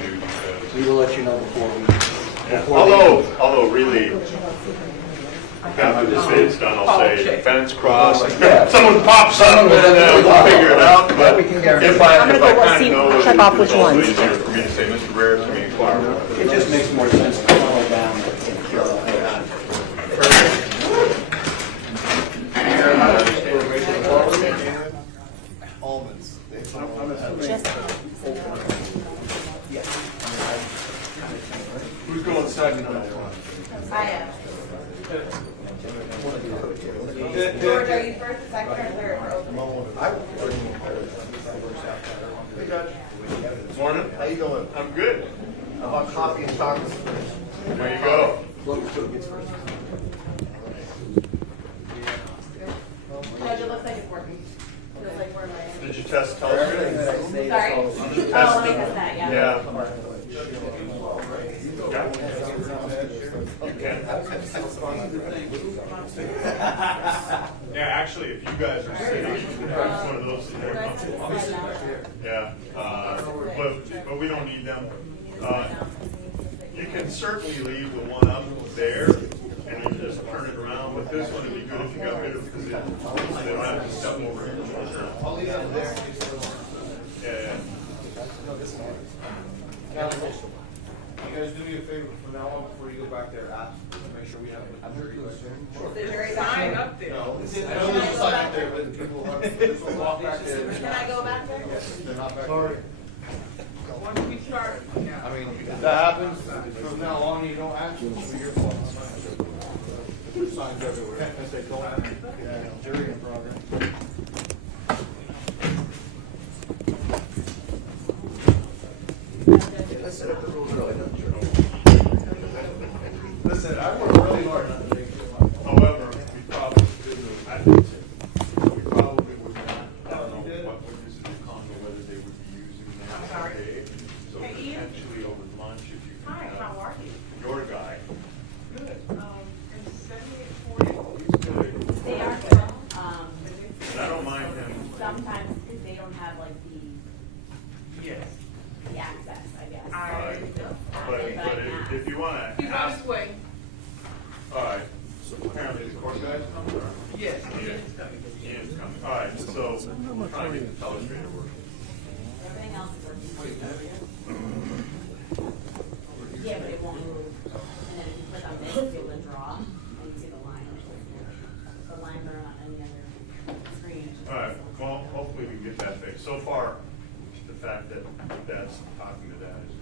minute. We will let you know before we. Yeah. Although really, after this video's done, I'll say defense cross. Someone pops up and we'll figure it out. But if I kind of know, it's also easier for me to say, Mr. Rare, to me, inquire. It just makes more sense to follow down and kill it. Almonds. Who's going second on that one? I am. George, are you first, second, or third? Hey, Judge. Morning. How you doing? I'm good. How about coffee and chocolate? There you go. Judge, it looks like it's working. Feels like we're like. Did you test television? Sorry? Oh, let me test that, yeah. Yeah. Yeah, actually, if you guys are sitting, it's one of those that are comfortable. Yeah, but we don't need them. You can certainly leave the one up there and you just turn it around. With this one, it'd be good if you got rid of it because they don't have to step over it. I'll leave it there. Yeah. You guys do me a favor from now on before you go back there, ask to make sure we have a jury. Is the jury sign up there? No, I know there's a sign up there, but people will walk back there. Can I go back there? They're not back Sorry. there. Once we start. I mean, if that happens, from now on, you don't ask, it's your fault. There's signs everywhere. I say, don't ask. Yeah, jury in progress. Let's set up the rules early, don't you? Listen, I work really hard not to make you money. However, we probably would not, I don't know what this is a condo, whether they would be using that today. So potentially over lunch, if you can. Hi, how are you? Your guy. Good. He's good. They are, And I don't mind him. sometimes because they don't have like the access, I guess. But if you want to ask. way. All right. So apparently the court guy's coming, or? Yes. Ian's coming. All right, so we're trying to get the telestrator working. Everything else is working. Yeah, but it won't move. And then if you click on this, you'll be able to draw, and you see the line. The lines are on any other screen. It's just All right, this one. well, hopefully we can get that fixed. So far, the fact that that's talking to that is.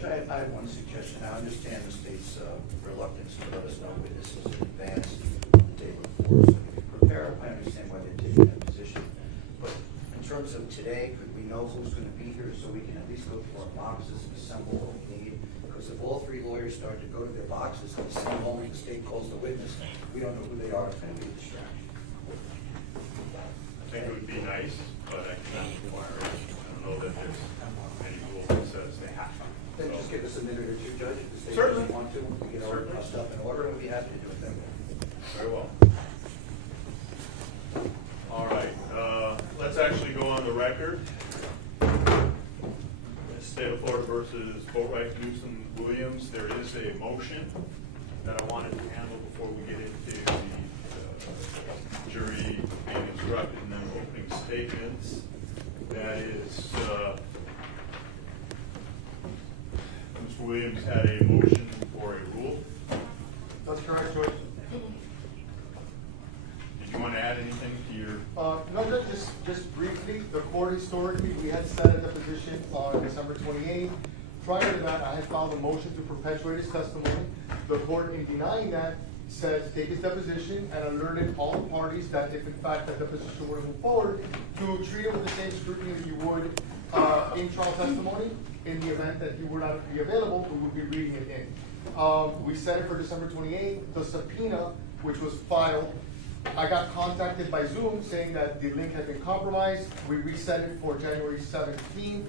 Judge, I have one suggestion. I understand the state's reluctance to let us know witnesses in advance the day before, so we can prepare. I understand why they're taking that position. But in terms of today, could we know who's going to be here so we can at least go through our boxes and assemble what we need? Because if all three lawyers start to go to their boxes at the same moment the state calls the witness, we don't know who they are. It's going to be a distraction. I think it would be nice, but I cannot require it. I don't know that there's any rule that says they have to. Then just give us a minute or two, Judge, if the state Certainly. doesn't want to. We get our stuff in order, and we'll be happy to do it then. Very well. All right, let's actually go on the record. State of Florida versus Boatwright, Newsome, Williams. There is a motion that I wanted to handle before we get into the jury being instructed and then opening statements. That is, Mr. Williams had a motion for a rule. That's correct, George. Did you want to add anything to your? No, just briefly, the court historically, we had set a deposition on December 28th. Prior to that, I had filed a motion to perpetuate his testimony. The court, in denying that, said take his deposition and alerted all the parties that if in fact that deposition were to move forward, to treat him with the same scrutiny that you would in trial testimony. In the event that he would not be available, we would be reading it in. We set it for December 28th. The subpoena, which was filed, I got contacted by Zoom saying that the link had been compromised. We reset it for January 17th,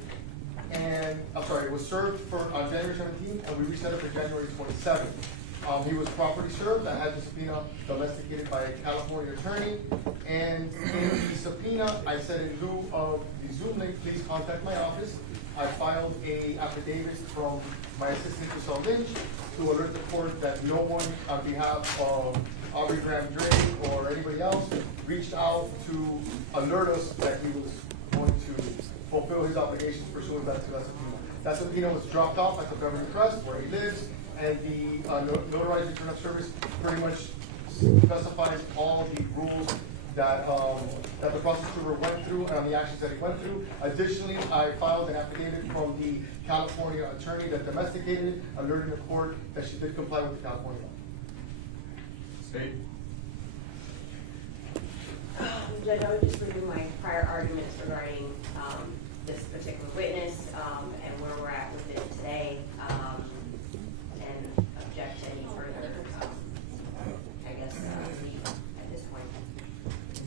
and I'm sorry, it was served on January 17th, and we reset it for January 27th. He was properly served. I had the subpoena domesticated by a California attorney, and in the subpoena, I said in lieu of the Zoom link, please contact my office. I filed a affidavit from my assistant to Saul Lynch to alert the court that no one on behalf of Aubrey Graham Drake or anybody else reached out to alert us that he was going to fulfill his obligations pursuant to that subpoena. That subpoena was dropped off at the Beverly Trust where he lives, and the notarized return of service pretty much specifies all the rules that that the prosecutor went through and the actions that he went through. Additionally, I filed an affidavit from the California attorney that domesticated it, alerting the court that she did comply with the California law. State? Judge, I would just review my prior arguments regarding this particular witness and where we're at with it today, and object to any further, I guess, at this point.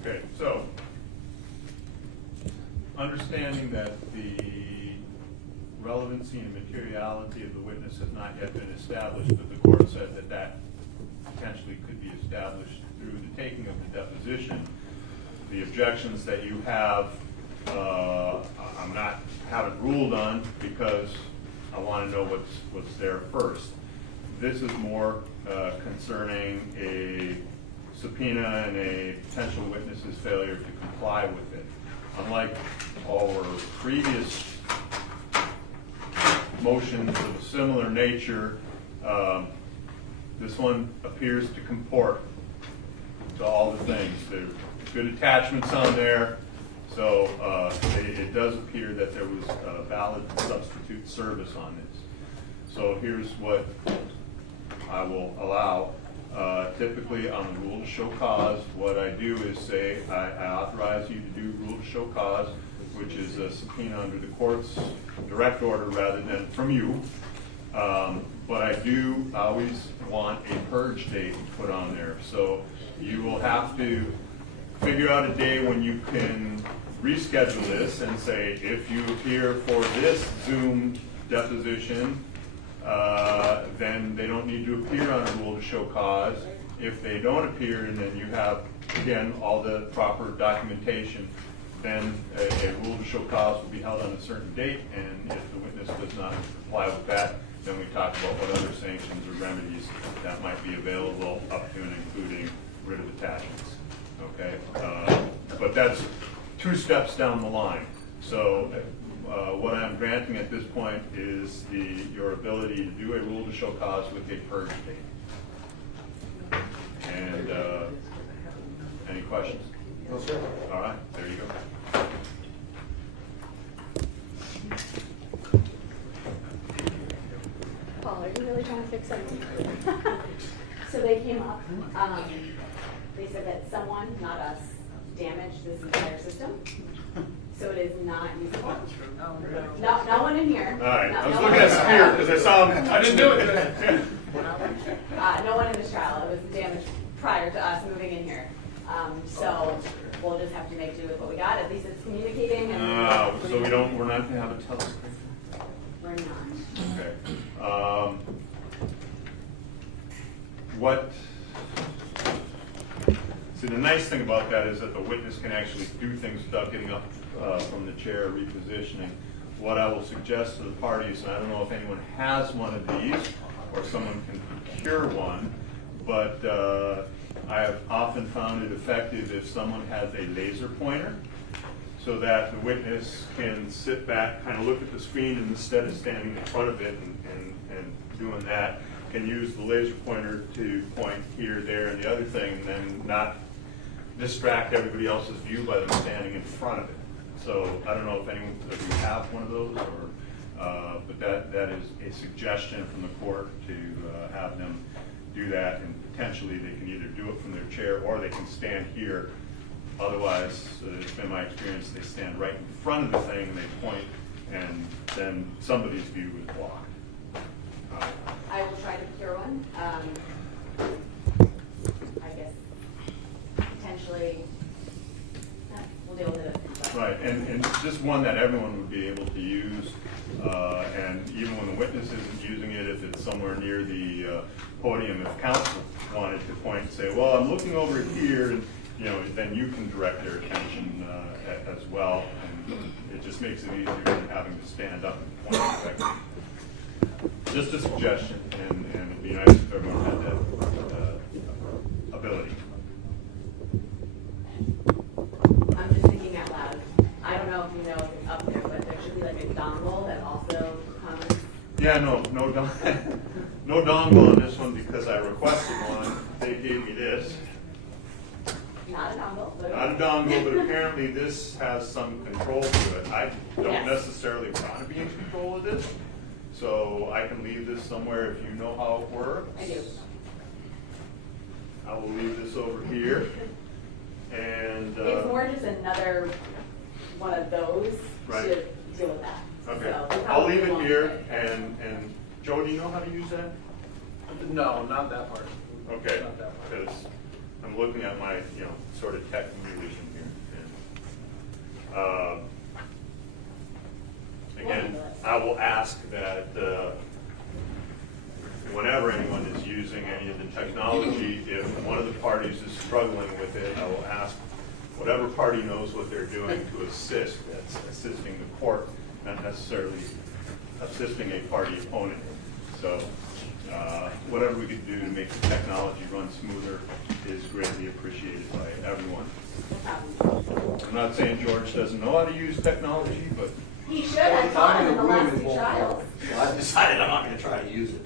Okay, so, understanding that the relevancy and materiality of the witness has not yet been established, but the court said that that potentially could be established through the taking of the deposition. The objections that you have, haven't ruled on because I want to know what's there first. This is more concerning a subpoena and a potential witness's failure to comply with it. Unlike our previous motions of a similar nature, this one appears to comport to all the things. There's good attachments on there, so it does appear that there was a valid substitute service on this. So here's what I will allow. Typically on the rule to show cause, what I do is say I authorize you to do rule to show cause, which is a subpoena under the court's direct order rather than from you. But I do always want a purge date put on there. So you will have to figure out a day when you can reschedule this and say, if you appear for this Zoom deposition, then they don't need to appear on a rule to show cause. If they don't appear and then you have, again, all the proper documentation, then a rule to show cause will be held on a certain date, and if the witness does not comply with that, then we talk about what other sanctions or remedies that might be available up to and including writ of attachments. Okay? But that's 2 steps down the line. So what I'm granting at this point is your ability to do a rule to show cause with a purge date. And any questions? No, sir. All right, there you go. Paul, are you really trying to fix something? So they came up, they said that someone, not us, damaged this entire system. So it is not usable. No one in here. All right, I was No looking at Spear because I saw him, I didn't do it. no one in this trial. It was damaged prior to us moving in here. So we'll just have to make do with what we got. At least it's communicating. And So we're not gonna have a telescreen? we're not. Okay. See, the nice thing about that is that the witness can actually do things without getting up from the chair, repositioning. What I will suggest to the parties, and I don't know if anyone has one of these or someone can procure one, but I have often found it effective if someone has a laser pointer, so that the witness can sit back, kind of look at the screen, and instead of standing in front of it and doing that, can use the laser pointer to point here, there, and the other thing, and then not distract everybody else's view by them standing in front of it. So I don't know if anyone of you have one of those, or but that is a suggestion from the court to have them do that, and potentially they can either do it from their chair or they can stand here. Otherwise, it's been my experience, they stand right in front of the thing and they point, and then somebody's view is blocked. I will try to procure one. I guess potentially we'll deal with it. Right, and just one that everyone would be able to use, and even when the witness isn't using it, if it's somewhere near the podium, if counsel wanted to point and say, well, I'm looking over here, and then you can direct their attention as well. And It just makes it easier than having to stand up and point directly. Just a suggestion, and it'd be nice if everyone had that ability. I'm just thinking out loud. I don't know if you know if it's up there, but there should be like a dongle that also comes. Yeah, no dongle on this one because I requested one. They gave me this. Not a dongle, but. Not a dongle, but apparently this has some control to it. I don't Yes. necessarily want to be in control of this, so I can leave this somewhere if you know how it works. I do. I will leave this over here, and. It's more just another one of those Right. to deal with that. Okay, So we I'll probably leave it won't here, fit. and Joe, do you know how to use that? No, not that part. Okay, Not that part. because I'm looking at my, sort of tech vision here. Again, I will ask that whenever anyone is using any of the technology, if one of the parties is struggling with it, I will ask whatever party knows what they're doing to assist. That's assisting the court, not necessarily assisting a party opponent. So whatever we could do to make the technology run smoother is greatly appreciated by everyone. I'm not saying George doesn't know how to use technology, but He should, I taught him in the last two trials. Well, I've decided I'm not gonna try to use it.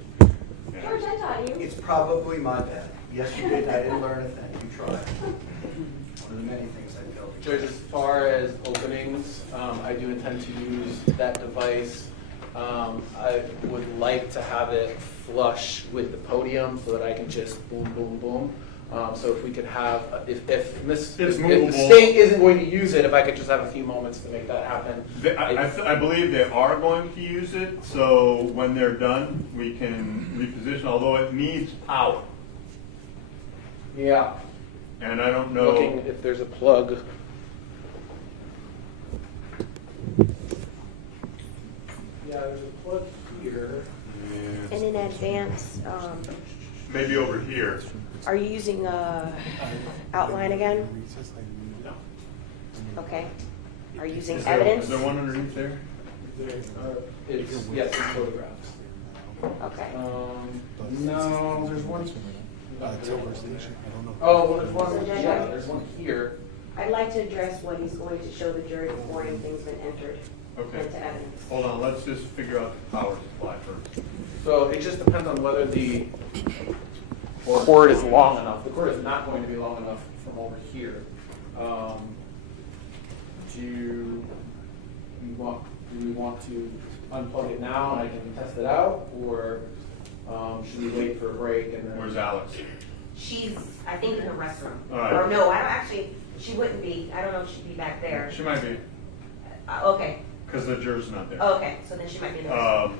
George, I taught you. It's probably my bad. Yes, you did, I didn't learn a thing, you tried. One of the many things I failed to Judge, as far as openings, I do intend to use that device. I would like to have it flush with the podium so that I can just boom, boom, boom. So if we could have, if the state isn't going to use it, if I could just have a few moments to make that happen. I believe they are going to use it, so when they're done, we can reposition, although it needs power. Yeah. And I don't know. Looking if there's a plug. Yeah, there's a plug here. And in advance, Maybe over here. are you using outline again? No. Okay. Are you using Is evidence? there one underneath there? It's, yes, it's photographs. Okay. No, there's one. Station, I don't know. Oh, well, there's one, So, Judge, yeah, there's one here. I'd like to address what he's going to show the jury before anything's been entered Okay. into evidence. Hold on, let's just figure out the power supply first. So it just depends on whether the cord is long enough. The cord is not going to be long enough from over here. Do we want to unplug it now and I can test it out, or should we wait for a break and then? Where's Alex? She's, I think, in the restroom. All right. Or no, I don't actually, she wouldn't be. I don't know if she'd be back there. She might be, Okay, because the juror's not there. okay, so then she might be in the restroom.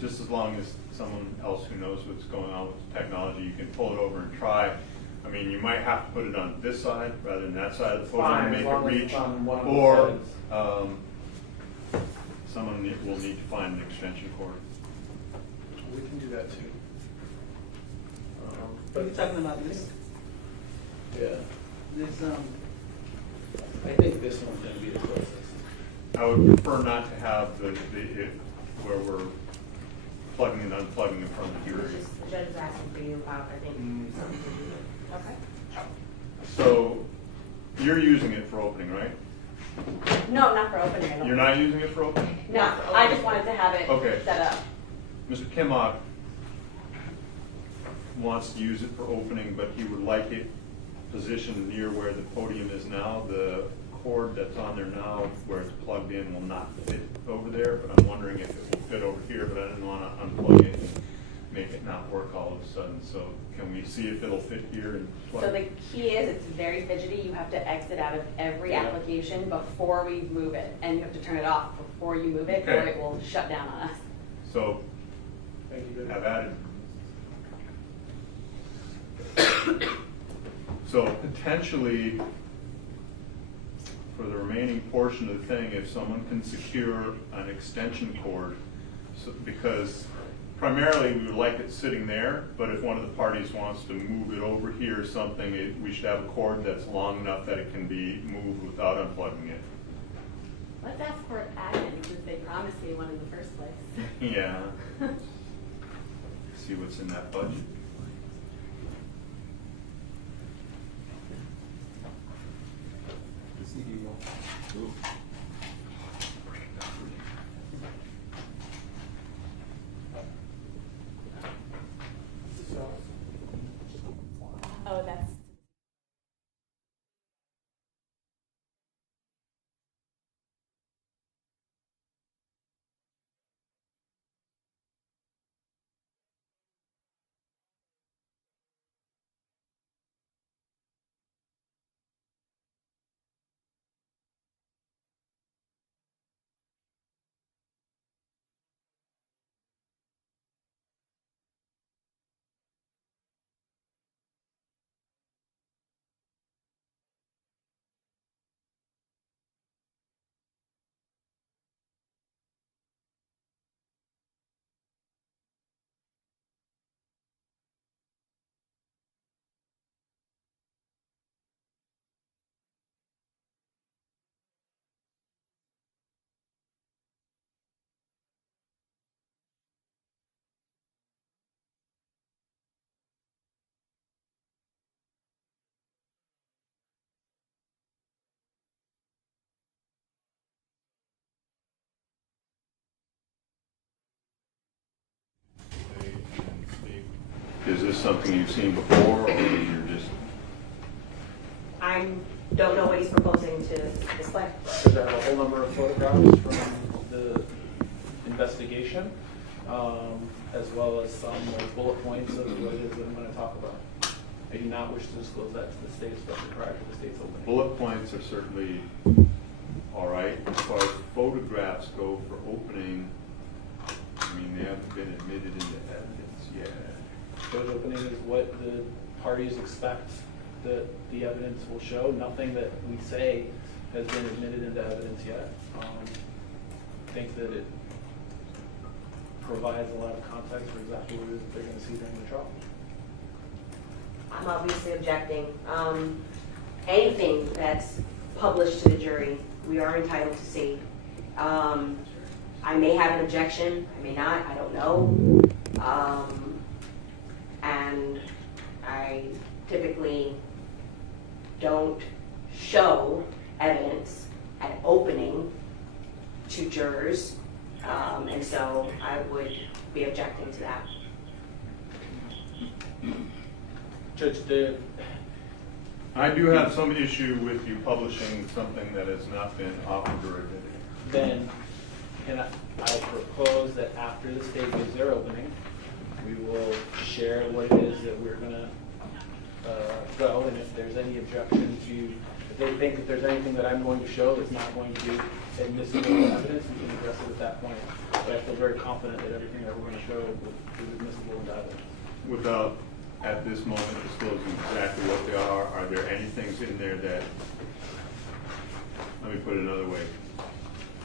Just as long as someone else who knows what's going on with the technology, you can pull it over and try. I mean, you might have to put it on this side rather than that side of the podium Fine, to as make long it as reach. it's on one of the Or sides. someone will need to find an extension cord. We can do that too. Are you talking about this? Yeah, This, I think this one's gonna be the closest. I would prefer not to have where we're plugging and unplugging in front of the jury. The judge is asking for you about, I think, something to do with. Okay. So you're using it for opening, right? No, not for opening. I don't- You're not using it for opening? No, I just wanted to have it Okay. set up. Mr. Kimmock wants to use it for opening, but he would like it positioned near where the podium is now. The cord that's on there now, where it's plugged in, will not fit over there, but I'm wondering if it will fit over here, but I didn't want to unplug it and make it not work all of a sudden. So can we see if it'll fit here and plug? So the key is, it's very fidgety. You have to exit out of every application before we move it. And you have to turn it off before you move it, or Okay. it will shut down on us. So Thank you. have added. So potentially, for the remaining portion of the thing, if someone can secure an extension cord, because primarily we would like it sitting there, but if one of the parties wants to move it over here or something, we should have a cord that's long enough that it can be moved without unplugging it. Let's ask for admin since they promised me one in the first place. Yeah. See what's in that budget. Oh, that's. Is this something you've seen before, or you're just? Don't know what he's proposing to display. There's a whole number of photographs from the investigation, as well as some bullet points of what it is that I'm going to talk about. I do not wish to disclose that to the state, especially prior to the state's opening. Bullet points are certainly all right. As far as photographs go for opening, I mean, they haven't been admitted into evidence yet. Judge, opening is what the parties expect that the evidence will show. Nothing that we say has been admitted into evidence yet. I think that it provides a lot of context for exactly what it is that they're going to see during the trial. I'm obviously objecting. Anything that's published to the jury, we are entitled to see. I may have an objection, I may not, I don't know. And I typically don't show evidence at opening to jurors, and so I would be objecting to that. Judge, I do have some issue with you publishing something that has not been offered or admitted. then I'll propose that after the state gives their opening, we will share what it is that we're going to go, and if there's any objection to, if they think that there's anything that I'm going to show that's not going to be admissible evidence, we can address it at that point. But I feel very confident that everything that we're going to show is admissible into evidence. Without, at this moment, disclosing exactly what they are there any things in there that, let me put it another way.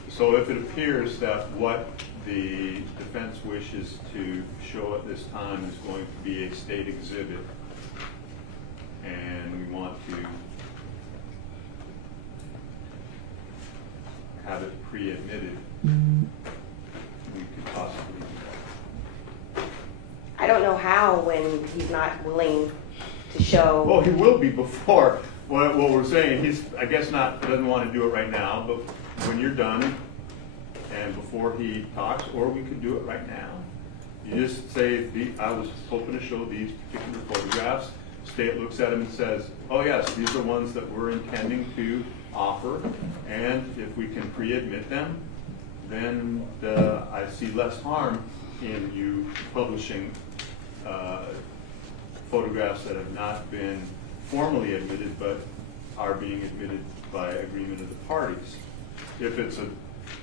So if it appears that what the defense wishes to show at this time is going to be a state exhibit, and we want to have it pre-admitted, we could possibly do that. I don't know how when he's not willing to show. Well, he will be before, what we're saying, he's, I guess not, doesn't want to do it right now, but when you're done, and before he talks, or we could do it right now. You just say, I was hoping to show these particular photographs. State looks at them and says, oh yes, these are ones that we're intending to offer, and if we can pre-admit them, then I see less harm in you publishing photographs that have not been formally admitted, but are being admitted by agreement of the parties. If it's a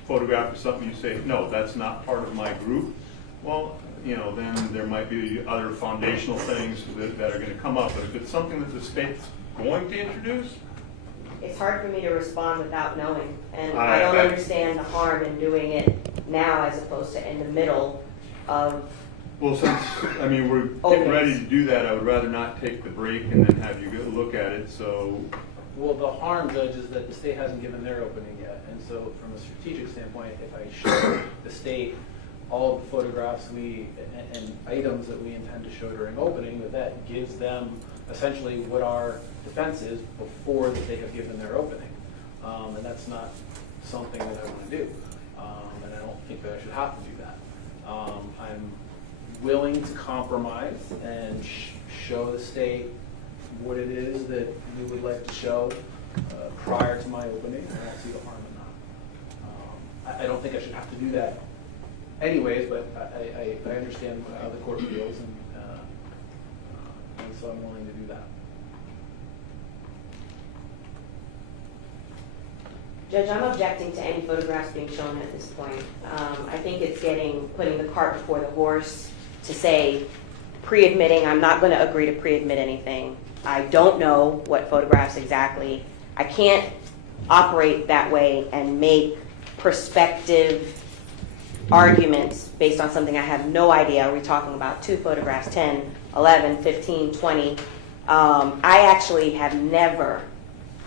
photograph of something you say, no, that's not part of my group, well, then there might be other foundational things that are going to come up. But if it's something that the state's going to introduce, It's hard for me to respond without knowing, and I don't understand the harm in doing it now as opposed to in the middle of. well, since, I mean, we're getting ready to do that, I would rather not take the break and then have you go look at it. So Well, the harm, Judge, is that the state hasn't given their opening yet. And so from a strategic standpoint, if I show the state all of the photographs and items that we intend to show during opening, that gives them essentially what our defense is before that they have given their opening. And that's not something that I want to do. And I don't think that I should have to do that. I'm willing to compromise and show the state what it is that we would like to show prior to my opening. I don't see the harm in that. I don't think I should have to do that anyways, but I understand how the court feels, and so I'm willing to do that. Judge, I'm objecting to any photographs being shown at this point. I think it's putting the cart before the horse to say pre-admitting. I'm not going to agree to pre-admit anything. I don't know what photographs exactly. I can't operate that way and make prospective arguments based on something I have no idea. Are we talking about 2 photographs, 10, 11, 15, 20? I actually have never,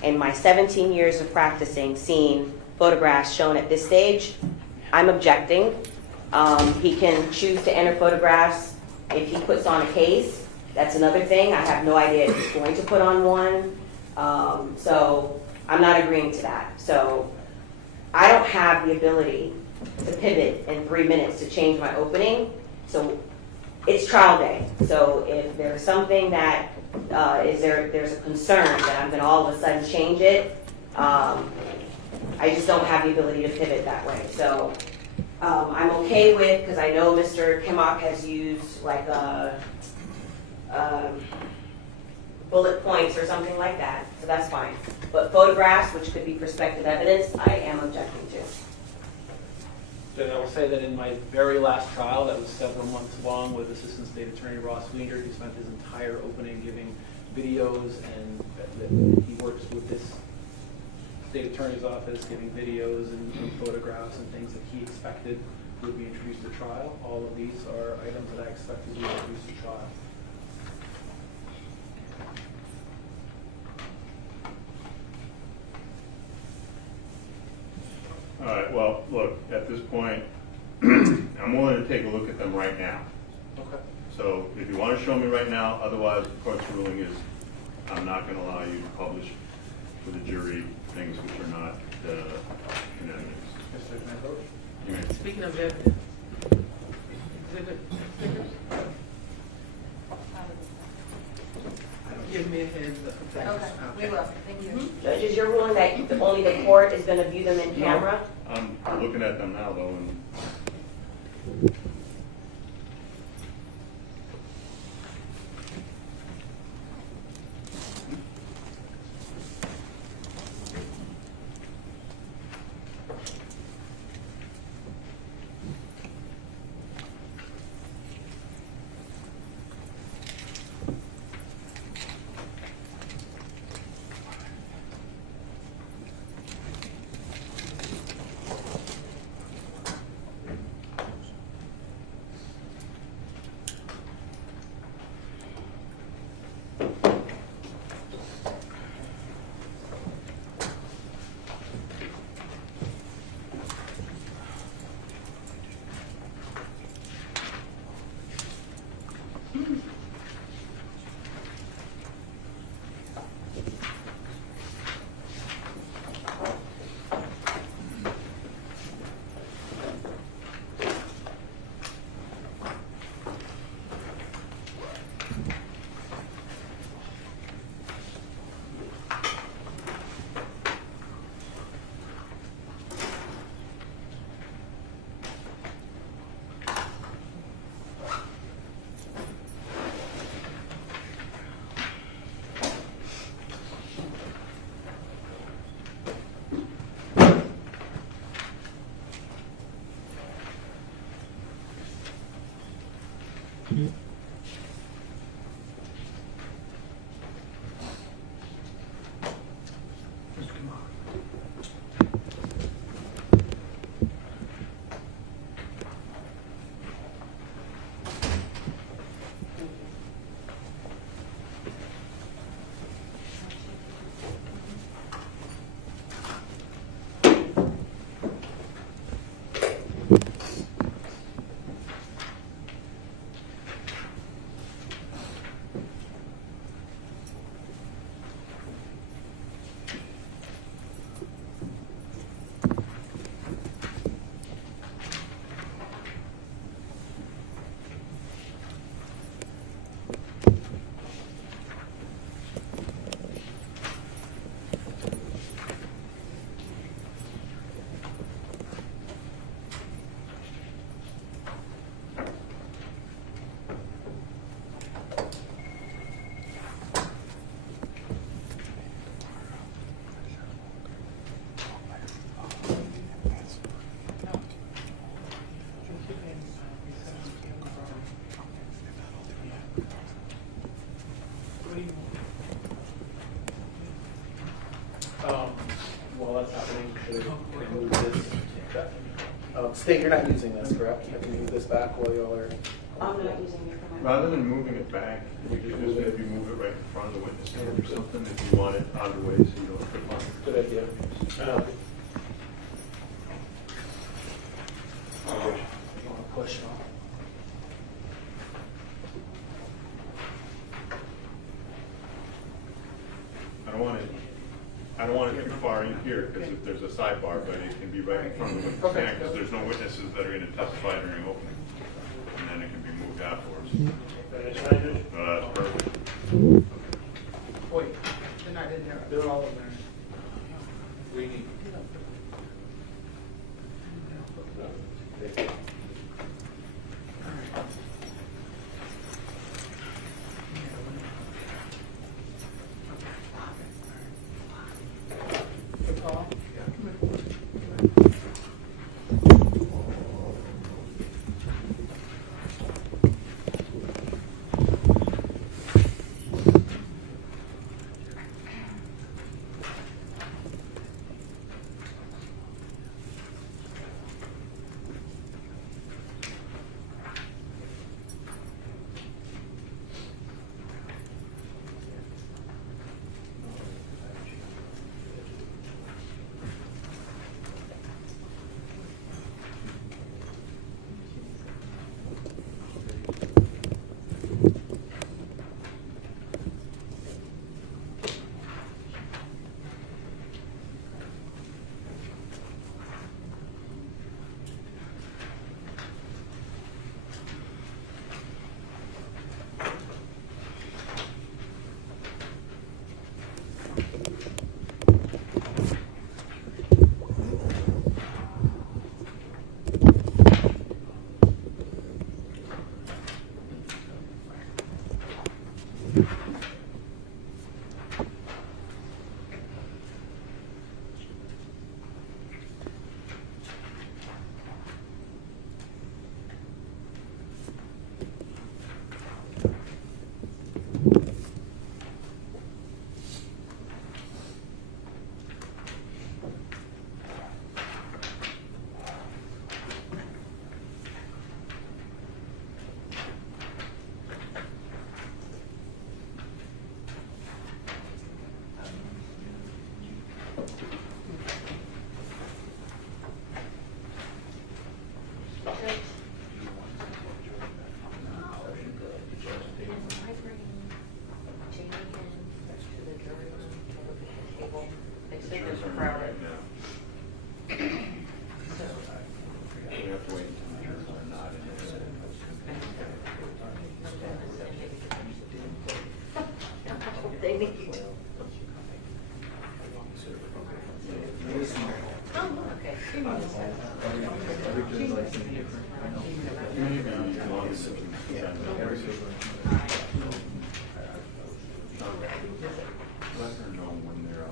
in my 17 years of practicing, seen photographs shown at this stage. I'm objecting. He can choose to enter photographs if he puts on a case. That's another thing. I have no idea if he's going to put on one. So I'm not agreeing to that. So I don't have the ability to pivot in 3 minutes to change my opening. So it's trial day. So if there's something that there's a concern that I'm going to all of a sudden change it, I just don't have the ability to pivot that way. So I'm okay with, because I know Mr. Kimmock has used like bullet points or something like that, so that's fine. But photographs, which could be prospective evidence, I am objecting to. Then I will say that in my very last trial, that was several months long, with Assistant State Attorney Ross Wiender, who spent his entire opening giving videos, and that he works with this state attorney's office, giving videos and photographs and things that he expected would be introduced to trial. All of these are items that I expect to be introduced to trial. All right, well, look, at this point, I'm willing to take a look at them right now. Okay. So if you want to show me right now, otherwise the court's ruling is I'm not going to allow you to publish for the jury things which are not in evidence. Yes, sir, can I vote? You may. Speaking of evidence, exhibit stickers? Give me a heads up. Okay, we will, thank you. Judges, you're ruling that only the court is going to view them in camera? I'm looking at them now, though, and State, you're not using this, correct? I can move this back while y'all are. I'm not using it for my. Rather than moving it back, we could just maybe move it right in front of the witness stand or something if you want it out of the way so you don't trip on it. Good idea. You want to push it on? I don't want it too far in here, because if there's a sidebar, but it can be right in front of the witness stand, because there's no witnesses that are going to testify during opening. And then it can be moved afterwards. That's perfect. Wait, they're not in there. They're all in there. We need. Good call.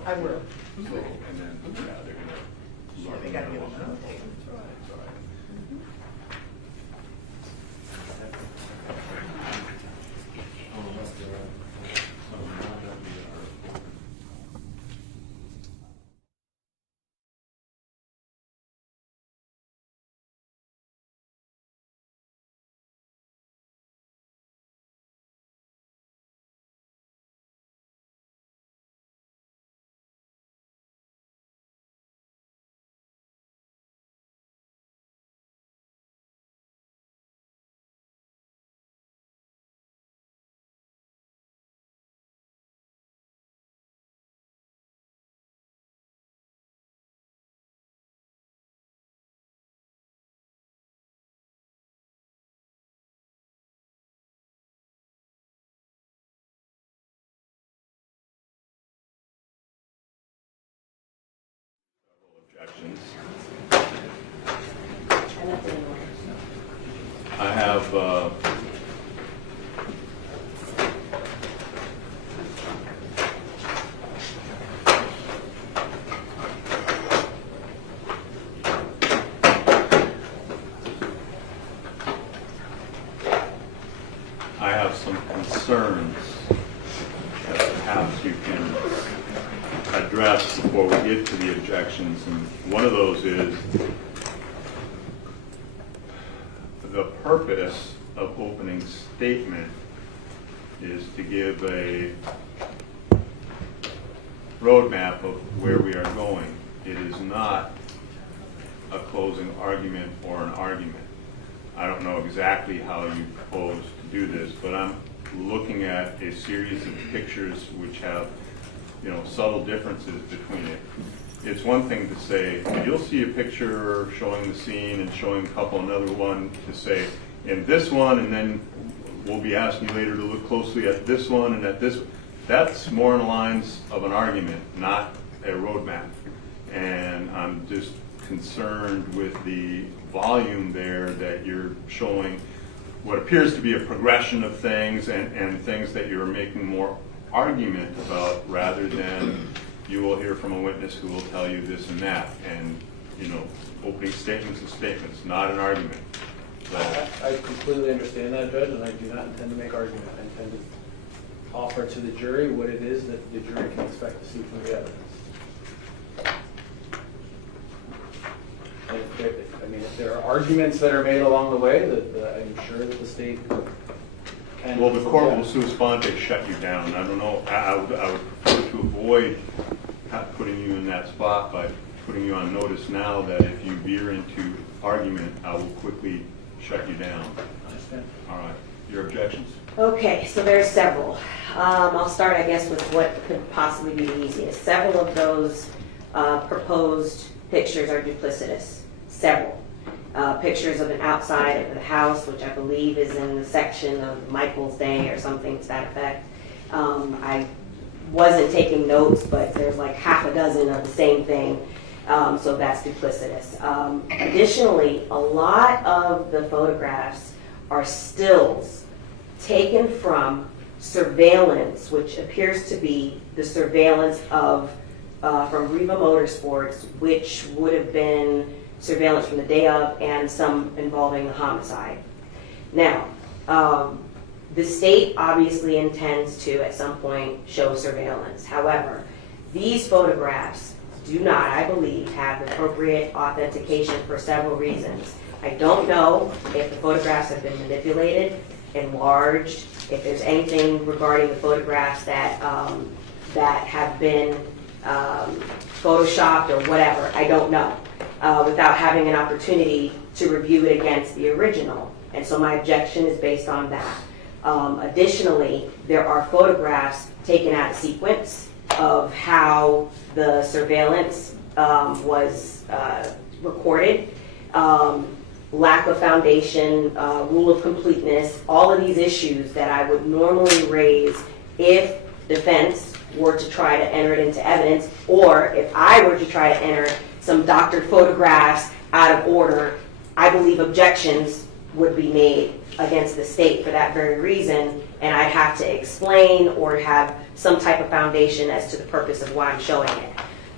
I will. And then, yeah, they're gonna. Yeah, they gotta give us another tape. Objections. I have, some concerns that perhaps you can address before we get to the objections, and one of those is purpose of opening statement is to give a roadmap of where we are going. It is not a closing argument or an argument. I don't know exactly how you propose to do this, but I'm looking at a series of pictures which have, subtle differences between it. It's one thing to say, you'll see a picture showing the scene and showing a couple, another one to say, in this one, and then we'll be asking you later to look closely at this one and at this. That's more in the lines of an argument, not a roadmap. And I'm just concerned with the volume there that you're showing what appears to be a progression of things and things that you're making more argument about rather than you will hear from a witness who will tell you this and that. And, opening statements and statements, not an argument. I completely understand that, Judge, and I do not intend to make argument. I intend to offer to the jury what it is that the jury can expect to see from the evidence. And if there are arguments that are made along the way, that I'm sure that the state can. Well, the court will sua sponte shut you down. I don't know. I would prefer to avoid putting you in that spot by putting you on notice now that if you veer into argument, I will quickly shut you down. Understand. All right. Your objections? Okay, so there's several. I'll start, I guess, with what could possibly be the easiest. Several of those proposed pictures are duplicitous. Several. Pictures of an outside of the house, which I believe is in the section of Michael's Day or something to that effect. I wasn't taking notes, but there's like half a dozen of the same thing. So that's duplicitous. Additionally, a lot of the photographs are stills taken from surveillance, which appears to be the surveillance of from Riva Motorsports, which would have been surveillance from the day of and some involving the homicide. Now, the state obviously intends to, at some point, show surveillance. However, these photographs do not, I believe, have the appropriate authentication for several reasons. I don't know if the photographs have been manipulated, enlarged, if there's anything regarding the photographs that have been photoshopped or whatever. I don't know, without having an opportunity to review it against the original. And so my objection is based on that. Additionally, there are photographs taken out of sequence of how the surveillance was recorded. Lack of foundation, rule of completeness, all of these issues that I would normally raise if defense were to try to enter it into evidence, or if I were to try to enter some doctored photographs out of order, I believe objections would be made against the state for that very reason, and I'd have to explain or have some type of foundation as to the purpose of why I'm showing it.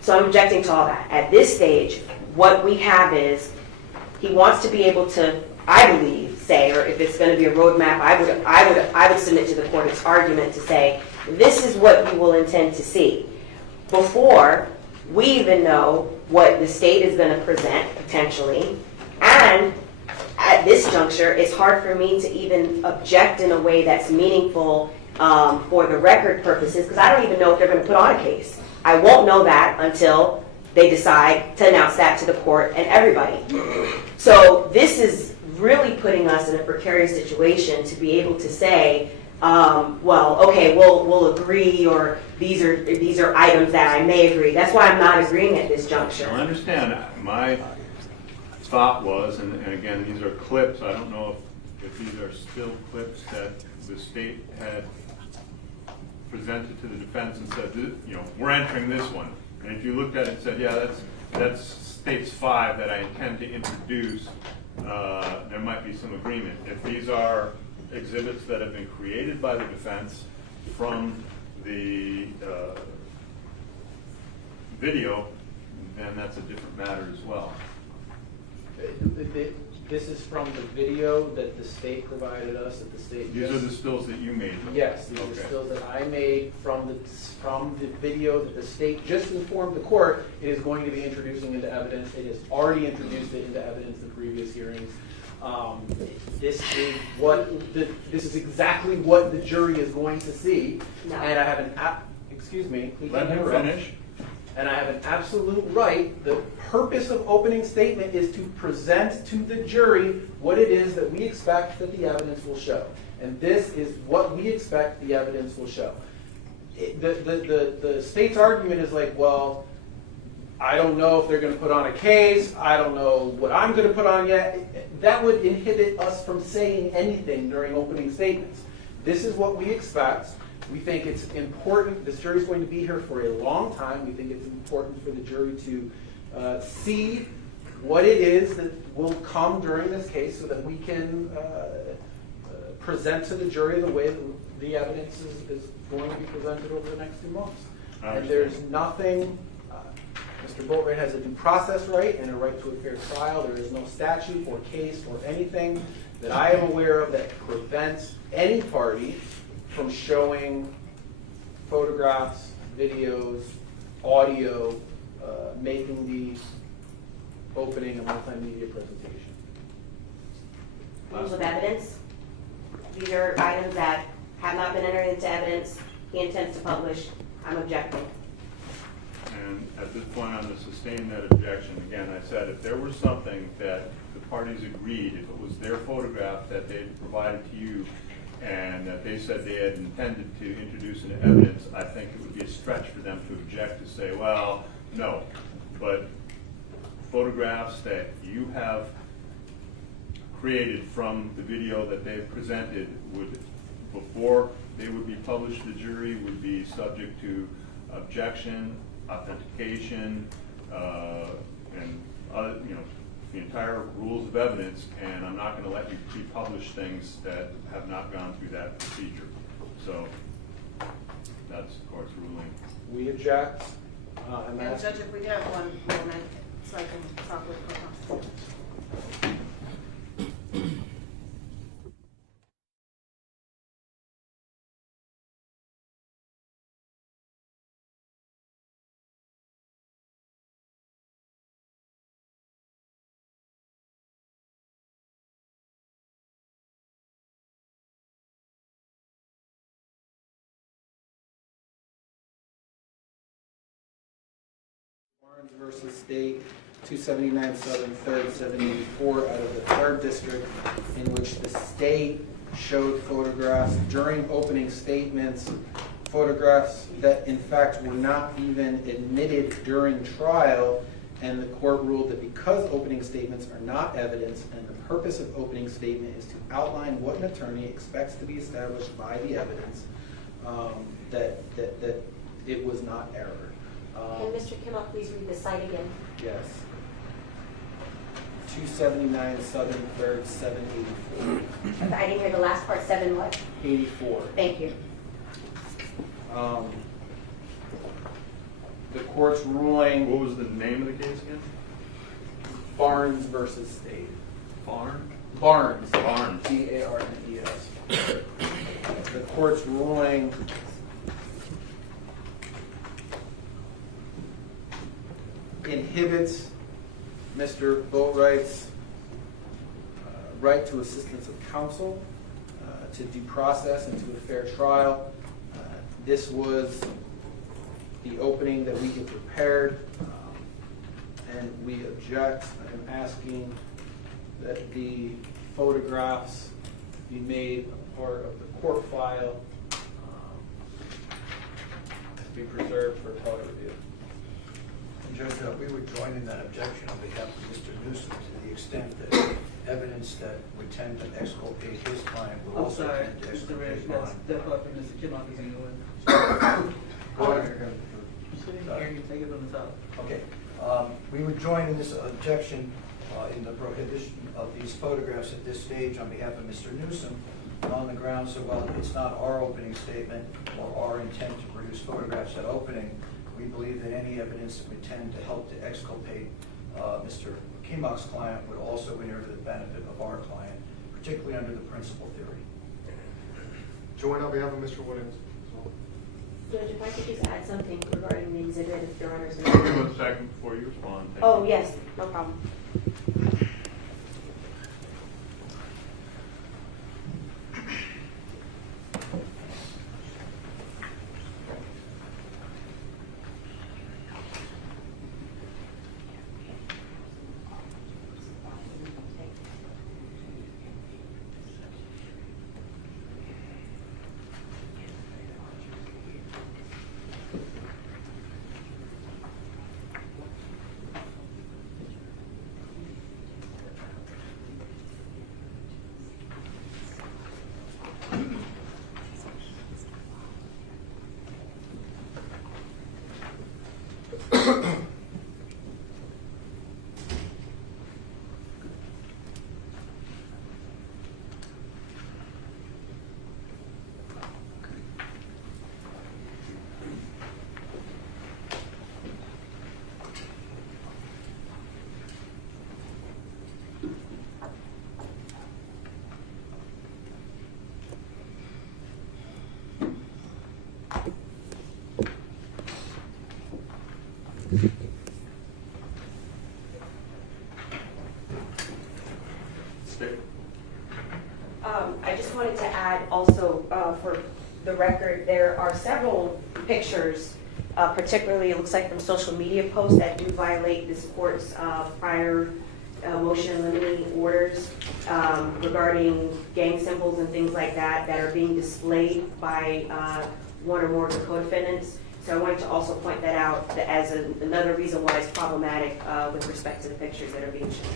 So I'm objecting to all that. At this stage, what we have is he wants to be able to, I believe, say, or if it's going to be a roadmap, I would submit to the court its argument to say, this is what you will intend to see. Before we even know what the state is going to present, potentially, and at this juncture, it's hard for me to even object in a way that's meaningful for the record purposes, because I don't even know if they're going to put on a case. I won't know that until they decide to announce that to the court and everybody. So this is really putting us in a precarious situation to be able to say, well, okay, we'll agree, or these are items that I may agree. That's why I'm not agreeing at this juncture. I understand. My thought was, and again, these are clips. I don't know if these are still clips that the state had presented to the defense and said, we're entering this one. And if you looked at it and said, yeah, that's states 5 that I intend to introduce, there might be some agreement. If these are exhibits that have been created by the defense from the video, then that's a different matter as well. This is from the video that the state provided us, that the state. These are the stills that you made? Yes, these are stills that I made from the video that the state just informed the court it is going to be introducing into evidence. It has already introduced it into evidence in previous hearings. This is exactly what the jury is going to see, No. and I have an excuse me. Please Let don't him interrupt. finish. And I have an absolute right. The purpose of opening statement is to present to the jury what it is that we expect that the evidence will show. And this is what we expect the evidence will show. The state's argument is like, well, I don't know if they're going to put on a case. I don't know what I'm going to put on yet. That would inhibit us from saying anything during opening statements. This is what we expect. We think it's important. This jury is going to be here for a long time. We think it's important for the jury to see what it is that will come during this case so that we can present to the jury the way that the evidence is going to be presented over the next 2 months. And there's nothing, Mr. Boatwright has a due process right and a right to a fair trial. There is no statute or case or anything that I am aware of that prevents any party from showing photographs, videos, audio, making the opening a multimedia presentation. Rules of evidence. These are items that have not been entered into evidence. He intends to publish. I'm objecting. And at this point, I'm going to sustain that objection. Again, I said if there was something that the parties agreed, if it was their photograph that they provided to you, and that they said they had intended to introduce into evidence, I think it would be a stretch for them to object to say, well, no. But photographs that you have created from the video that they've presented would, before they would be published to the jury, would be subject to objection, authentication, and other, the entire rules of evidence, and I'm not going to let you pre-publish things that have not gone through that procedure. So that's the court's ruling. We object. And Judge, if we have 1 moment, so I can talk with the counsel. Barnes versus State, 279 Southern 3rd, 784 out of the 3rd District, in which the state showed photographs during opening statements, photographs that in fact were not even admitted during trial, and the court ruled that because opening statements are not evidence and the purpose of opening statement is to outline what an attorney expects to be established by the evidence, that it was not error. Can Mr. Kimmel please read the site again? Yes. 279 Southern 3rd, 784. I didn't hear the last part. 7 what? 84. Thank you. The court's ruling. What was the name of the case again? Barnes versus State. Barnes. Barnes. Barnes. Barnes. The court's ruling inhibits Mr. Boatwright's right to assistance of counsel, to due process, and to a fair trial. This was the opening that we had prepared, and we object. I am asking that the photographs be made a part of the court file, to be preserved for appellate review. And Judge, we would join in that objection on behalf of Mr. Newsome to the extent that evidence that would tend to exculpate his client will I'm also sorry, tend to Mr. exculpate Reyes, mine. let's step up and Mr. Kimmel is in the way. Go ahead. Sitting here, you take it on the top. Okay, we would join in this objection in the prohibition of these photographs at this stage on behalf of Mr. Newsome, on the grounds that while it's not our opening statement or our intent to produce photographs at opening, we believe that any evidence that would tend to help to exculpate Mr. Kimmock's client would also inure to the benefit of our client, particularly under the principal theory. Join on behalf of Mr. Williams. Judge, if I could just add something regarding the exhibit, if Your Honor's. Give me 1 second before you respond. Thank Oh, you. yes, no problem. I just wanted to add also, for the record, there are several pictures, particularly it looks like from social media posts that do violate this court's prior motion and limiting orders regarding gang symbols and things like that that are being displayed by one or more of the co-defendants. So I wanted to also point that out as another reason why it's problematic with respect to the pictures that are being shown.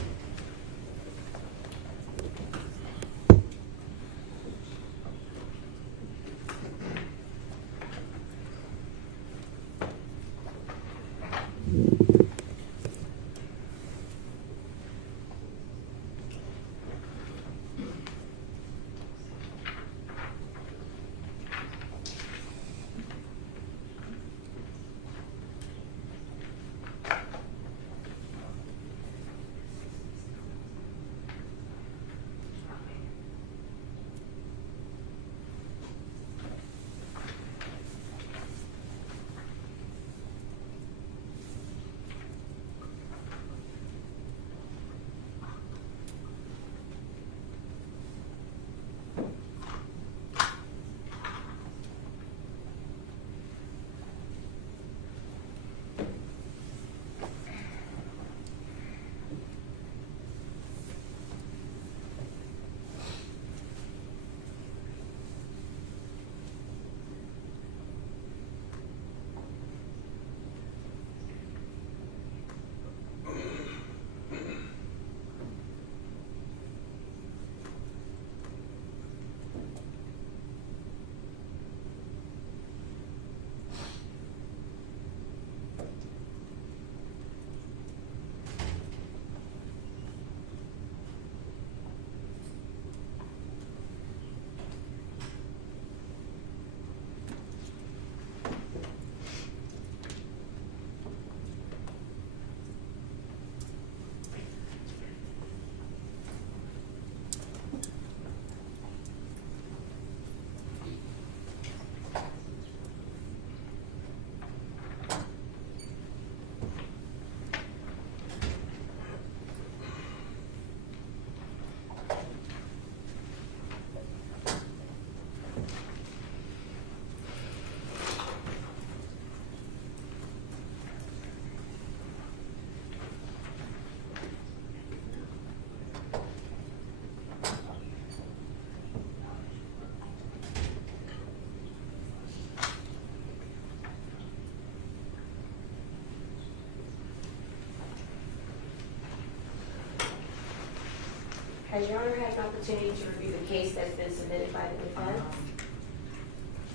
Has Your Honor had an opportunity to review the case that's been submitted by the defense?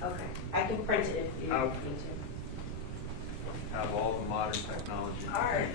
Okay, I can print it if you need to. Have all the modern technology. All right.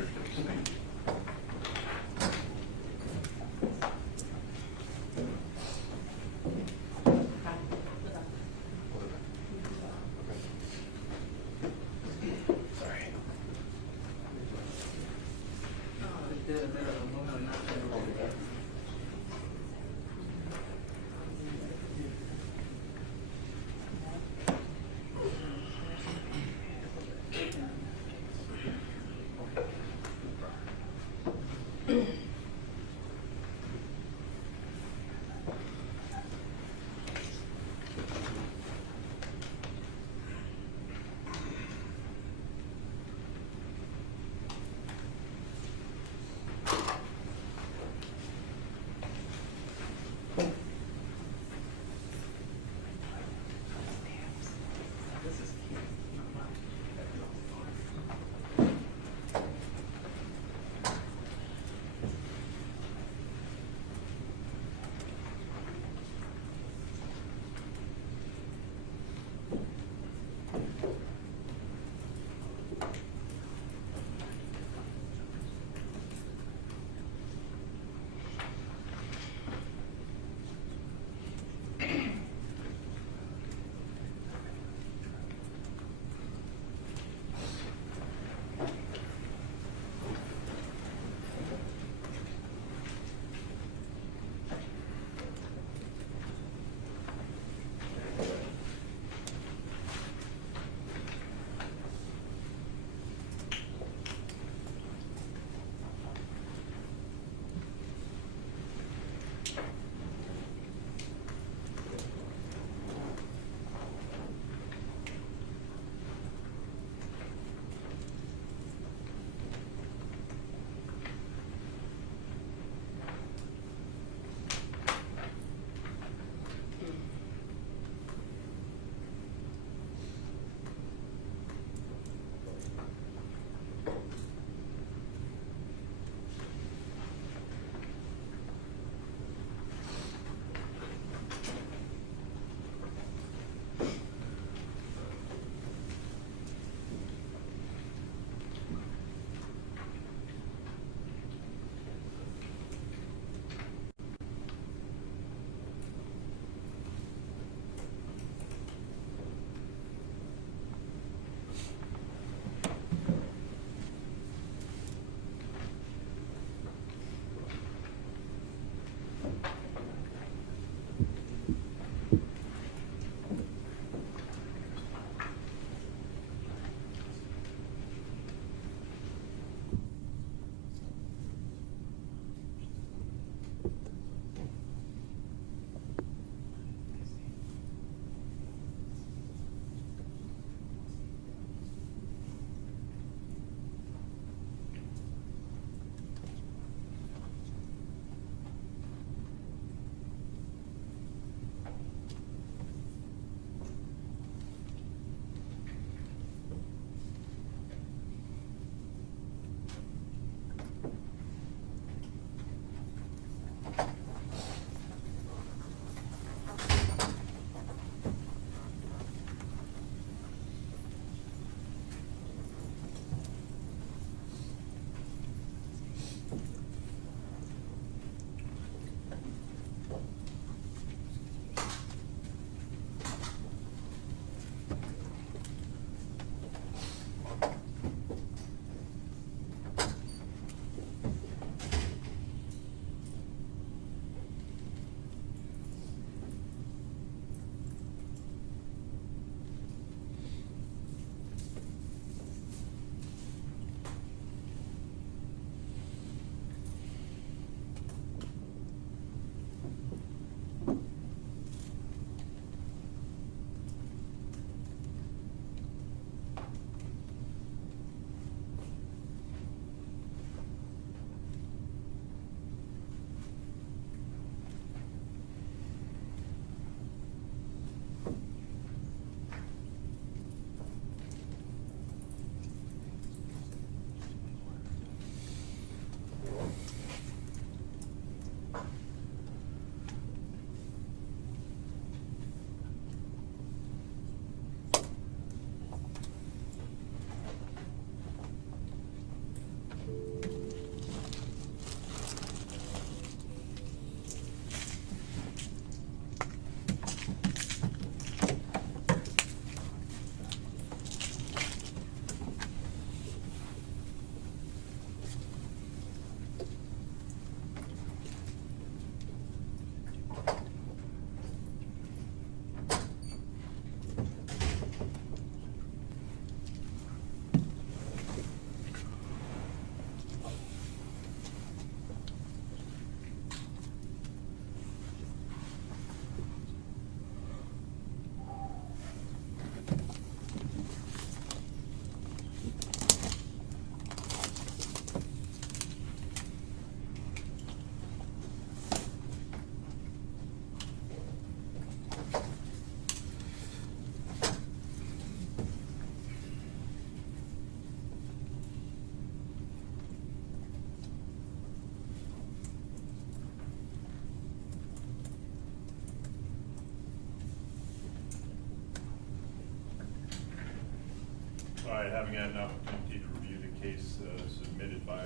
right, having had an opportunity to review the case submitted by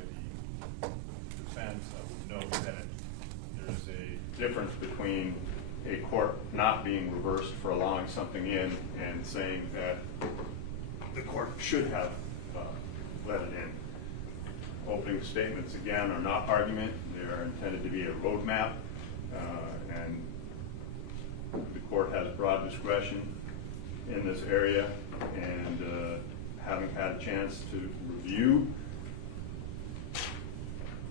the defense, I would note that there's a difference between a court not being reversed for allowing something in and saying that the court should have let it in. Opening statements, again, are not argument. They are intended to be a roadmap, and the court has broad discretion in this area, and having had a chance to review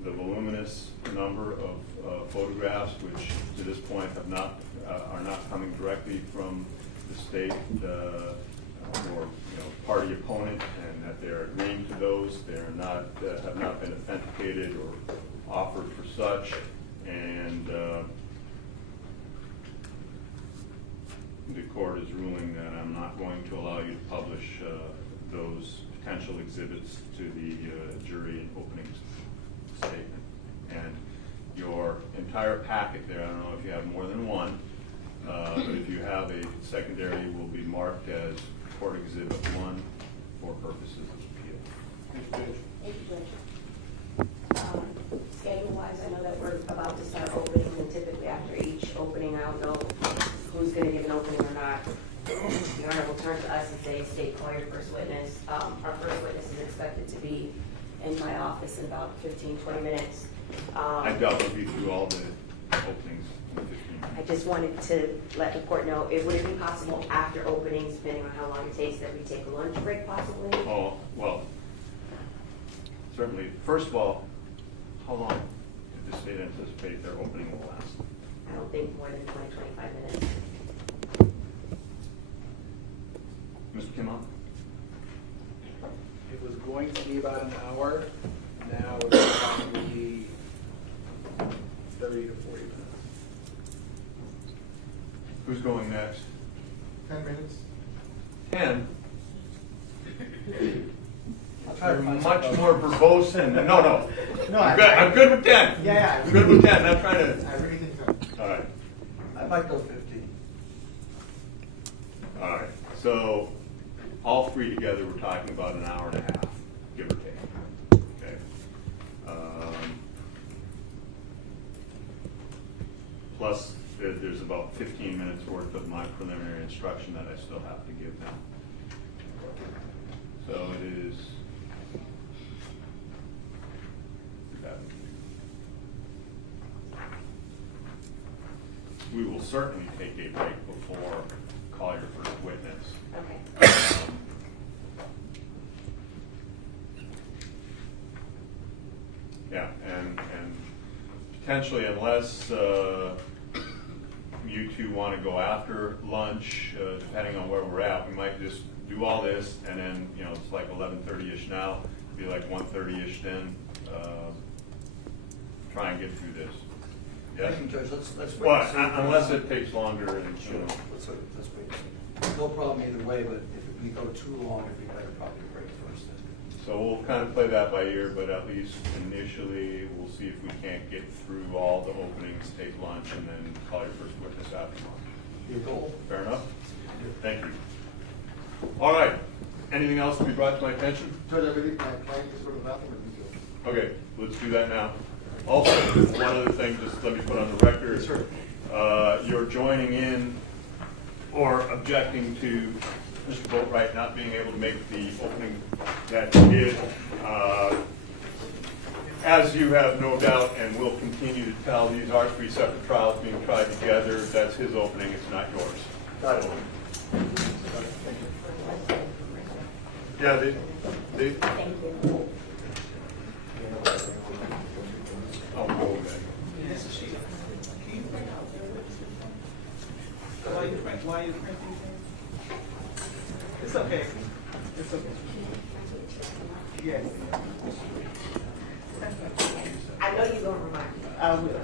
the voluminous number of photographs, which to this point have not are not coming directly from the state or party opponent, and that they're agreeing to those. They're not have not been authenticated or offered for such, and the court is ruling that I'm not going to allow you to publish those potential exhibits to the jury in opening statement. And your entire packet there, I don't know if you have more than one, but if you have a secondary, will be marked as Court Exhibit 1 for purposes of appeal. Thank you, Judge. Schedule-wise, I know that we're about to start openings, and typically after each opening, I don't know who's going to give an opening or not. Your Honor will turn to us and say, "State, call your first witness." Our first witness is expected to be in my office in about 15, 20 minutes. I doubt we'll be through all the openings in 15 minutes. I just wanted to let the court know, would it be possible after openings, depending on how long it takes, that we take a lunch break possibly? Oh, well, certainly. First of all, how long did the state anticipate their opening will last? I don't think more than 20, 25 minutes. Mr. Kimmel? It was going to be about an hour. Now it's probably 30 to 40 minutes. Who's going next? 10 minutes. 10? You're Much more verbose than, no. No, I'm good with 10. Yeah. I'm good with 10, I'm trying to. I really think so. All right, I might go 15. all right. So, all three together, we're talking about an hour and a half, give or take. Okay. Plus, there's about 15 minutes worth of my preliminary instruction that I still have to give them. So it is. We will certainly take a break before call your first witness. Okay. Yeah, and potentially, unless you two want to go after lunch, depending on where we're at, we might just do all this, and then, it's like 11:30-ish now, be like 1:30-ish then, try and get through this. Yes? Thank you, Judge. Let's wait. Well, and see. unless it takes longer and, Sure. Let's wait and see. No problem either way, but if we go too long, it'd be better probably to break first then. so we'll kind of play that by ear, but at least initially, we'll see if we can't get through all the openings, take lunch, and then call your first witness after lunch. Your goal? Fair enough? Thank you. All right. Anything else to be brought to my attention? Judge, I really, can I just go to the bathroom or do you? Okay, let's do that now. Also, one other thing, just let me put on the record. Yes, sir. You're joining in or objecting to Mr. Boatwright not being able to make the opening that he did. As you have no doubt and will continue to tell, these are three separate trials being tried together. That's his opening, it's not yours. Got it. Yeah, they Thank you. I'll go with that. Why are you printing things? It's okay. It's okay. Yes. I know you're going to remind me. I will.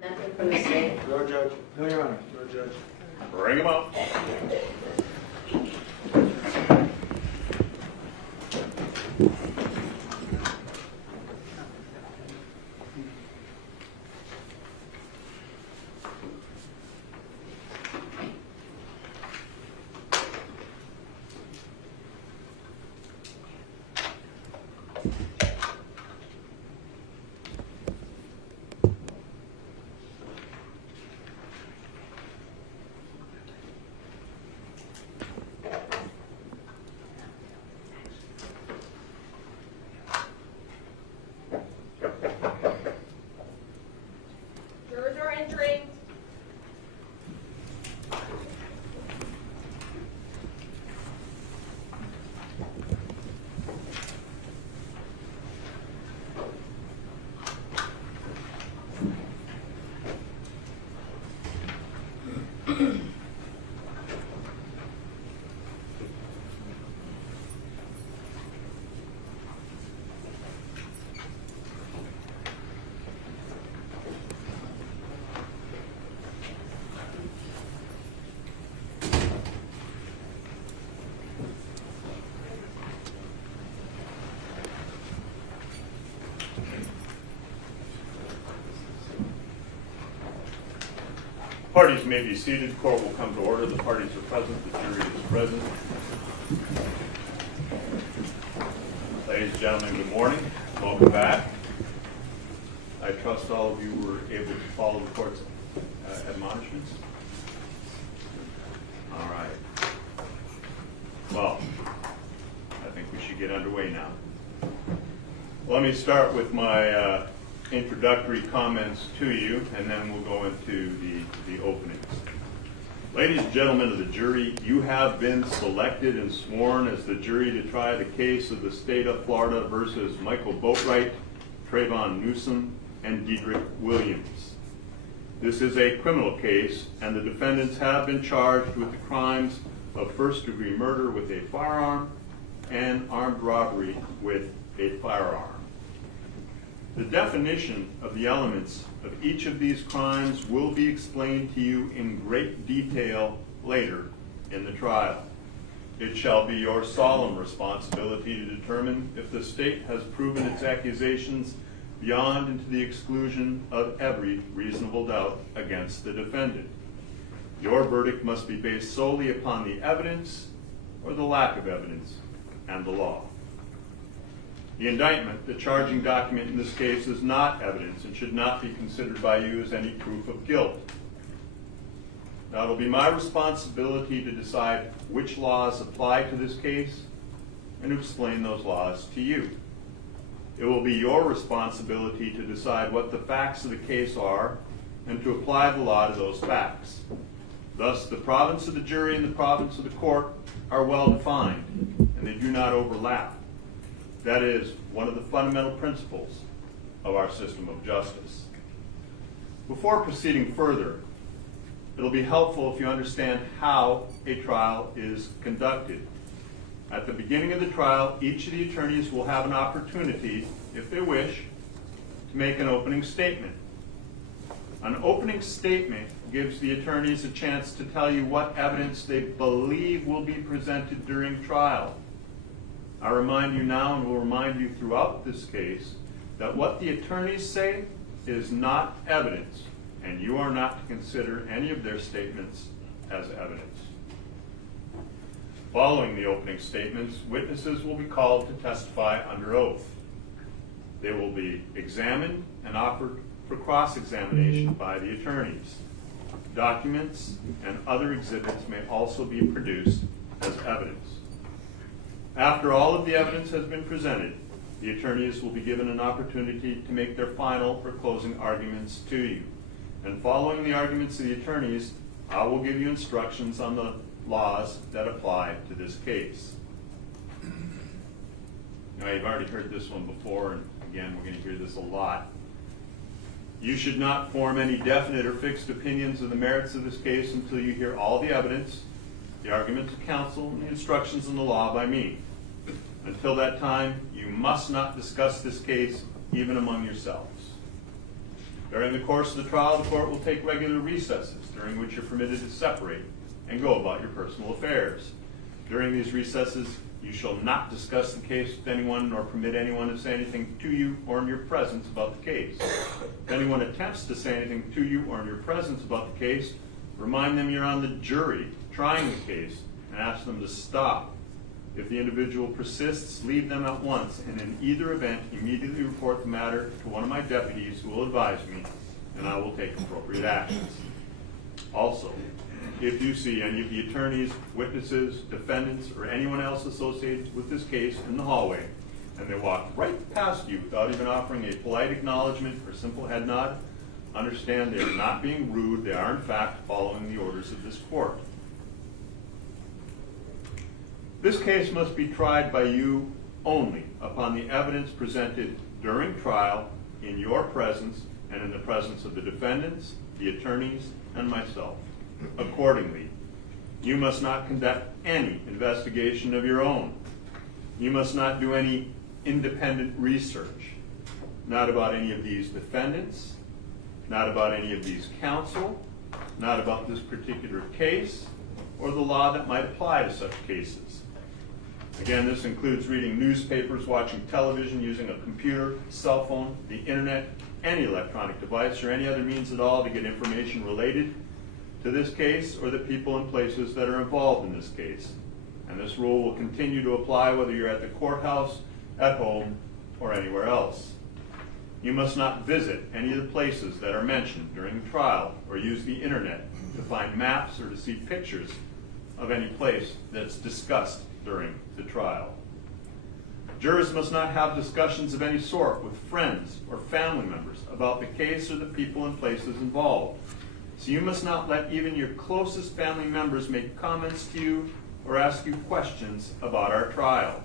Nothing from the state. Your judge. No, Your Honor. Your judge. Bring them up. Jurors are entering. Parties may be seated. Court will come to order. The parties are present. The jury is present. Ladies and gentlemen, good morning. Welcome back. I trust all of you were able to follow the court's admonishments. All right. Well, I think we should get underway now. Let me start with my introductory comments to you, and then we'll go into the openings. Ladies and gentlemen of the jury, you have been selected and sworn as the jury to try the case of the state of Florida versus Michael Boatwright, Trayvon Newsome, and Dedrick Williams. This is a criminal case, and the defendants have been charged with the crimes of first-degree murder with a firearm and armed robbery with a firearm. The definition of the elements of each of these crimes will be explained to you in great detail later in the trial. It shall be your solemn responsibility to determine if the state has proven its accusations beyond and to the exclusion of every reasonable doubt against the defendant. Your verdict must be based solely upon the evidence or the lack of evidence and the law. The indictment, the charging document in this case, is not evidence and should not be considered by you as any proof of guilt. Now, it'll be my responsibility to decide which laws apply to this case and to explain those laws to you. It will be your responsibility to decide what the facts of the case are and to apply the law to those facts. Thus, the province of the jury and the province of the court are well defined, and they do not overlap. That is one of the fundamental principles of our system of justice. Before proceeding further, it'll be helpful if you understand how a trial is conducted. At the beginning of the trial, each of the attorneys will have an opportunity, if they wish, to make an opening statement. An opening statement gives the attorneys a chance to tell you what evidence they believe will be presented during trial. I remind you now, and will remind you throughout this case, that what the attorneys say is not evidence, and you are not to consider any of their statements as evidence. Following the opening statements, witnesses will be called to testify under oath. They will be examined and offered for cross-examination by the attorneys. Documents and other exhibits may also be produced as evidence. After all of the evidence has been presented, the attorneys will be given an opportunity to make their final or closing arguments to you. And following the arguments of the attorneys, I will give you instructions on the laws that apply to this case. Now, you've already heard this one before, and again, we're going to hear this a lot. You should not form any definite or fixed opinions of the merits of this case until you hear all the evidence, the arguments of counsel, and the instructions in the law by me. Until that time, you must not discuss this case even among yourselves. During the course of the trial, the court will take regular recesses, during which you're permitted to separate and go about your personal affairs. During these recesses, you shall not discuss the case with anyone nor permit anyone to say anything to you or in your presence about the case. If anyone attempts to say anything to you or in your presence about the case, remind them you're on the jury trying the case and ask them to stop. If the individual persists, leave them at once, and in either event, immediately report the matter to one of my deputies who will advise me, and I will take appropriate actions. Also, if you see any of the attorneys, witnesses, defendants, or anyone else associated with this case in the hallway, and they walk right past you without even offering a polite acknowledgement or simple head nod, understand they are not being rude, they are in fact following the orders of this court. This case must be tried by you only upon the evidence presented during trial in your presence and in the presence of the defendants, the attorneys, and myself. Accordingly, you must not conduct any investigation of your own. You must not do any independent research, not about any of these defendants, not about any of these counsel, not about this particular case, or the law that might apply to such cases. Again, this includes reading newspapers, watching television, using a computer, cell phone, the internet, any electronic device, or any other means at all to get information related to this case or the people and places that are involved in this case. And this rule will continue to apply whether you're at the courthouse, at home, or anywhere else. You must not visit any of the places that are mentioned during the trial or use the internet to find maps or to see pictures of any place that's discussed during the trial. Jurors must not have discussions of any sort with friends or family members about the case or the people and places involved. So you must not let even your closest family members make comments to you or ask you questions about our trial.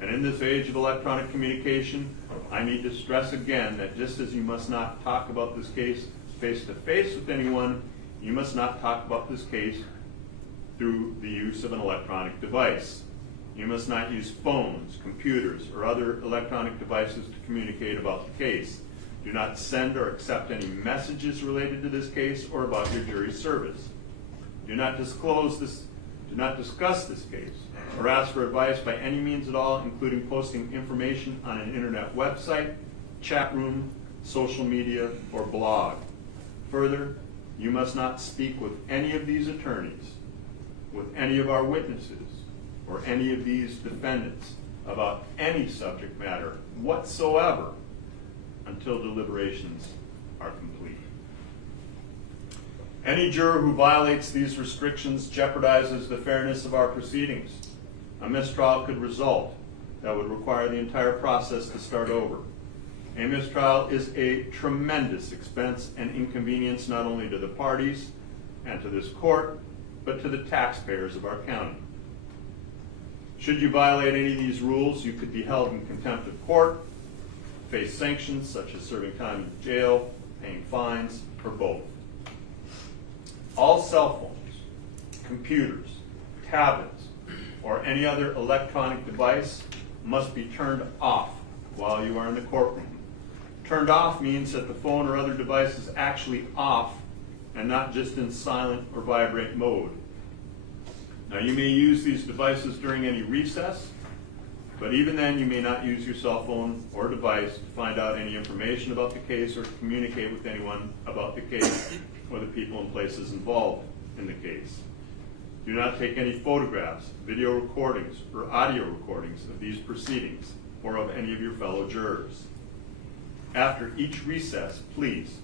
And in this age of electronic communication, I need to stress again that just as you must not talk about this case face-to-face with anyone, you must not talk about this case through the use of an electronic device. You must not use phones, computers, or other electronic devices to communicate about the case. Do not send or accept any messages related to this case or about your jury service. Do not discuss this case or ask for advice by any means at all, including posting information on an internet website, chat room, social media, or blog. Further, you must not speak with any of these attorneys, with any of our witnesses, or any of these defendants about any subject matter whatsoever until deliberations are complete. Any juror who violates these restrictions jeopardizes the fairness of our proceedings. A mistrial could result that would require the entire process to start over. A mistrial is a tremendous expense and inconvenience not only to the parties and to this court, but to the taxpayers of our county. Should you violate any of these rules, you could be held in contempt of court, face sanctions such as serving time in jail, paying fines, or both. All cell phones, computers, tablets, or any other electronic device must be turned off while you are in the courtroom. Turned off means that the phone or other device is actually off and not just in silent or vibrate mode. Now, you may use these devices during any recess, but even then you may not use your cell phone or device to find out any information about the case or to communicate with anyone about the case or the people and places involved in the case. Do not take any photographs, video recordings, or audio recordings of these proceedings or of any of your fellow jurors. After each recess, please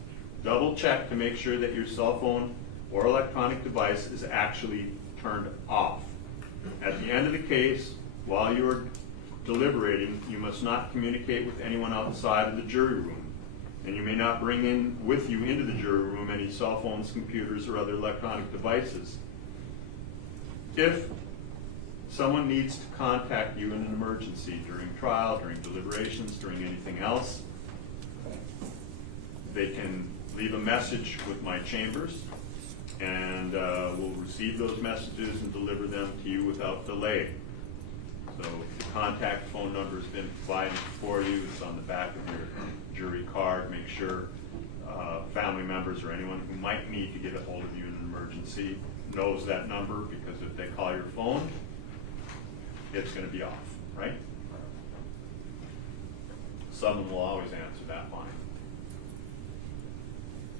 double check to make sure that your cell phone or electronic device is actually turned off. At the end of the case, while you are deliberating, you must not communicate with anyone outside of the jury room, and you may not bring in with you into the jury room any cell phones, computers, or other electronic devices. If someone needs to contact you in an emergency during trial, during deliberations, during anything else, they can leave a message with my chambers, and we'll receive those messages and deliver them to you without delay. So the contact phone number has been provided for you. It's on the back of your jury card. Make sure family members or anyone who might need to get a hold of you in an emergency knows that number, because if they call your phone, it's going to be off, right? Someone will always answer that line.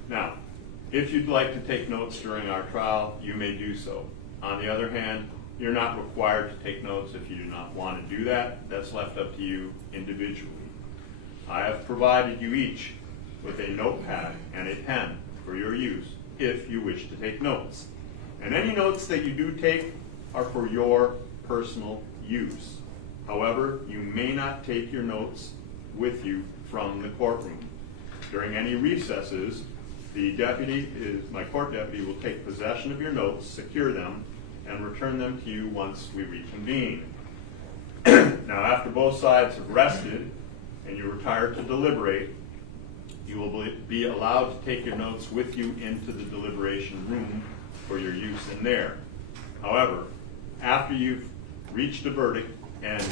Now, if you'd like to take notes during our trial, you may do so. On the other hand, you're not required to take notes if you do not want to do that. That's left up to you individually. I have provided you each with a notepad and a pen for your use if you wish to take notes. And any notes that you do take are for your personal use. However, you may not take your notes with you from the courtroom. During any recesses, my court deputy will take possession of your notes, secure them, and return them to you once we reconvene. Now, after both sides have rested and you retire to deliberate, you will be allowed to take your notes with you into the deliberation room for your use in there. However, after you've reached a verdict and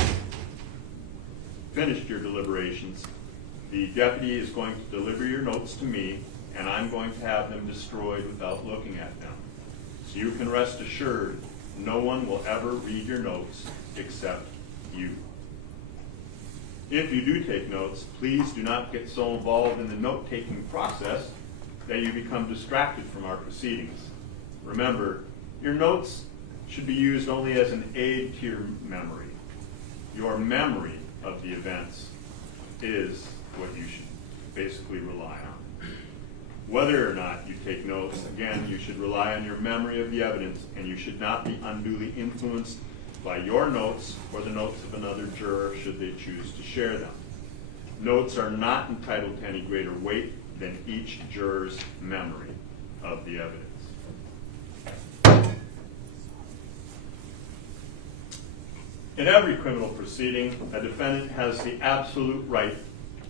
finished your deliberations, the deputy is going to deliver your notes to me, and I'm going to have them destroyed without looking at them. So you can rest assured no one will ever read your notes except you. If you do take notes, please do not get so involved in the note-taking process that you become distracted from our proceedings. Remember, your notes should be used only as an aid to your memory. Your memory of the events is what you should basically rely on. Whether or not you take notes, again, you should rely on your memory of the evidence, and you should not be unduly influenced by your notes or the notes of another juror should they choose to share them. Notes are not entitled to any greater weight than each juror's memory of the evidence. In every criminal proceeding, a defendant has the absolute right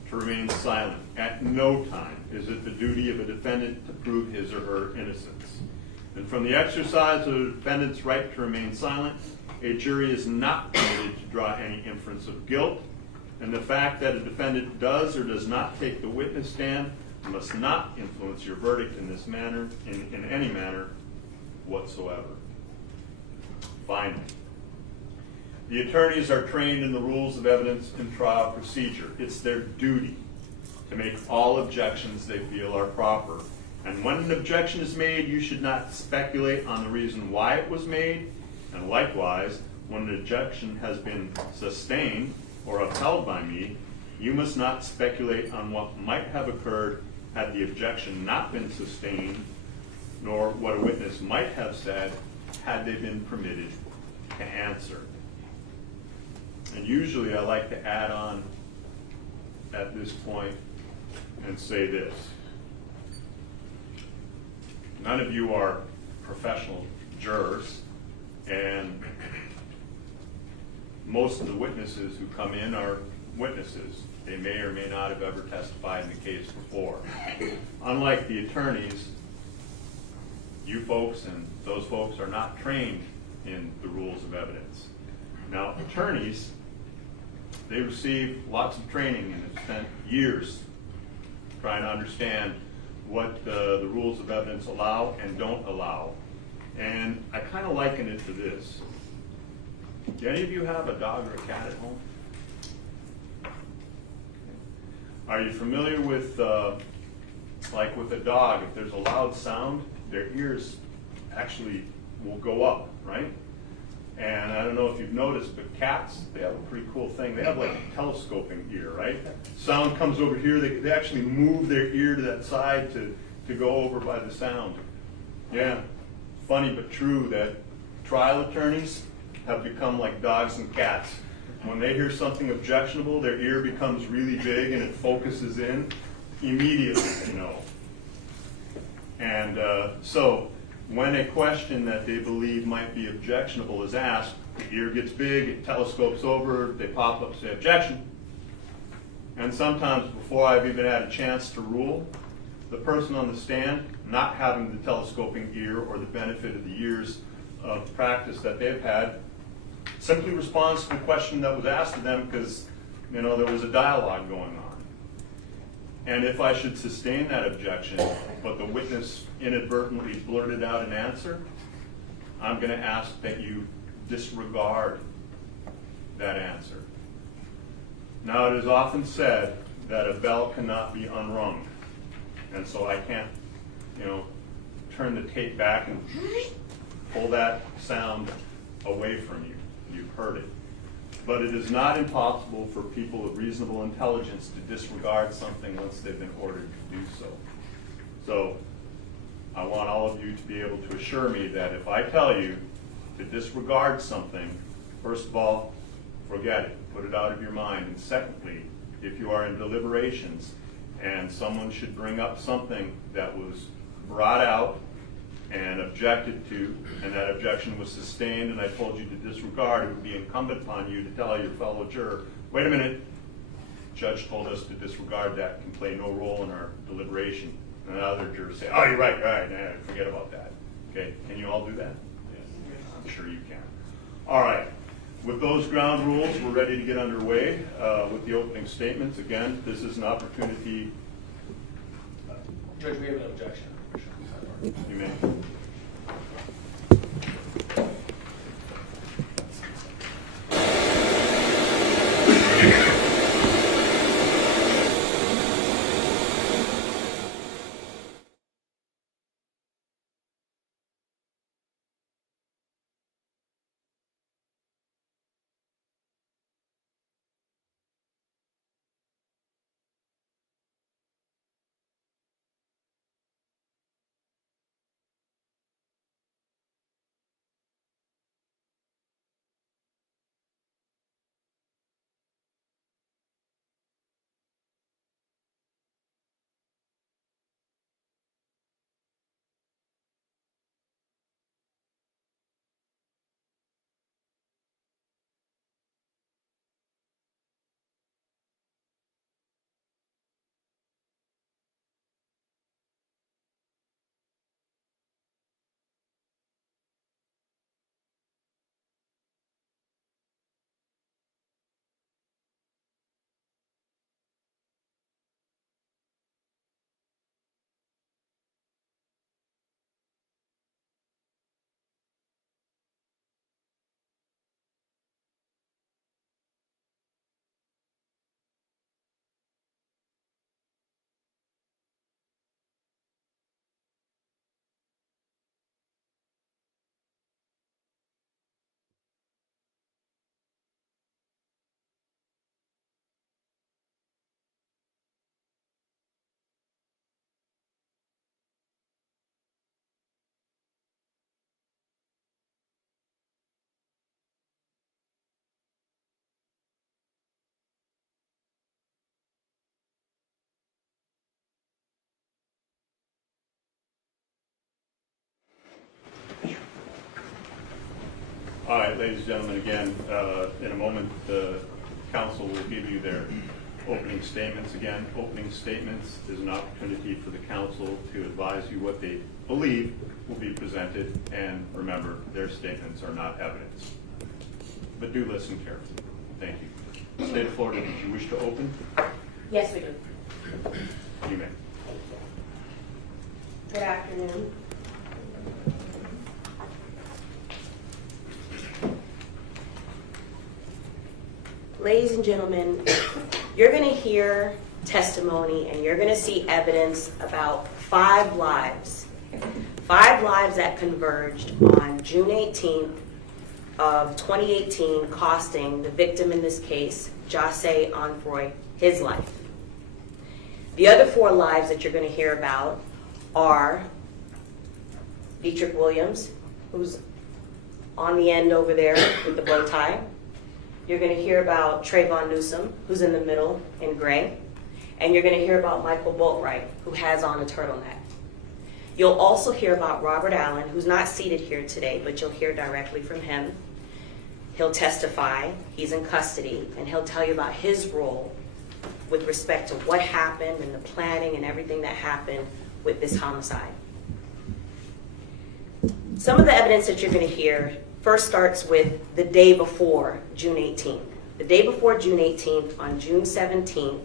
to remain silent. At no time is it the duty of a defendant to prove his or her innocence. And from the exercise of the defendant's right to remain silent, a jury is not permitted to draw any inference of guilt, and the fact that a defendant does or does not take the witness stand must not influence your verdict in this manner, in any manner whatsoever. Finally, the attorneys are trained in the rules of evidence and trial procedure. It's their duty to make all objections they feel are proper. And when an objection is made, you should not speculate on the reason why it was made. And likewise, when an objection has been sustained or upheld by me, you must not speculate on what might have occurred had the objection not been sustained, nor what a witness might have said had they been permitted to answer. And usually I like to add on at this point and say this. None of you are professional jurors, and most of the witnesses who come in are witnesses. They may or may not have ever testified in the case before. Unlike the attorneys, you folks and those folks are not trained in the rules of evidence. Now, attorneys, they receive lots of training and have spent years trying to understand what the rules of evidence allow and don't allow. And I kind of liken it to this. Do any of you have a dog or a cat at home? Are you familiar with, like with a dog, if there's a loud sound, their ears actually will go up, right? And I don't know if you've noticed, but cats, they have a pretty cool thing. They have like a telescoping ear, right? Sound comes over here, they actually move their ear to that side to go over by the sound. Yeah, funny but true that trial attorneys have become like dogs and cats. When they hear something objectionable, their ear becomes really big and it focuses in immediately, you know. And so when a question that they believe might be objectionable is asked, the ear gets big, it telescopes over, they pop up, say objection. And sometimes before I've even had a chance to rule, the person on the stand, not having the telescoping ear or the benefit of the years of practice that they've had, simply responds to the question that was asked of them because, you know, there was a dialogue going on. And if I should sustain that objection, but the witness inadvertently blurted out an answer, I'm going to ask that you disregard that answer. Now, it is often said that a bell cannot be unrung, and so I can't, turn the tape back and pull that sound away from you. You've heard it. But it is not impossible for people of reasonable intelligence to disregard something once they've been ordered to do so. So I want all of you to be able to assure me that if I tell you to disregard something, first of all, forget it, put it out of your mind. And secondly, if you are in deliberations and someone should bring up something that was brought out and objected to, and that objection was sustained, and I told you to disregard, it would be incumbent upon you to tell your fellow juror, wait a minute, judge told us to disregard that, can play no role in our deliberation. And other jurors say, oh, you're right, nah, forget about that. Okay, can you all do that? Yes. I'm sure you can. All right, with those ground rules, we're ready to get underway with the opening statements. Again, this is an opportunity. Judge, we have an objection. You may. All right, ladies and gentlemen, again, in a moment, the council will give you their opening statements. Again, opening statements is an opportunity for the council to advise you what they believe will be presented, and remember, their statements are not evidence. But do listen carefully. Thank you. State of Florida, did you wish to open? Yes, we do. You may. Good afternoon. Ladies and gentlemen, you're going to hear testimony and you're going to see evidence about 5 lives. 5 lives that converged on June 18th of 2018, costing the victim in this case, Jahseh Onfroy, his life. The other 4 lives that you're going to hear about are Dedrick Williams, who's on the end over there with the bow tie. You're going to hear about Trayvon Newsome, who's in the middle in gray. And you're going to hear about Michael Boatwright, who has on a turtleneck. You'll also hear about Robert Allen, who's not seated here today, but you'll hear directly from him. He'll testify, he's in custody, and he'll tell you about his role with respect to what happened and the planning and everything that happened with this homicide. Some of the evidence that you're going to hear first starts with the day before June 18th. The day before June 18th, on June 17th,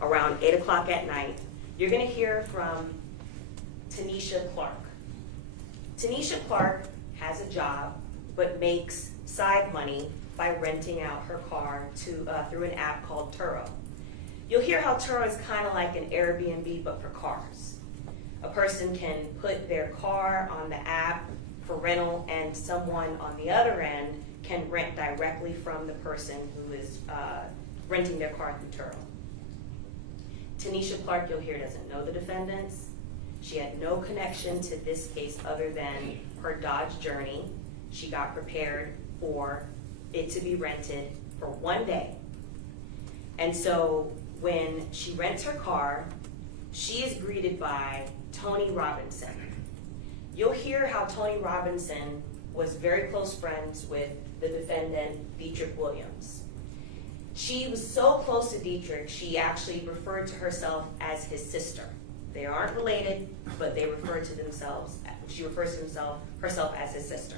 around 8 o'clock at night, you're gonna hear from Tanisha Clark. Tanisha Clark has a job, but makes side money by renting out her car through an app called Turo. You'll hear how Turo is kind of like an Airbnb, but for cars. A person can put their car on the app for rental, and someone on the other end can rent directly from the person who is renting their car through Turo. Tanisha Clark, you'll hear, doesn't know the defendants. She had no connection to this case other than her Dodge Journey. She got prepared for it to be rented for one day. And so when she rents her car, she is greeted by Tony Robinson. You'll hear how Tony Robinson was very close friends with the defendant, Dedrick Williams. She was so close to Dedrick, she actually referred to herself as his sister. They aren't related, but they refer to themselves, she refers to herself as his sister.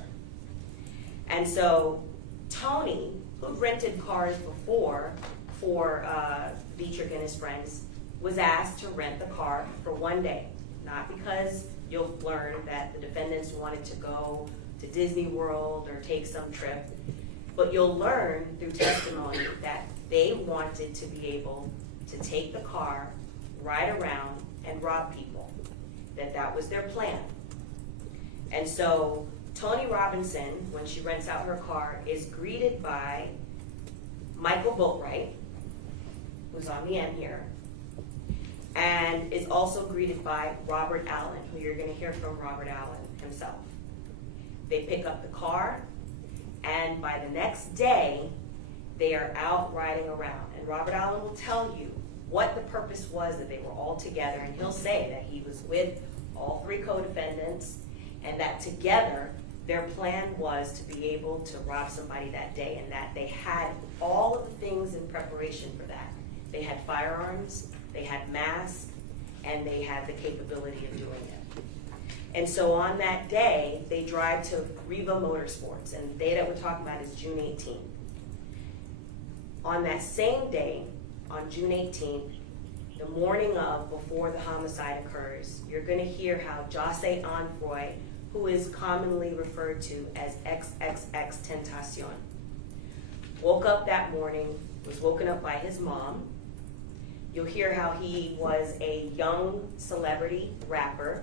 And so Tony, who rented cars before for Dedrick and his friends, was asked to rent the car for one day. Not because you'll learn that the defendants wanted to go to Disney World or take some trip, but you'll learn through testimony that they wanted to be able to take the car, ride around, and rob people. That was their plan. And so Tony Robinson, when she rents out her car, is greeted by Michael Boatwright, who's on the end here, and is also greeted by Robert Allen, who you're going to hear from Robert Allen himself. They pick up the car, and by the next day, they are out riding around. And Robert Allen will tell you what the purpose was that they were all together, and he'll say that he was with all three co-defendants, and that together their plan was to be able to rob somebody that day, and that they had all of the things in preparation for that. They had firearms, they had masks, and they had the capability of doing it. And so on that day, they drive to Riva Motorsports, and the day that we're talking about is June 18th. On that same day, on June 18th, the morning of, before the homicide occurs, you're going to hear how Jahseh Onfroy, who is commonly referred to as XXXTentacion, woke up that morning, was woken up by his mom. You'll hear how he was a young celebrity rapper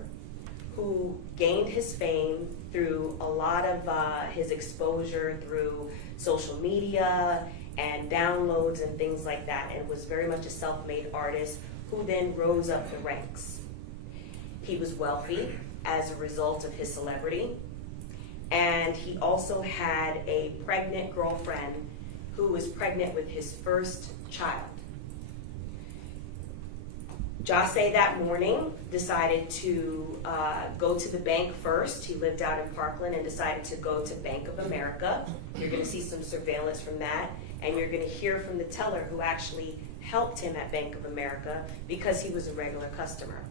who gained his fame through a lot of his exposure through social media and downloads and things like that, and was very much a self-made artist who then rose up the ranks. He was wealthy as a result of his celebrity, and he also had a pregnant girlfriend who was pregnant with his first child. Jahseh that morning decided to go to the bank first. He lived out in Parkland and decided to go to Bank of America. You're going to see some surveillance from that, and you're going to hear from the teller who actually helped him at Bank of America because he was a regular customer.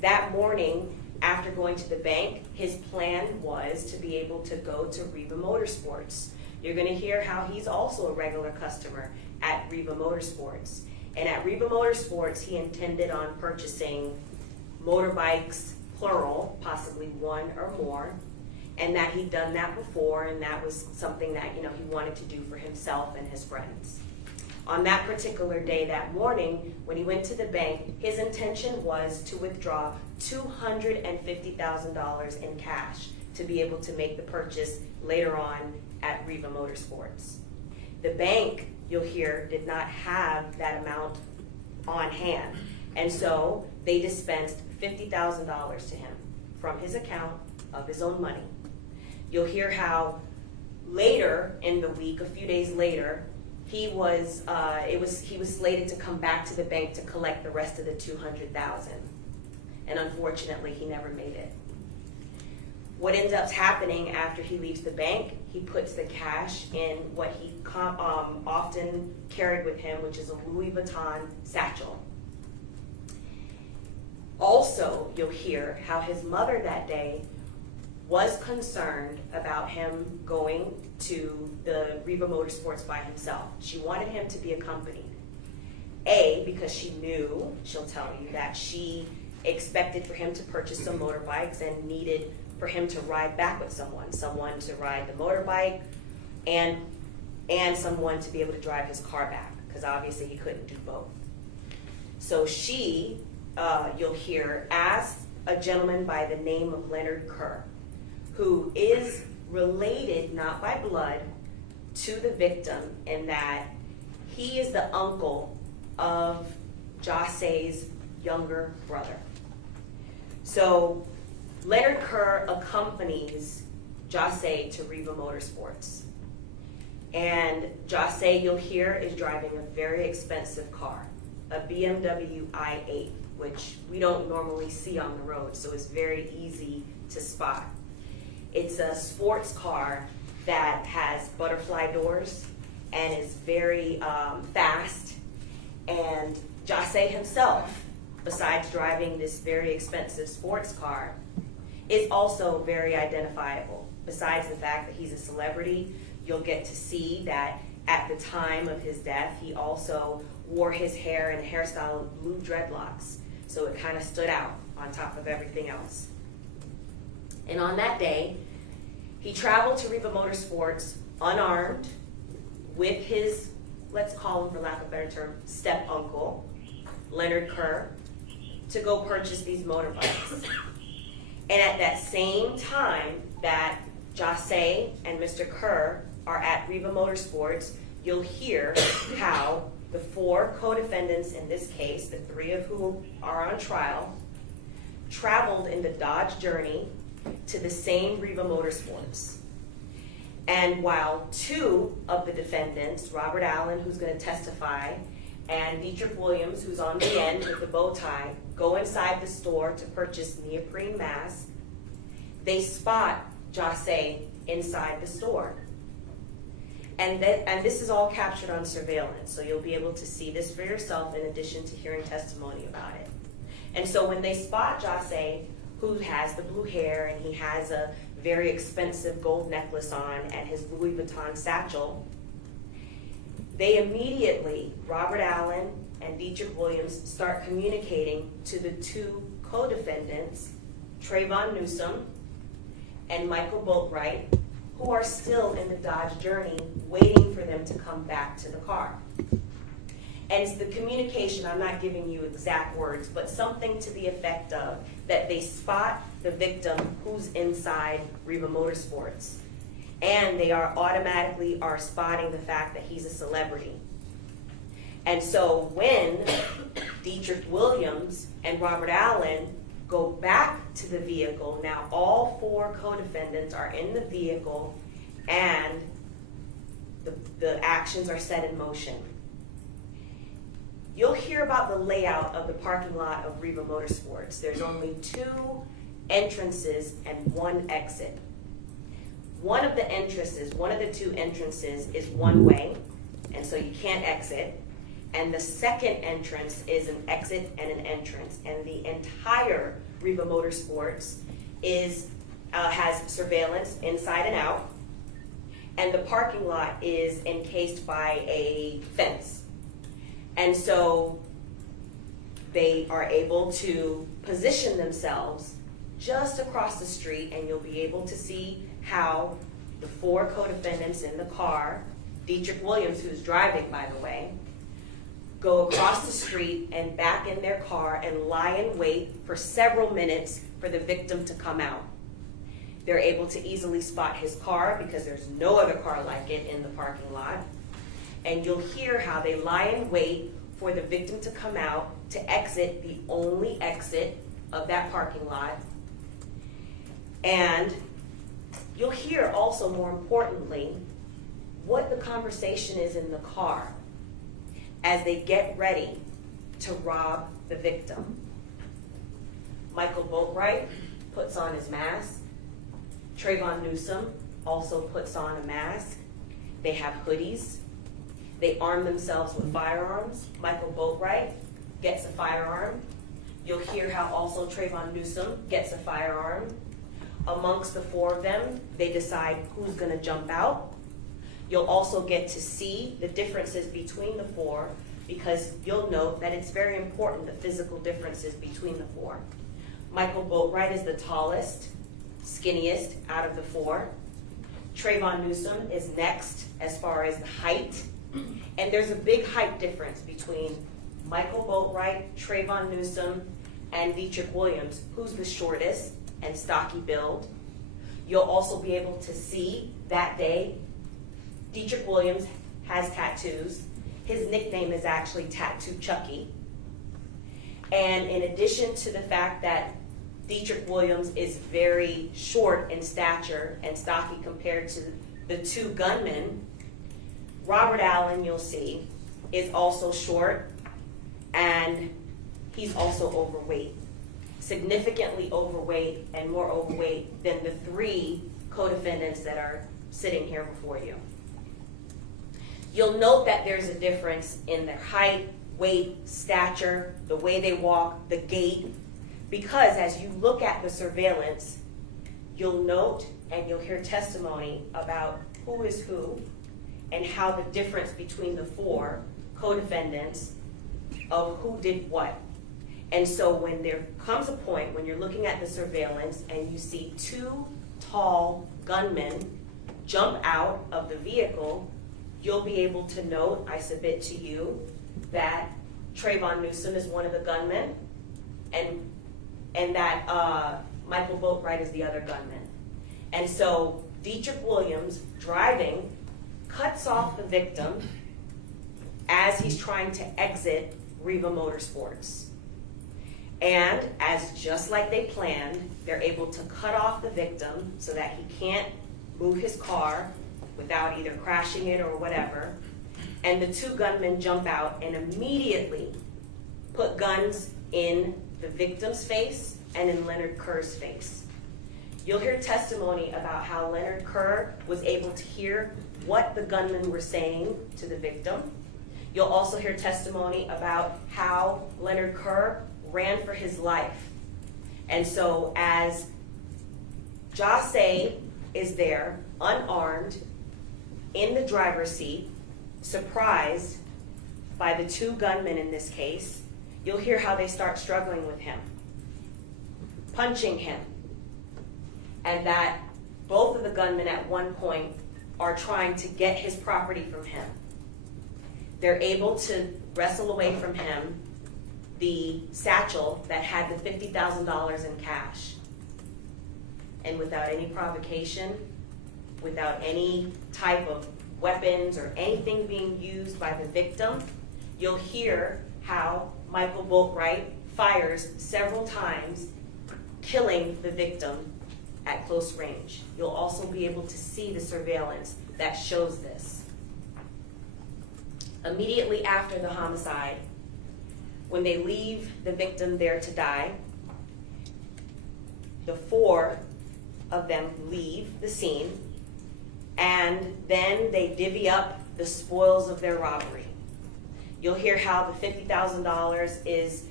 That morning, after going to the bank, his plan was to be able to go to Riva Motorsports. You're going to hear how he's also a regular customer at Riva Motorsports. And at Riva Motorsports, he intended on purchasing motorbikes, plural, possibly one or more, and that he'd done that before, and that was something that he wanted to do for himself and his friends. On that particular day, that morning, when he went to the bank, his intention was to withdraw $250,000 in cash to be able to make the purchase later on at Riva Motorsports. The bank, you'll hear, did not have that amount on hand, and so they dispensed $50,000 to him from his account of his own money. You'll hear how later in the week, a few days later, he was slated to come back to the bank to collect the rest of the $200,000, and unfortunately, he never made it. What ends up happening after he leaves the bank, he puts the cash in what he often carried with him, which is a Louis Vuitton satchel. Also, you'll hear how his mother that day was concerned about him going to the Riva Motorsports by himself. She wanted him to be accompanied. Because she knew, she'll tell you, that she expected for him to purchase some motorbikes and needed for him to ride back with someone to ride the motorbike and someone to be able to drive his car back, because obviously he couldn't do both. So she, you'll hear, asked a gentleman by the name of Leonard Kerr, who is related, not by blood, to the victim, in that he is the uncle of Jahseh's younger brother. So Leonard Kerr accompanies Jahseh to Riva Motorsports. And Jahseh, you'll hear, is driving a very expensive car, a BMW i8, which we don't normally see on the road, so it's very easy to spot. It's a sports car that has butterfly doors and is very fast. And Jahseh himself, besides driving this very expensive sports car, is also very identifiable. Besides the fact that he's a celebrity, you'll get to see that at the time of his death, he also wore his hair in a hairstyle of blue dreadlocks. So it kind of stood out on top of everything else. And on that day, he traveled to Riva Motorsports unarmed with his, let's call him for lack of a better term, step-uncle, Leonard Kerr, to go purchase these motorbikes. And at that same time that Jahseh and Mr. Kerr are at Riva Motorsports, you'll hear how the 4 co-defendants in this case, the 3 of whom are on trial, traveled in the Dodge Journey to the same Riva Motorsports. And while 2 of the defendants, Robert Allen, who's going to testify, and Dedrick Williams, who's on the end with the bow tie, go inside the store to purchase neoprene masks, they spot Jahseh inside the store. And this is all captured on surveillance, so you'll be able to see this for yourself in addition to hearing testimony about it. And so when they spot Jahseh, who has the blue hair and he has a very expensive gold necklace on and his Louis Vuitton satchel, they immediately, Robert Allen and Dedrick Williams, start communicating to the 2 co-defendants, Trayvon Newsome and Michael Boatwright, who are still in the Dodge Journey waiting for them to come back to the car. And it's the communication, I'm not giving you exact words, but something to the effect of that they spot the victim who's inside Riva Motorsports. And they are automatically spotting the fact that he's a celebrity. And so when Dedrick Williams and Robert Allen go back to the vehicle, now all 4 co-defendants are in the vehicle and the actions are set in motion. You'll hear about the layout of the parking lot of Riva Motorsports. There's only 2 entrances and 1 exit. One of the 2 entrances is one way, and so you can't exit. And the second entrance is an exit and an entrance. And the entire Riva Motorsports has surveillance inside and out. And the parking lot is encased by a fence. And so they are able to position themselves just across the street, and you'll be able to see how the 4 co-defendants in the car, Dedrick Williams, who's driving, by the way, go across the street and back in their car and lie in wait for several minutes for the victim to come out. They're able to easily spot his car because there's no other car like it in the parking lot. And you'll hear how they lie in wait for the victim to come out to exit the only exit of that parking lot. And you'll hear also, more importantly, what the conversation is in the car as they get ready to rob the victim. Michael Boatwright puts on his mask. Trayvon Newsome also puts on a mask. They have hoodies. They arm themselves with firearms. Michael Boatwright gets a firearm. You'll hear how also Trayvon Newsome gets a firearm. Amongst the 4 of them, they decide who's going to jump out. You'll also get to see the differences between the 4 because you'll note that it's very important, the physical differences between the four. Michael Boatwright is the tallest, skinniest out of the four. Trayvon Newsome is next as far as the height. And there's a big height difference between Michael Boatwright, Trayvon Newsome, and Dedrick Williams, who's the shortest and stocky build. You'll also be able to see that day, Dedrick Williams has tattoos. His nickname is actually Tattoo Chucky. And in addition to the fact that Dedrick Williams is very short in stature and stocky compared to the two gunmen, Robert Allen, you'll see, is also short, and he's also overweight. Significantly overweight, and more overweight than the three co-defendants that are sitting here before you. You'll note that there's a difference in their height, weight, stature, the way they walk, the gait, because as you look at the surveillance, you'll note and you'll hear testimony about who is who and how the difference between the four co-defendants of who did what. And so when there comes a point when you're looking at the surveillance and you see two tall gunmen jump out of the vehicle, you'll be able to note, I submit to you, that Trayvon Newsome is one of the gunmen and that Michael Boatwright is the other gunman. And so Dedrick Williams, driving, cuts off the victim as he's trying to exit Riva Motorsports. And as just like they planned, they're able to cut off the victim so that he can't move his car without either crashing it or whatever. And the two gunmen jump out and immediately put guns in the victim's face and in Leonard Kerr's face. You'll hear testimony about how Leonard Kerr was able to hear what the gunmen were saying to the victim. You'll also hear testimony about how Leonard Kerr ran for his life. And so as Jahseh is there, unarmed, in the driver's seat, surprised by the two gunmen in this case, you'll hear how they start struggling with him, punching him, and that both of the gunmen at one point are trying to get his property from him. They're able to wrestle away from him the satchel that had the $50,000 in cash. And without any provocation, without any type of weapons or anything being used by the victim, you'll hear how Michael Boatwright fires several times, killing the victim at close range. You'll also be able to see the surveillance that shows this. Immediately after the homicide, when they leave the victim there to die, the four of them leave the scene, and then they divvy up the spoils of their robbery. You'll hear how the $50,000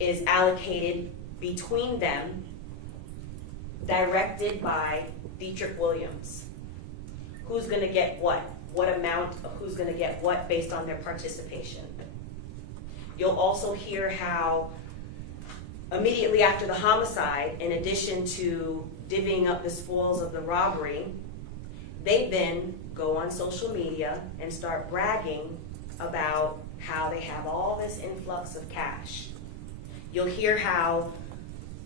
is allocated between them, directed by Dedrick Williams. Who's going to get what? What amount of who's going to get what based on their participation. You'll also hear how immediately after the homicide, in addition to divvying up the spoils of the robbery, they then go on social media and start bragging about how they have all this influx of cash. You'll hear how,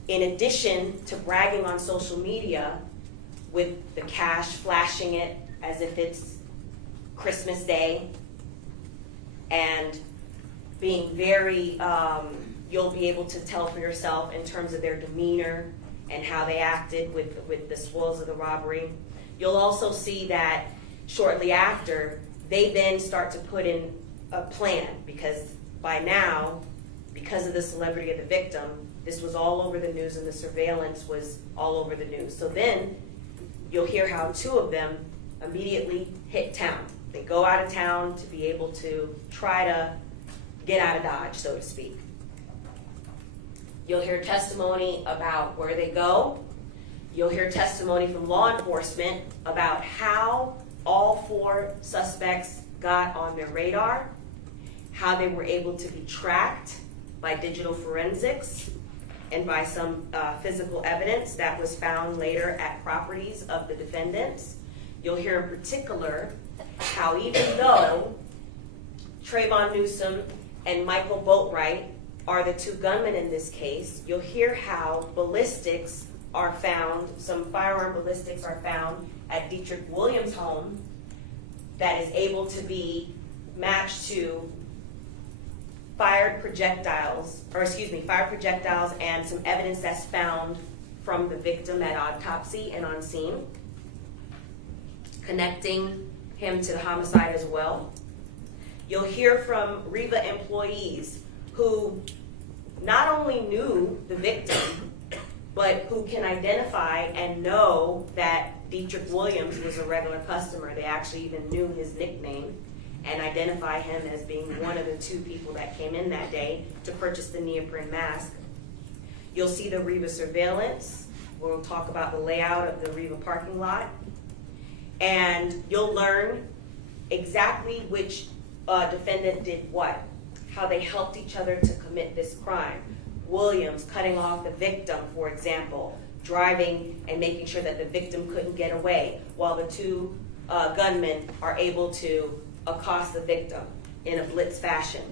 in addition to bragging on social media with the cash, flashing it as if it's Christmas Day, and being very, you'll be able to tell for yourself in terms of their demeanor and how they acted with the spoils of the robbery. You'll also see that shortly after, they then start to put in a plan, because by now, because of the celebrity of the victim, this was all over the news and the surveillance was all over the news. So then you'll hear how two of them immediately hit town. They go out of town to be able to try to get out of Dodge, so to speak. You'll hear testimony about where they go. You'll hear testimony from law enforcement about how all four suspects got on their radar. how they were able to be tracked by digital forensics and by some physical evidence that was found later at properties of the defendants. You'll hear in particular how even though Trayvon Newsome and Michael Boatwright are the two gunmen in this case, you'll hear how ballistics are found, some firearm ballistics are found at Dedrick Williams' home that is able to be matched to fired projectiles and some evidence that's found from the victim at autopsy and on scene, connecting him to the homicide as well. You'll hear from REVA employees who not only knew the victim, but who can identify and know that Dedrick Williams was a regular customer. They actually even knew his nickname and identify him as being one of the two people that came in that day to purchase the neoprene mask. You'll see the REVA surveillance. We'll talk about the layout of the REVA parking lot. And you'll learn exactly which defendant did what, how they helped each other to commit this crime. Williams cutting off the victim, for example, driving and making sure that the victim couldn't get away, while the two gunmen are able to accost the victim in a blitz fashion.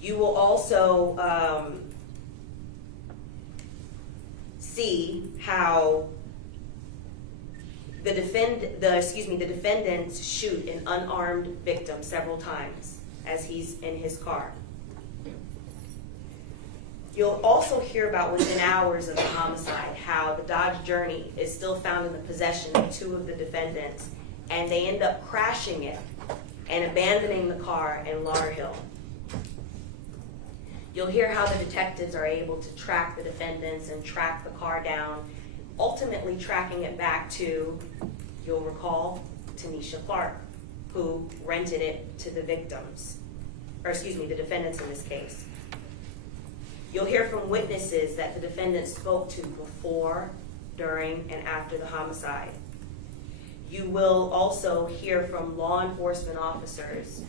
You will also see how the defendants shoot an unarmed victim several times as he's in his car. You'll also hear about within hours of the homicide how the Dodge Journey is still found in the possession of two of the defendants, and they end up crashing it and abandoning the car in Lauderhill. You'll hear how the detectives are able to track the defendants and track the car down, ultimately tracking it back to, you'll recall, Tanisha Clark, who rented it to the victims, or excuse me, the defendants in this case. You'll hear from witnesses that the defendants spoke to before, during, and after the homicide. You will also hear from law enforcement officers,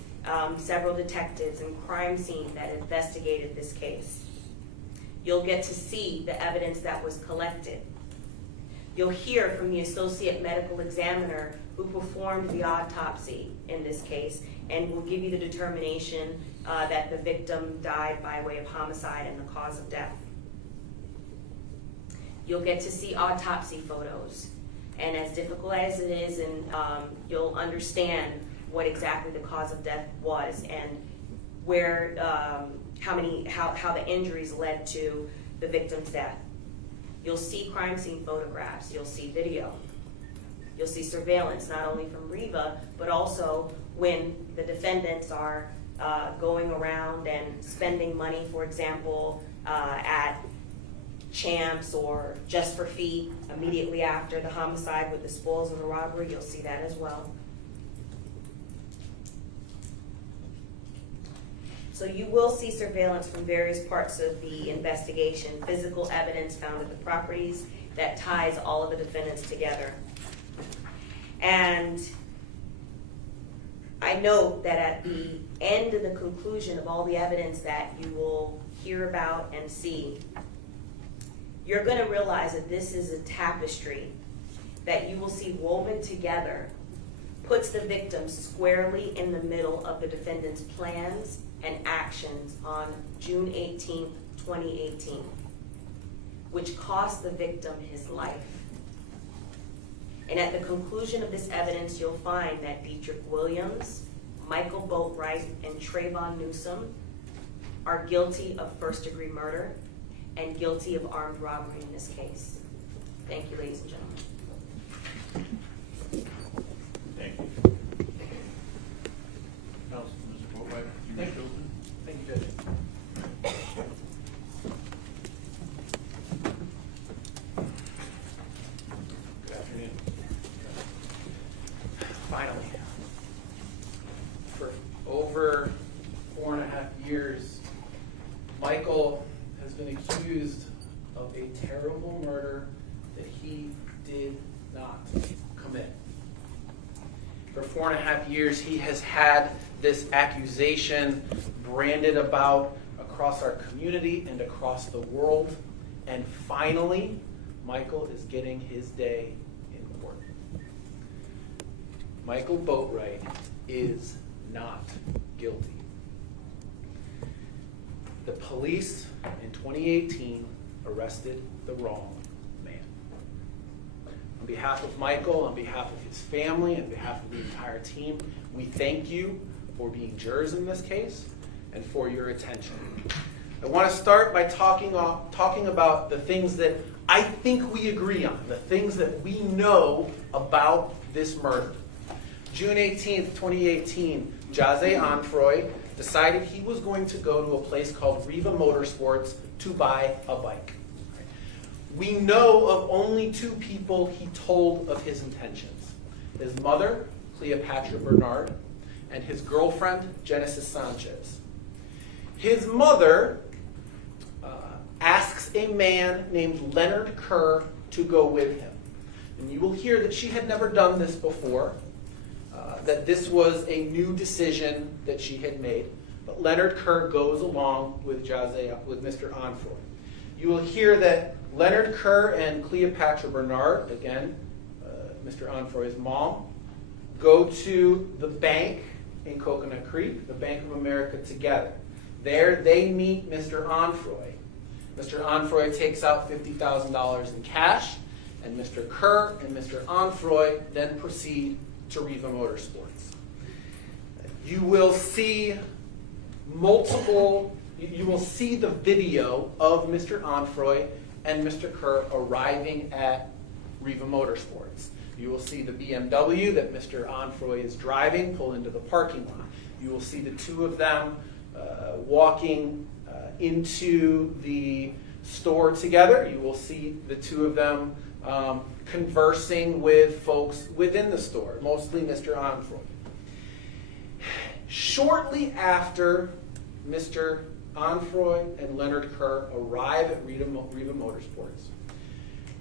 several detectives and crime scene that investigated this case. You'll get to see the evidence that was collected. You'll hear from the associate medical examiner who performed the autopsy in this case and will give you the determination that the victim died by way of homicide and the cause of death. You'll get to see autopsy photos, and as difficult as it is, and you'll understand what exactly the cause of death was and where, how the injuries led to the victim's death. You'll see crime scene photographs, you'll see video, you'll see surveillance, not only from REVA, but also when the defendants are going around and spending money, for example, at Champs or Just for Feet immediately after the homicide with the spoils of the robbery. You'll see that as well. So you will see surveillance from various parts of the investigation, physical evidence found at the properties that ties all of the defendants together. And I note that at the end of the conclusion of all the evidence that you will hear about and see, you're going to realize that this is a tapestry that you will see woven together, puts the victim squarely in the middle of the defendant's plans and actions on June 18th, 2018, which cost the victim his life. And at the conclusion of this evidence, you'll find that Dedrick Williams, Michael Boatwright, and Trayvon Newsome are guilty of first-degree murder and guilty of armed robbery in this case. Thank you, ladies and gentlemen. Thank you. Counsel, Mr. Boatwright, you wish to open? Thank you, Judge. Good afternoon. Finally. For over 4.5 years, Michael has been accused of a terrible murder that he did not commit. For 4.5 years, he has had this accusation branded about across our community and across the world. And finally, Michael is getting his day in court. Michael Boatwright is not guilty. The police in 2018 arrested the wrong man. On behalf of Michael, on behalf of his family, on behalf of the entire team, we thank you for being jurors in this case and for your attention. I want to start by talking about the things that I think we agree on, the things that we know about this murder. June 18th, 2018, Jahseh Onfroy decided he was going to go to a place called Riva Motorsports to buy a bike. We know of only 2 people he told of his intentions. His mother, Cleopatra Bernard, and his girlfriend, Genesis Sanchez. His mother asks a man named Leonard Kerr to go with him. And you will hear that she had never done this before, that this was a new decision that she had made. But Leonard Kerr goes along with Mr. Onfroy. You will hear that Leonard Kerr and Cleopatra Bernard, again, Mr. Onfroy's mom, go to the bank in Coconut Creek, the Bank of America, together. There they meet Mr. Onfroy. Mr. Onfroy takes out $50,000 in cash, and Mr. Kerr and Mr. Onfroy then proceed to Riva Motorsports. You will see the video of Mr. Onfroy and Mr. Kerr arriving at Riva Motorsports. You will see the BMW that Mr. Onfroy is driving pull into the parking lot. You will see the 2 of them walking into the store together. You will see the 2 of them conversing with folks within the store, mostly Mr. Onfroy. Shortly after Mr. Onfroy and Leonard Kerr arrive at Riva Motorsports,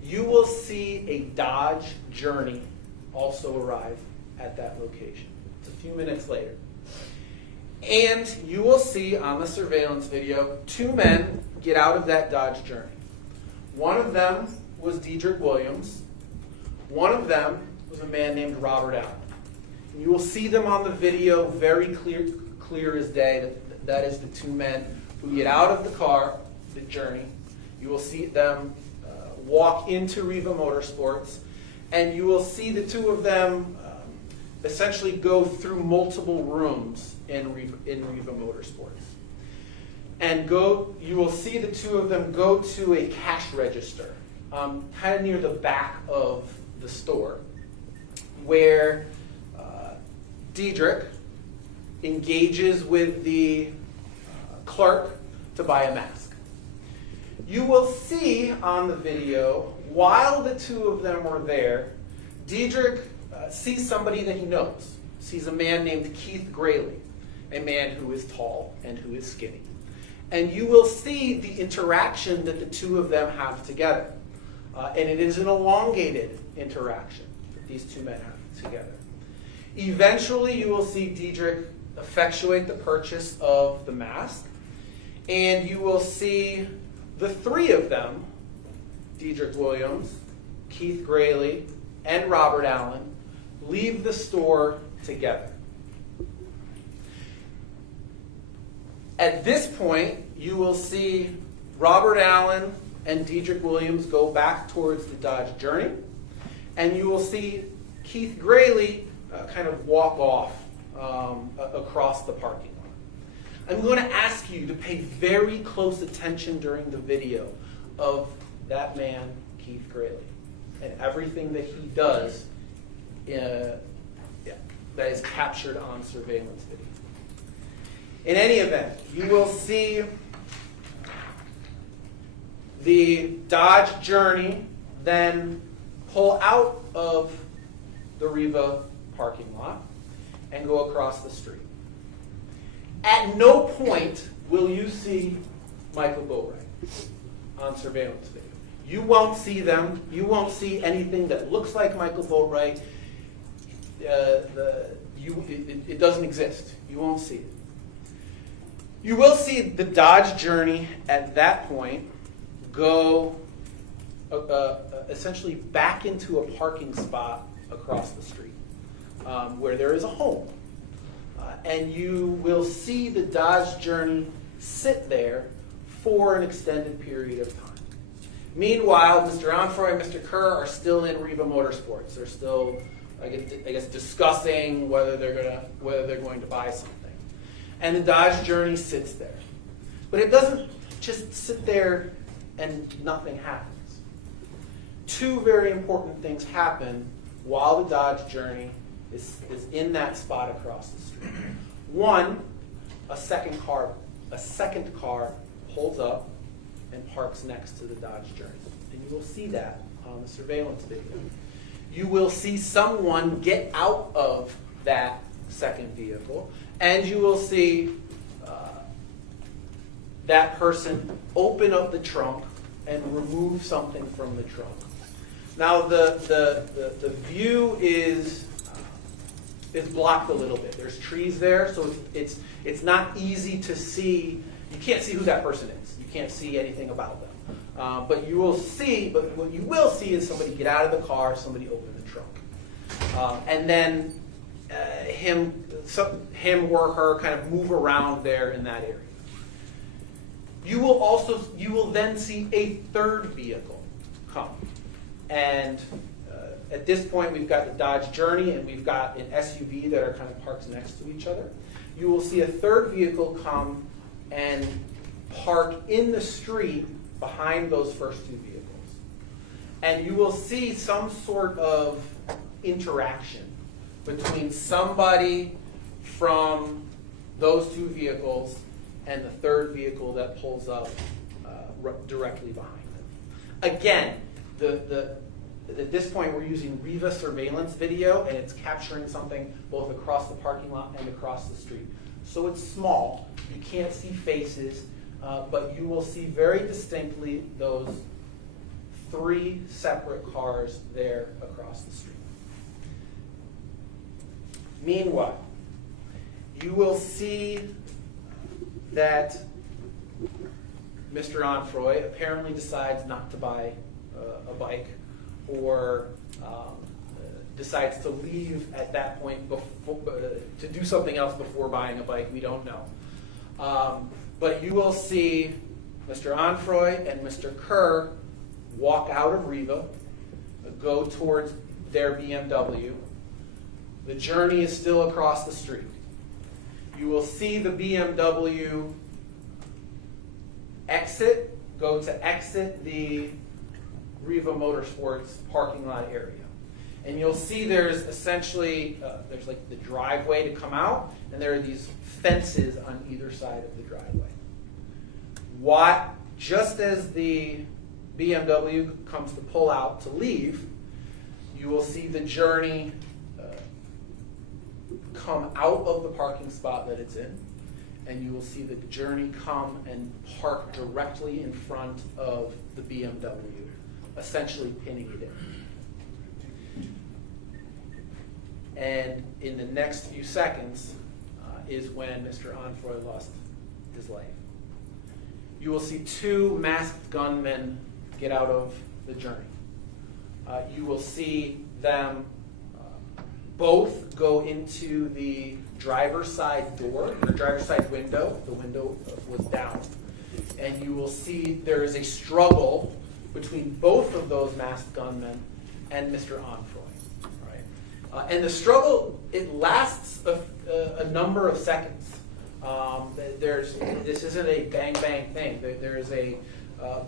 you will see a Dodge Journey also arrive at that location. It's a few minutes later. And you will see on the surveillance video 2 men get out of that Dodge Journey. One of them was Dedrick Williams. One of them was a man named Robert Allen. And you will see them on the video very clear as day. That is the 2 men who get out of the car, the Journey. You will see them walk into Riva Motorsports, and you will see the 2 of them essentially go through multiple rooms in Riva Motorsports. And you will see the 2 of them go to a cash register, kind of near the back of the store, where Dedrick engages with the clerk to buy a mask. You will see on the video, while the 2 of them are there, Dedrick sees somebody that he knows. Sees a man named Keith Grayley, a man who is tall and who is skinny. And you will see the interaction that the 2 of them have together. And it is an elongated interaction that these 2 men have together. Eventually, you will see Dedrick effectuate the purchase of the mask. And you will see the 3 of them, Dedrick Williams, Keith Grayley, and Robert Allen, leave the store together. At this point, you will see Robert Allen and Dedrick Williams go back towards the Dodge Journey, and you will see Keith Grayley kind of walk off across the parking lot. I'm going to ask you to pay very close attention during the video of that man, Keith Grayley, and everything that he does that is captured on surveillance video. In any event, you will see the Dodge Journey then pull out of the Riva parking lot and go across the street. At no point will you see Michael Boatwright on surveillance video. You won't see them. You won't see anything that looks like Michael Boatwright. it doesn't exist. You won't see it. You will see the Dodge Journey at that point go essentially back into a parking spot across the street where there is a home. And you will see the Dodge Journey sit there for an extended period of time. Meanwhile, Mr. Onfroy and Mr. Kerr are still in Riva Motorsports. They're still, I guess, discussing whether they're going to buy something. And the Dodge Journey sits there. But it doesn't just sit there and nothing happens. Two very important things happen while the Dodge Journey is in that spot across the street. One, a second car pulls up and parks next to the Dodge Journey. And you will see that on the surveillance video. You will see someone get out of that second vehicle, and you will see that person open up the trunk and remove something from the trunk. Now the view is blocked a little bit. There's trees there, so it's not easy to see. You can't see who that person is. You can't see anything about them. But what you will see is somebody get out of the car, somebody open the trunk, and then him or her kind of move around there in that area. You will then see a third vehicle come, and at this point we've got the Dodge Journey and we've got an SUV that are kind of parked next to each other. You will see a third vehicle come and park in the street behind those first two vehicles. And you will see some sort of interaction between somebody from those two vehicles and the third vehicle that pulls up directly behind them. Again, at this point we're using Riva surveillance video, and it's capturing something both across the parking lot and across the street. So it's small, you can't see faces, but you will see very distinctly those three separate cars there across the street. Meanwhile, you will see that Mr. Onfroy apparently decides not to buy a bike, or decides to leave at that point to do something else before buying a bike. We don't know. But you will see Mr. Onfroy and Mr. Kerr walk out of Riva, go towards their BMW. The Journey is still across the street. You will see the BMW go to exit the Riva Motorsports parking lot area. And you'll see there's essentially, there's like the driveway to come out, and there are these fences on either side of the driveway. Just as the BMW comes to pull out to leave, you will see the Journey come out of the parking spot that it's in, and you will see the Journey come and park directly in front of the BMW, essentially pinning it in. And in the next few seconds is when Mr. Onfroy lost his life. You will see two masked gunmen get out of the Journey. You will see them both go into the driver's side door, the driver's side window. The window was down. And you will see there is a struggle between both of those masked gunmen and Mr. Onfroy. Right? And the struggle, it lasts a number of seconds. This isn't a bang-bang thing. There is a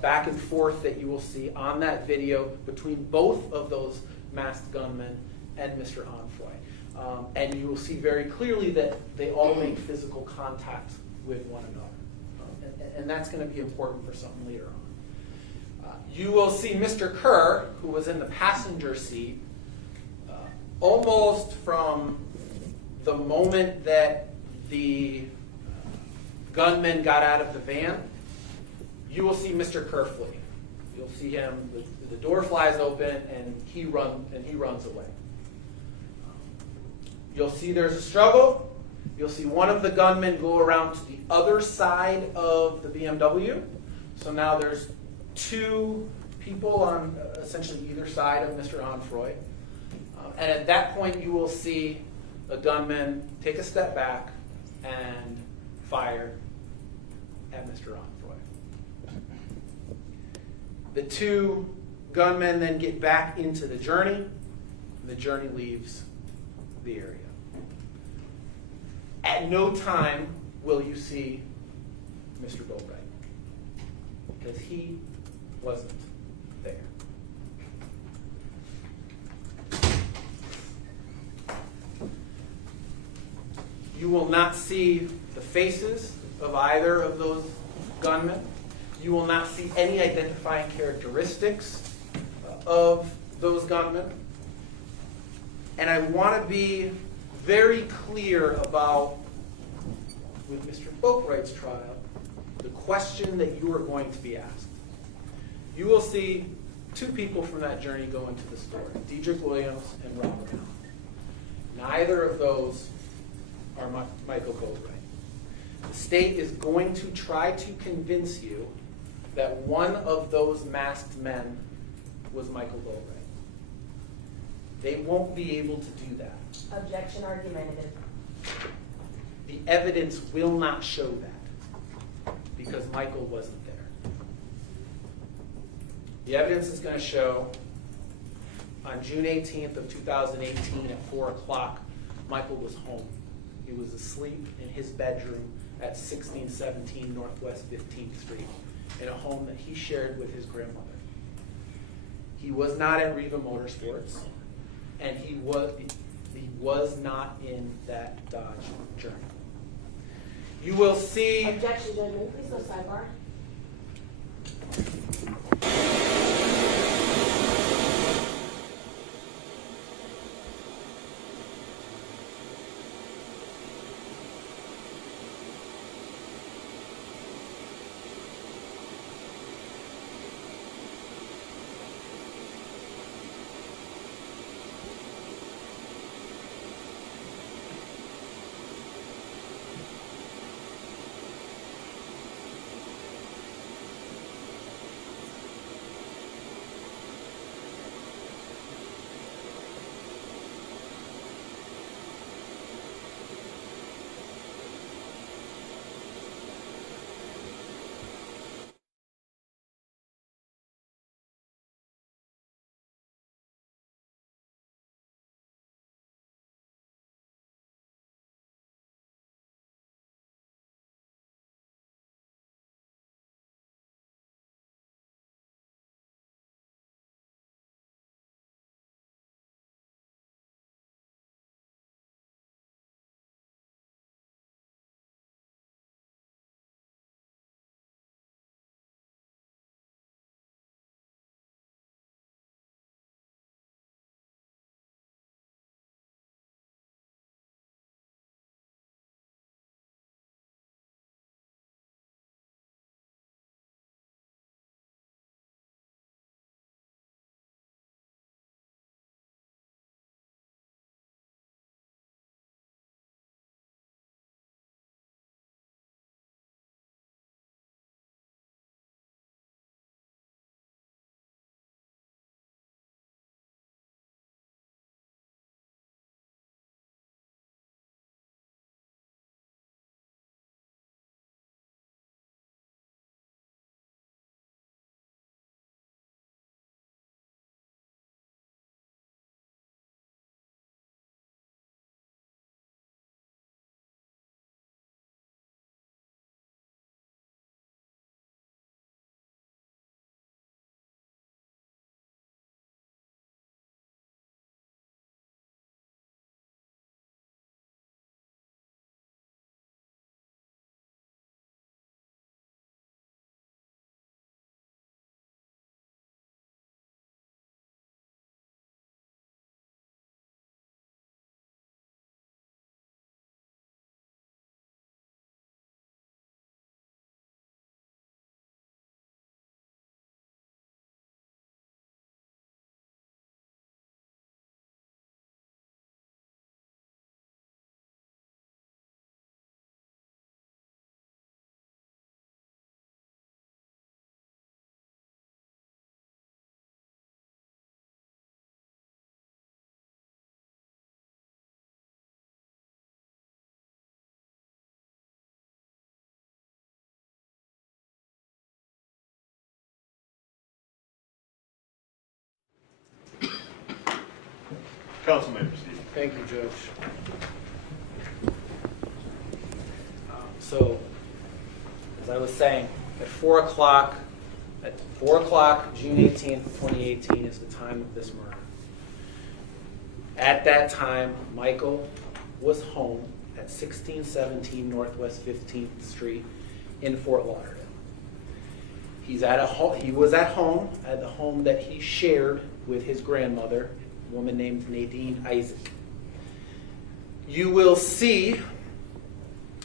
back and forth that you will see on that video between both of those masked gunmen and Mr. Onfroy. And you will see very clearly that they all make physical contact with one another. And that's going to be important for something later on. You will see Mr. Kerr, who was in the passenger seat, almost from the moment that the gunman got out of the van, you will see Mr. Kerr flee. You'll see him, the door flies open, and he runs away. You'll see there's a struggle. You'll see one of the gunmen go around to the other side of the BMW. So now there's two people on essentially either side of Mr. Onfroy. And at that point, you will see a gunman take a step back and fire at Mr. Onfroy. The two gunmen then get back into the journey, and the journey leaves the area. At no time will you see Mr. Boatwright, because he wasn't there. You will not see the faces of either of those gunmen. You will not see any identifying characteristics of those gunmen. And I want to be very clear about, with Mr. Boatwright's trial, the question that you are going to be asked. You will see two people from that journey go into the store, Dedrick Williams and Robbery. Neither of those are Michael Boatwright. The state is going to try to convince you that one of those masked men was Michael Boatwright. They won't be able to do that. Objection argumentative. The evidence will not show that because Michael wasn't there. The evidence is going to show on June 18th of 2018 at 4 o'clock, Michael was home. He was asleep in his bedroom at 1617 Northwest 15th Street in a home that he shared with his grandmother. He was not at Riva Motorsports, and he was not in that Dodge Journey. You will see... Objection, Judge. May we please go sidebar? Council may proceed. Thank you, Judge. So, as I was saying, at 4 o'clock, June 18th, 2018 is the time of this murder. At that time, Michael was home at 1617 Northwest 15th Street in Fort Lauderdale. He was at home, at the home that he shared with his grandmother, a woman named Nadine Isaac. You will see,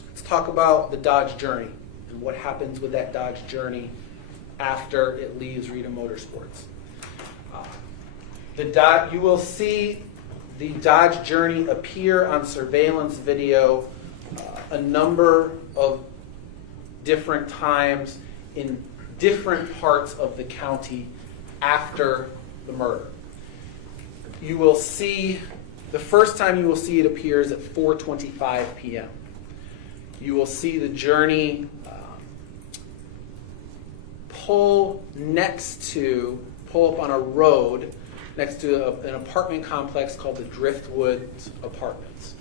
let's talk about the Dodge Journey and what happens with that Dodge Journey after it leaves Rita Motorsports. You will see the Dodge Journey appear on surveillance video a number of different times in different parts of the county after the murder. You will see, the first time you will see it appears at 4:25 p.m. You will see the Journey pull up on a road next to an apartment complex called the Driftwood Apartments.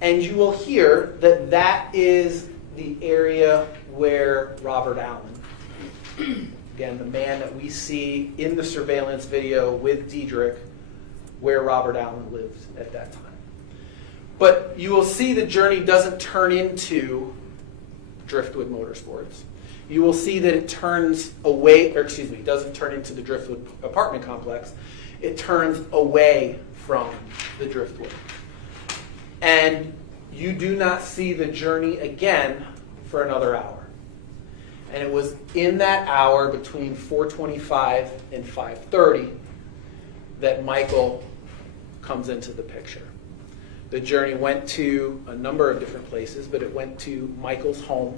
And you will hear that that is the area where Robert Allen, again, the man that we see in the surveillance video with Dedrick, where Robert Allen lived at that time. But you will see the Journey doesn't turn into Driftwood Motorsports. You will see that it turns away, doesn't turn into the Driftwood apartment complex. It turns away from the Driftwood. And you do not see the Journey again for another hour. And it was in that hour between 4:25 and 5:30 that Michael comes into the picture. The Journey went to a number of different places, but it went to Michael's home.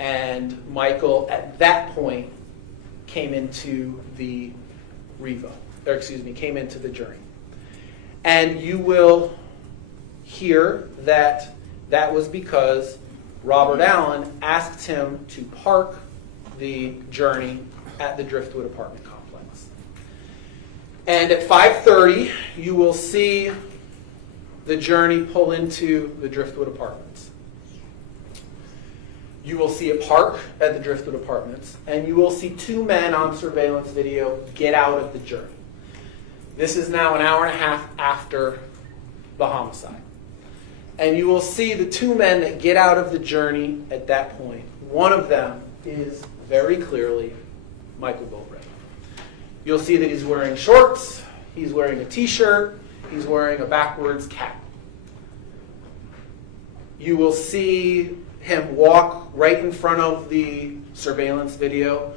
And Michael, at that point, came into the came into the Journey. And you will hear that that was because Robert Allen asked him to park the Journey at the Driftwood apartment complex. And at 5:30, you will see the Journey pull into the Driftwood apartments. You will see it park at the Driftwood apartments, and you will see two men on surveillance video get out of the Journey. This is now an hour and a half after the homicide. And you will see the two men that get out of the Journey at that point. One of them is very clearly Michael Boatwright. You'll see that he's wearing shorts, he's wearing a t-shirt, he's wearing a backwards cap. You will see him walk right in front of the surveillance video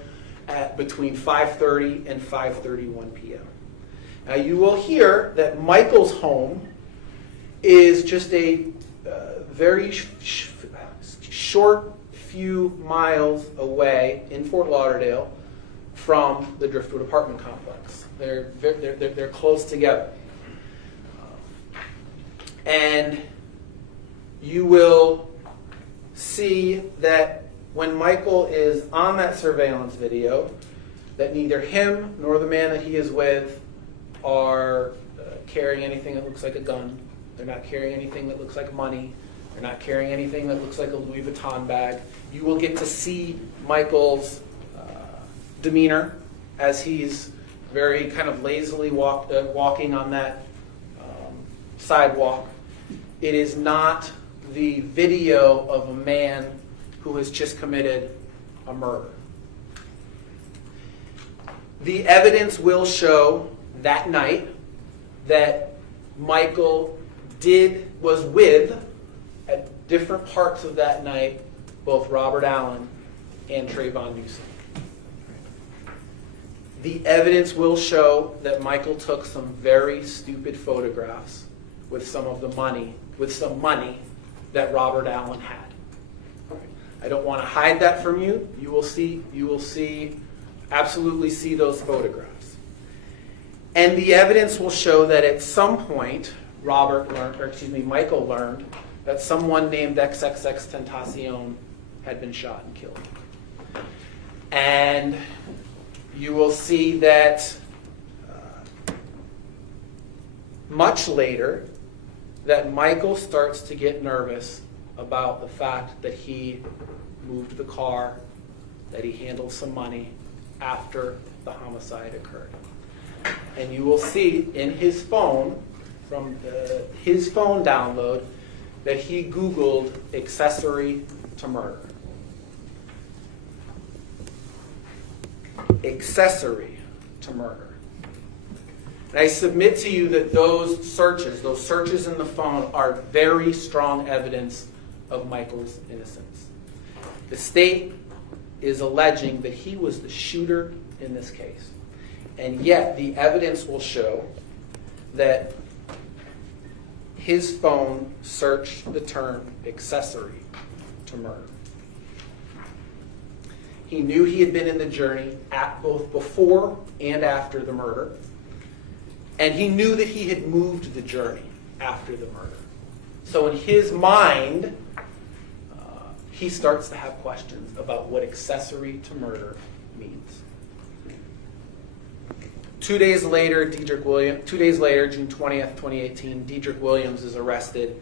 at between 5:30 and 5:31 p.m. Now you will hear that Michael's home is just a very short few miles away in Fort Lauderdale from the Driftwood apartment complex. They're close together. And you will see that when Michael is on that surveillance video, that neither him nor the man that he is with are carrying anything that looks like a gun. They're not carrying anything that looks like money. They're not carrying anything that looks like a Louis Vuitton bag. You will get to see Michael's demeanor as he's very kind of lazily walking on that sidewalk. It is not the video of a man who has just committed a murder. The evidence will show that night that Michael was with, at different parts of that night, both Robert Allen and Trayvon Newsome. The evidence will show that Michael took some very stupid photographs with some money that Robert Allen had. I don't want to hide that from you. You will absolutely see those photographs. And the evidence will show that at some point, Michael learned that someone named XXXTentacion had been shot and killed. And you will see that much later that Michael starts to get nervous about the fact that he moved the car, that he handled some money after the homicide occurred. And you will see in his phone, from his phone download, that he Googled accessory to murder. Accessory to murder. And I submit to you that those searches in the phone, are very strong evidence of Michael's innocence. The state is alleging that he was the shooter in this case. And yet the evidence will show that his phone searched the term accessory to murder. He knew he had been in the journey at both before and after the murder. And he knew that he had moved the journey after the murder. So in his mind, he starts to have questions about what accessory to murder means. 2 days later, June 20th, 2018, Dedrick Williams is arrested.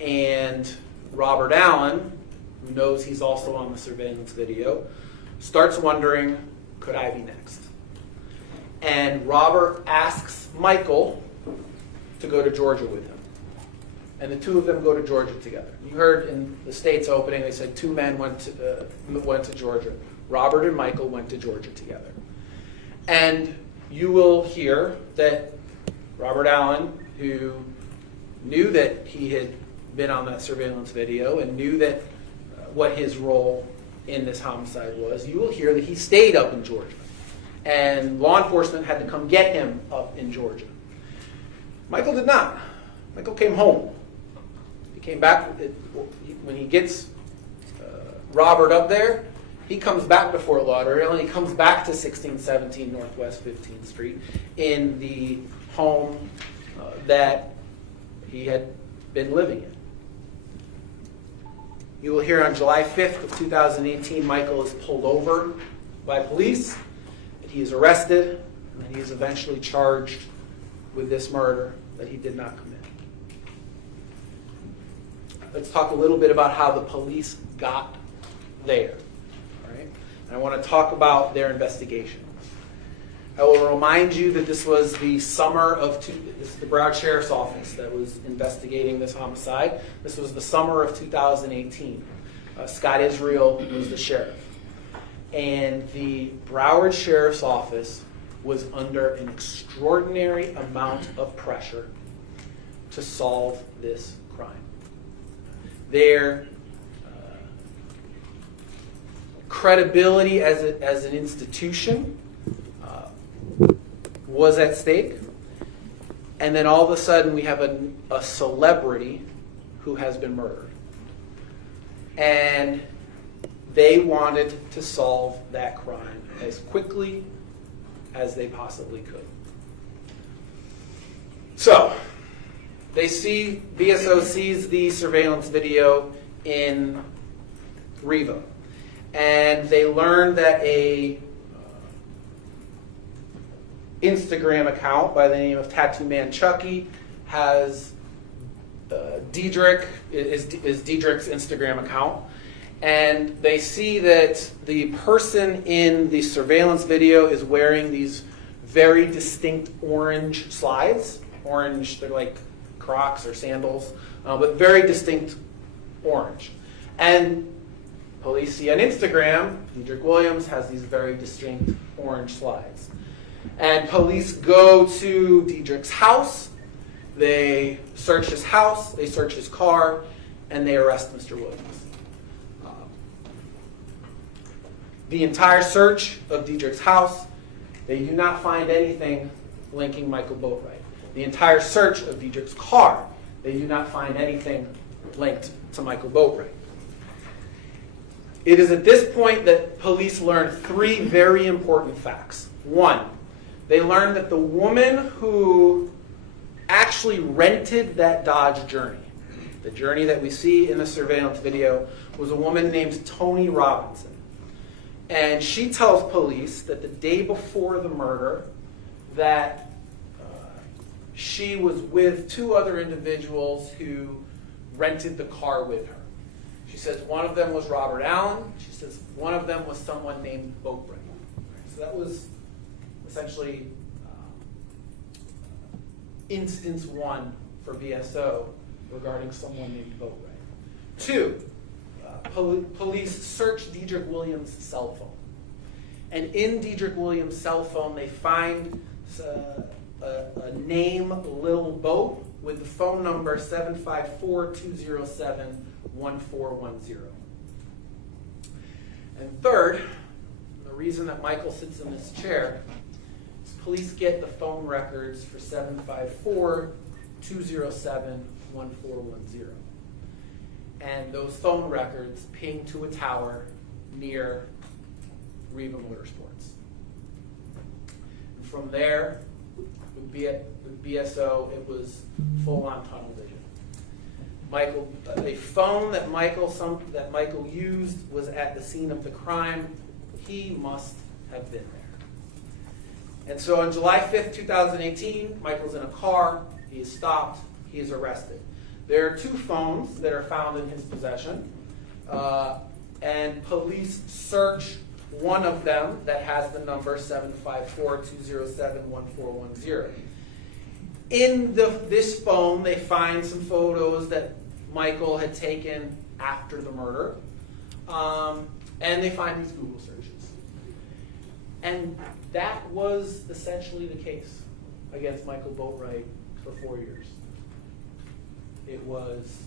And Robert Allen, who knows he's also on the surveillance video, starts wondering, could I be next? And Robert asks Michael to go to Georgia with him. And the two of them go to Georgia together. You heard in the state's opening, they said two men went to Georgia. Robert and Michael went to Georgia together. And you will hear that Robert Allen, who knew that he had been on that surveillance video and knew that what his role in this homicide was, you will hear that he stayed up in Georgia. And law enforcement had to come get him up in Georgia. Michael did not. Michael came home. He came back. When he gets Robert up there, he comes back to Fort Lauderdale, and he comes back to 1617 Northwest 15th Street in the home that he had been living in. You will hear on July 5th of 2018, Michael is pulled over by police, that he is arrested, and that he is eventually charged with this murder that he did not commit. Let's talk a little bit about how the police got there. All right? And I want to talk about their investigation. I will remind you that this was the summer of, this is the Broward Sheriff's Office that was investigating this homicide. This was the summer of 2018. Scott Israel was the sheriff. And the Broward Sheriff's Office was under an extraordinary amount of pressure to solve this crime. Their credibility as an institution was at stake. And then all of a sudden we have a celebrity who has been murdered. And they wanted to solve that crime as quickly as they possibly could. So, BSO sees the surveillance video in Riva. And they learn that a Instagram account by the name of Tattoo Man Chucky has Dedrick's Instagram account. And they see that the person in the surveillance video is wearing these very distinct orange slides. Orange, they're like Crocs or sandals, but very distinct orange. And police see on Instagram, Dedrick Williams has these very distinct orange slides. And police go to Dedrick's house, they search his house, they search his car, and they arrest Mr. Williams. The entire search of Dedrick's house, they do not find anything linking Michael Boatwright. The entire search of Dedrick's car, they do not find anything linked to Michael Boatwright. It is at this point that police learn three very important facts. One, they learn that the woman who actually rented that Dodge Journey, the Journey that we see in the surveillance video, was a woman named Tony Robinson. And she tells police that the day before the murder, that she was with two other individuals who rented the car with her. She says one of them was Robert Allen. She says one of them was someone named Boatwright. So that was essentially instance one for VSO regarding someone named Boatwright. Two, police searched Dedrick Williams' cell phone. And in Dedrick Williams' cell phone, they find a name, Lil Boat, with the phone number 754-207-1410. And third, the reason that Michael sits in this chair is police get the phone records for 754-207-1410. And those phone records ping to a tower near Riva Motorsports. And from there, with BSO, it was full-on tunnel vision. A phone that Michael used was at the scene of the crime. He must have been there. And so on July 5th, 2018, Michael's in a car. He is stopped. He is arrested. There are two phones that are found in his possession, and police search one of them that has the number 754-207-1410. In this phone, they find some photos that Michael had taken after the murder, and they find these Google searches. And that was essentially the case against Michael Boatwright for 4 years. It was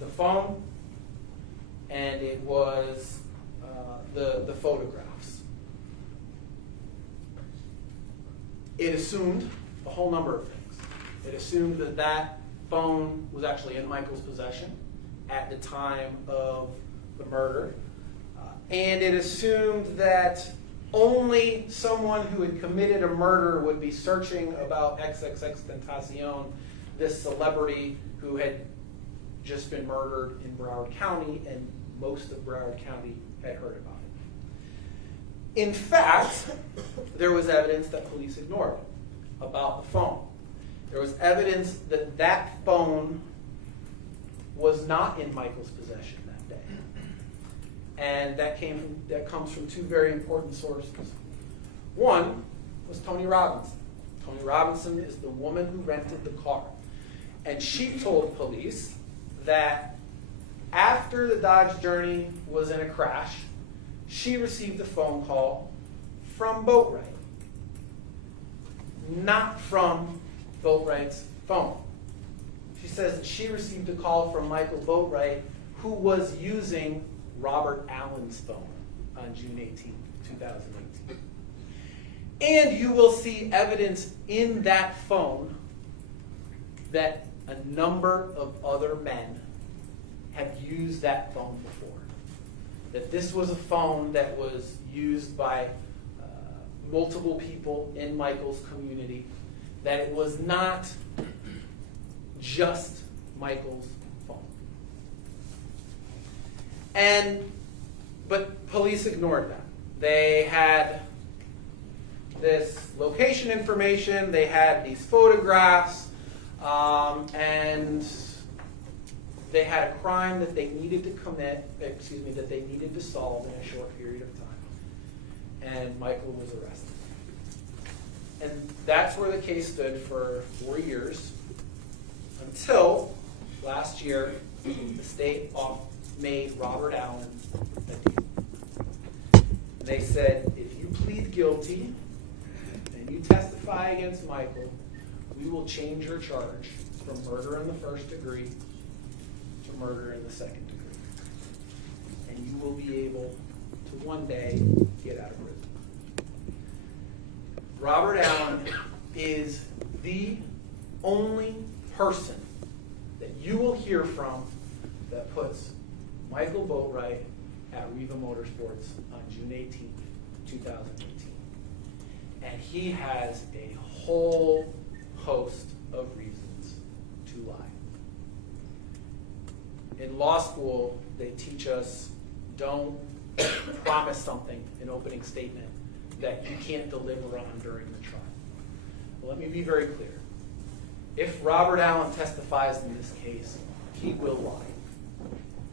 the phone, and it was the photographs. It assumed a whole number of things. It assumed that that phone was actually in Michael's possession at the time of the murder. And it assumed that only someone who had committed a murder would be searching about XXXTentacion, this celebrity who had just been murdered in Broward County, and most of Broward County had heard about it. In fact, there was evidence that police ignored about the phone. There was evidence that that phone was not in Michael's possession that day. And that comes from two very important sources. One was Tony Robinson. Tony Robinson is the woman who rented the car. And she told police that after the Dodge Journey was in a crash, she received a phone call from Boatwright, not from Boatwright's phone. She says that she received a call from Michael Boatwright, who was using Robert Allen's phone on June 18, 2018. And you will see evidence in that phone that a number of other men have used that phone before. That this was a phone that was used by multiple people in Michael's community. That it was not just Michael's phone. But police ignored that. They had this location information, they had these photographs, and they had a crime that they needed to that they needed to solve in a short period of time. And Michael was arrested. And that's where the case stood for 4 years, until last year, the state made Robert Allen a deal. They said, if you plead guilty and you testify against Michael, we will change your charge from murder in the first degree to murder in the second degree. And you will be able to one day get out of prison. Robert Allen is the only person that you will hear from that puts Michael Boatwright at Riva Motorsports on June 18, 2018. And he has a whole host of reasons to lie. In law school, they teach us don't promise something, an opening statement, that you can't deliver on during the trial. let me be very clear. If Robert Allen testifies in this case, he will lie.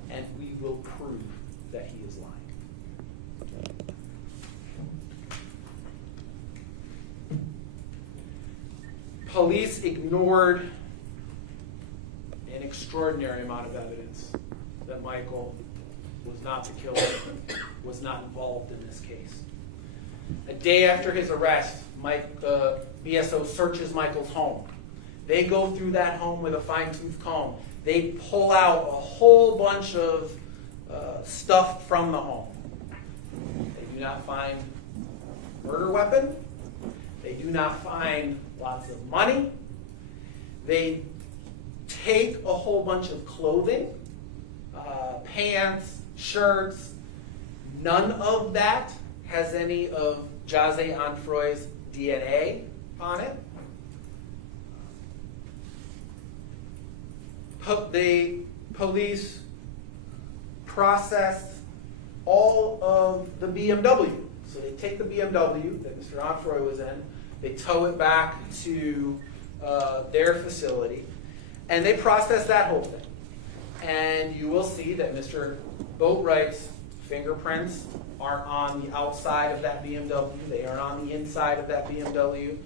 And we will prove that he is lying. Police ignored an extraordinary amount of evidence that Michael was not the killer, was not involved in this case. A day after his arrest, BSO searches Michael's home. They go through that home with a fine-tooth comb. They pull out a whole bunch of stuff from the home. They do not find a murder weapon. They do not find lots of money. They take a whole bunch of clothing, pants, shirts. None of that has any of Jahseh Onfroy's DNA on it. The police processed all of the BMW. So they take the BMW that Mr. Onfroy was in, they tow it back to their facility, and they process that whole thing. And you will see that Mr. Boatwright's fingerprints aren't on the outside of that BMW. They are on the inside of that BMW.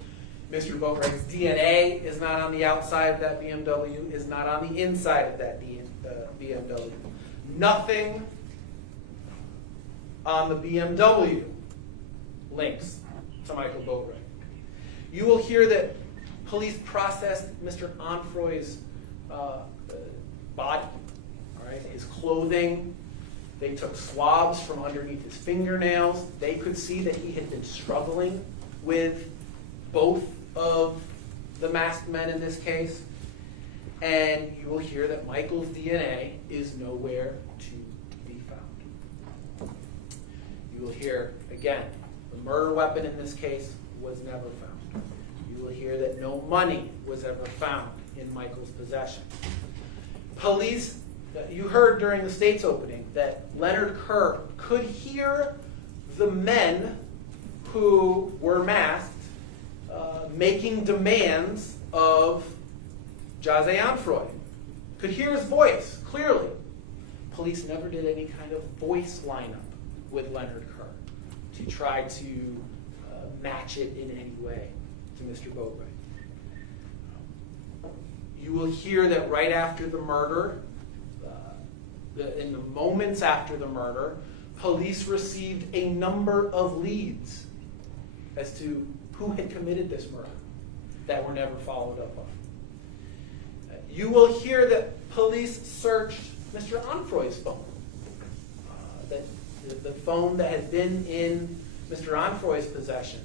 Mr. Boatwright's DNA is not on the outside of that BMW, is not on the inside of that BMW. Nothing on the BMW links to Michael Boatwright. You will hear that police processed Mr. Onfroy's body, all right, his clothing. They took swabs from underneath his fingernails. They could see that he had been struggling with both of the masked men in this case. And you will hear that Michael's DNA is nowhere to be found. You will hear, again, the murder weapon in this case was never found. You will hear that no money was ever found in Michael's possession. Police, you heard during the state's opening that Leonard Kerr could hear the men who were masked making demands of Jahseh Onfroy. Could hear his voice clearly. Police never did any kind of voice lineup with Leonard Kerr to try to match it in any way to Mr. Boatwright. You will hear that right after the murder, in the moments after the murder, police received a number of leads as to who had committed this murder that were never followed up on. You will hear that police searched Mr. Onfroy's phone. The phone that had been in Mr. Onfroy's possession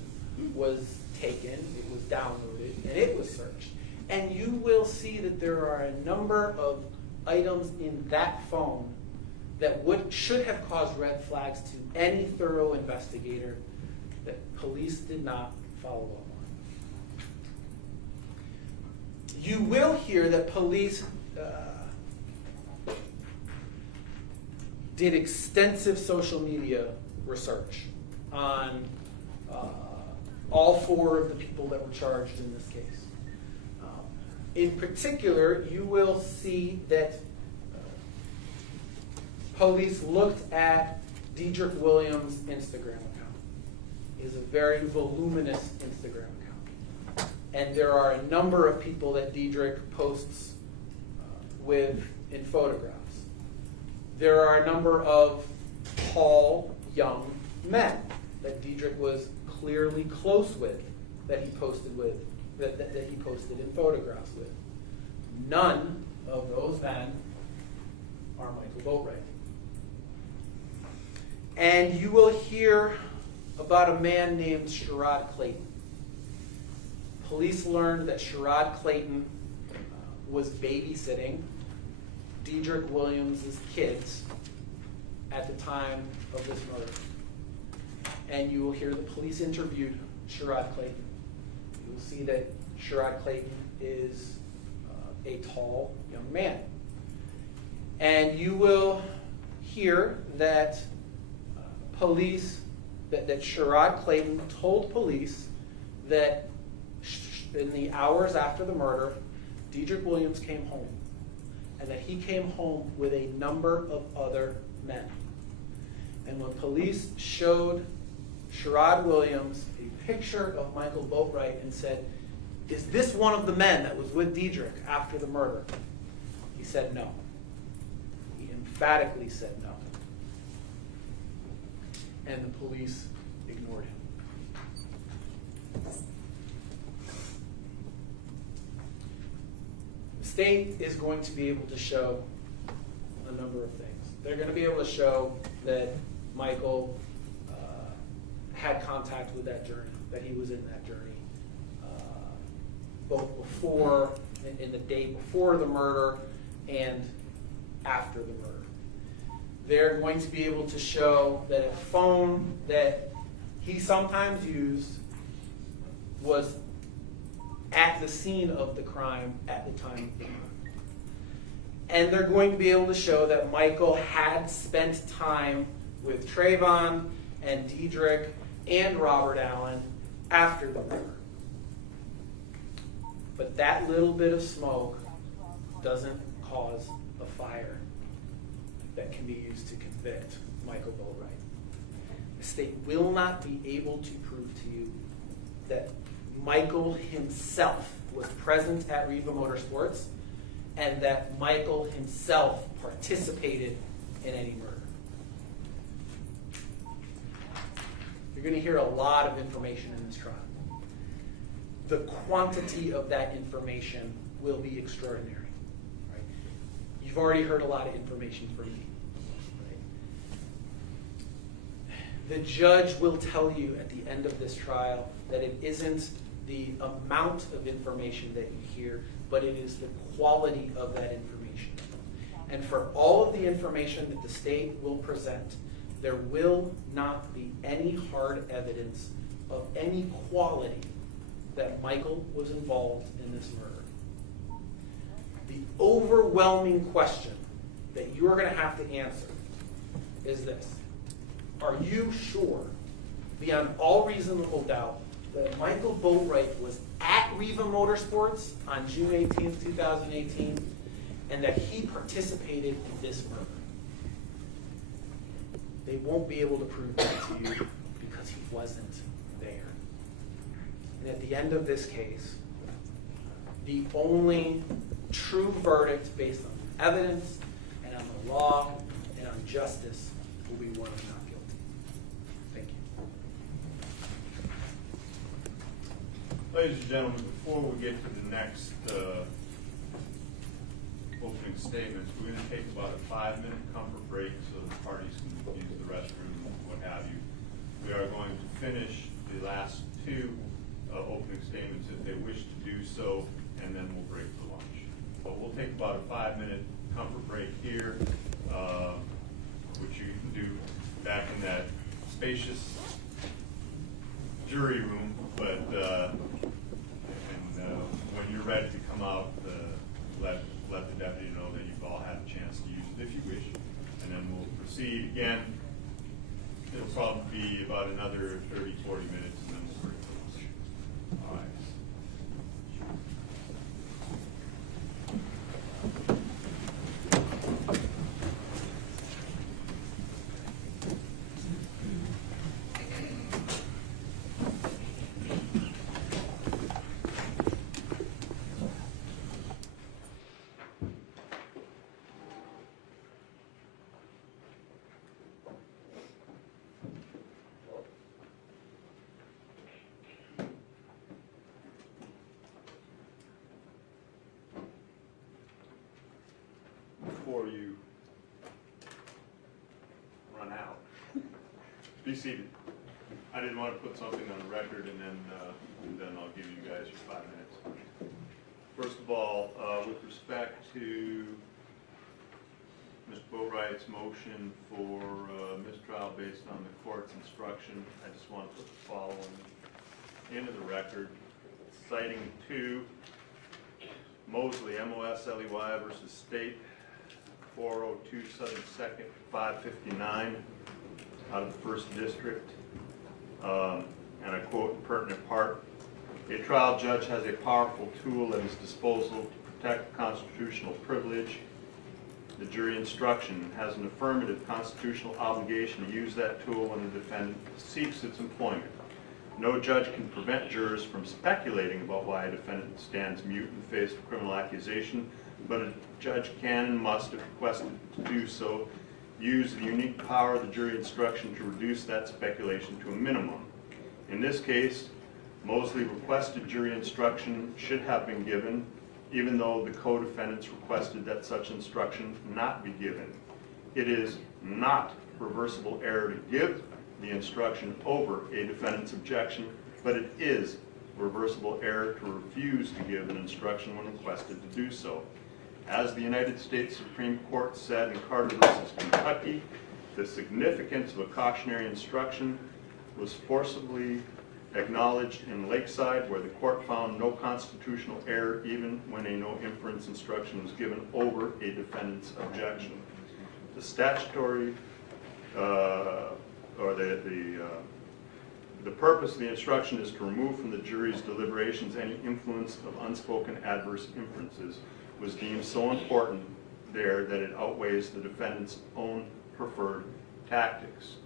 was taken, it was downloaded, and it was searched. And you will see that there are a number of items in that phone that should have caused red flags to any thorough investigator that police did not follow up on. You will hear that police did extensive social media research on all four of the people that were charged in this case. In particular, you will see that police looked at Dedrick Williams' Instagram account. It is a very voluminous Instagram account. And there are a number of people that Dedrick posts with in photographs. There are a number of tall, young men that Dedrick was clearly close with, that he posted with, that he posted in photographs with. None of those men are Michael Boatwright. And you will hear about a man named Sherrod Clayton. Police learned that Sherrod Clayton was babysitting Dedrick Williams' kids at the time of this murder. And you will hear the police interviewed Sherrod Clayton. You will see that Sherrod Clayton is a tall young man. And you will hear that that Sherrod Clayton told police that in the hours after the murder, Dedrick Williams came home, and that he came home with a number of other men. And when police showed Sherrod Williams a picture of Michael Boatwright and said, "Is this one of the men that was with Dedrick after the murder?" He said no. He emphatically said no. And the police ignored him. The state is going to be able to show a number of things. They're going to be able to show that Michael had contact with that journey, that he was in that journey, both before, in the day before the murder and after the murder. They're going to be able to show that a phone that he sometimes used was at the scene of the crime at the time of the murder. And they're going to be able to show that Michael had spent time with Trayvon and Dedrick and Robert Allen after the murder. But that little bit of smoke doesn't cause a fire that can be used to convict Michael Boatwright. The state will not be able to prove to you that Michael himself was present at Riva Motorsports and that Michael himself participated in any murder. You're going to hear a lot of information in this trial. The quantity of that information will be extraordinary. Right? You've already heard a lot of information from me. Right? The judge will tell you at the end of this trial that it isn't the amount of information that you hear, but it is the quality of that information. And for all of the information that the state will present, there will not be any hard evidence of any quality that Michael was involved in this murder. The overwhelming question that you're going to have to answer is this: are you sure, beyond all reasonable doubt, that Michael Boatwright was at Riva Motorsports on June 18, 2018, and that he participated in this murder? They won't be able to prove that to you because he wasn't there. And at the end of this case, the only true verdict based on evidence and on the law and on justice will be one of not guilty. Thank you. Ladies and gentlemen, before we get to the next opening statements, we're going to take about a 5-minute comfort break so the parties can use the restroom and what have you. We are going to finish the last two opening statements if they wish to do so, and then we'll break for lunch. But we'll take about a 5-minute comfort break here, which you can do back in that spacious jury room, but when you're ready to come out, let the deputy know that you've all had a chance to use it if you wish, and then we'll proceed again. It'll probably be about another 30, 40 minutes, and then we'll break for lunch. All right. Before you run out, be seated. I didn't want to put something on the record and then I'll give you guys your 5 minutes. First of all, with respect to Mr. Boatwright's motion for mistrial based on the court's instruction, I just want to put the following into the record, citing to Mosley, M-O-S-L-E-Y versus State, 402 Southern 2nd, 559 out of the 1st District. And I quote pertinent part, A trial judge has a powerful tool at his disposal to protect constitutional privilege. The jury instruction has an affirmative constitutional obligation to use that tool when the defendant seeks its employment. No judge can prevent jurors from speculating about why a defendant stands mute in the face of criminal accusation, but a judge can and must, if requested to do so, use the unique power of the jury instruction to reduce that speculation to a minimum. In this case, Mosley requested jury instruction should have been given, even though the co-defendants requested that such instruction not be given. It is not reversible error to give the instruction over a defendant's objection, but it is reversible error to refuse to give an instruction when requested to do so. As the United States Supreme Court said in Carter versus Kentucky, the significance of a cautionary instruction was forcibly acknowledged in Lakeside, where the court found no constitutional error even when a no inference instruction was given over a defendant's objection. The statutory the purpose of the instruction is to remove from the jury's deliberations any influence of unspoken adverse inferences was deemed so important there that it outweighs the defendant's own preferred tactics.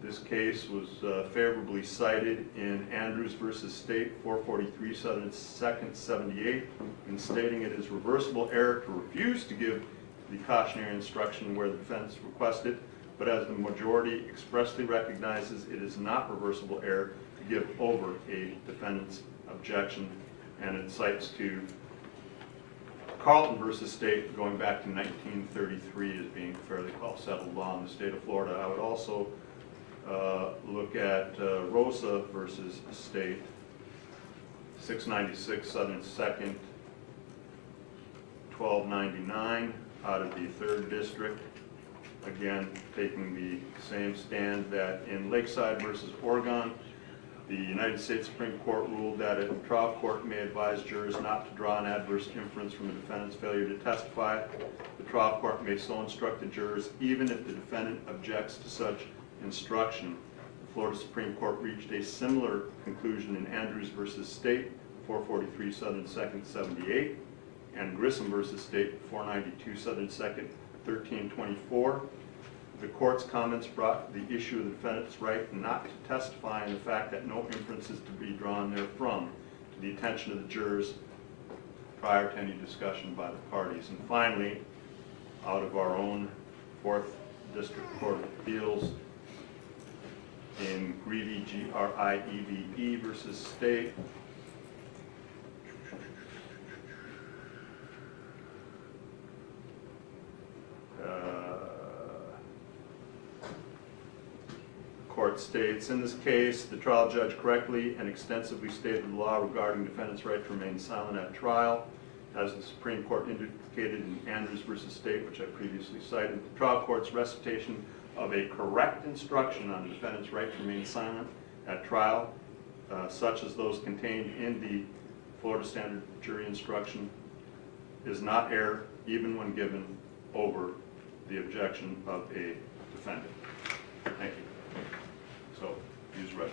This case was favorably cited in Andrews versus State, 443 Southern 2nd 78, in stating it is reversible error to refuse to give the cautionary instruction where the defense requested, but as the majority expressly recognizes, it is not reversible error to give over a defendant's objection, and it cites to Carlton versus State going back to 1933 as being fairly well settled law in the state of Florida. I would also look at Rosa versus State, 696 Southern 2nd, 1299 out of the 3rd District. Again, taking the same stand that in Lakeside versus Oregon, the United States Supreme Court ruled that a trial court may advise jurors not to draw an adverse inference from a defendant's failure to testify. The trial court may so instruct the jurors even if the defendant objects to such instruction. The Florida Supreme Court reached a similar conclusion in Andrews versus State, 443 Southern 2nd 78, and Grissom versus State, 492 Southern 2nd 1324. The court's comments brought the issue of the defendant's right not to testify and the fact that no inference is to be drawn therefrom to the attention of the jurors prior to any discussion by the parties. And finally, out of our own 4th District Court of Appeals, in Grieve, G-R-I-E-V-E versus State, court states, in this case, the trial judge correctly and extensively stated the law regarding defendant's right to remain silent at trial. As the Supreme Court indicated in Andrews versus State, which I previously cited, the trial court's recitation of a correct instruction on the defendant's right to remain silent at trial, such as those contained in the Florida Standard Jury Instruction, is not error even when given over the objection of a defendant. Thank you. So, use record.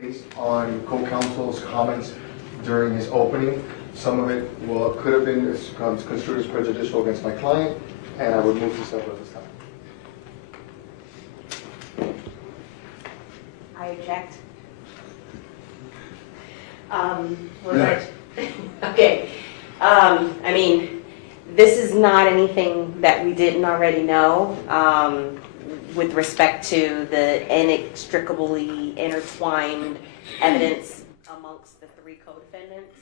Based on co-counsel's comments during his opening, some of it could have been construed as prejudicial against my client, and I would move to sever at this time. I object. Okay. I mean, this is not anything that we didn't already know with respect to the inextricably intertwined evidence amongst the three co-defendants,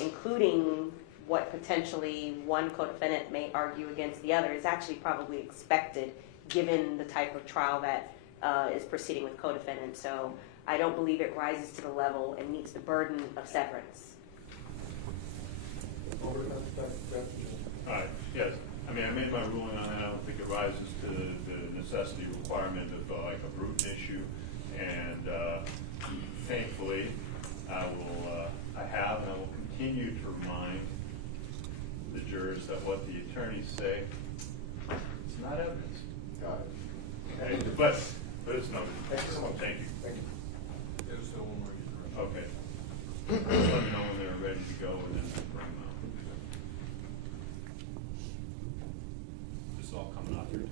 including what potentially one co-defendant may argue against the other, is actually probably expected given the type of trial that is proceeding with co-defendants. So I don't believe it rises to the level and meets the burden of severance. All right, yes. I mean, I made my ruling on that. I don't think it rises to the necessity requirement of like a Bruton issue. And thankfully, I have and I will continue to remind the jurors that what the attorneys say, it's not evidence. Got it. Okay, but it's noted. Thank you so much. Thank you. Thank you. There's still one more. Okay. Just let me know when they're ready to go and then bring them out. This is all coming off your time.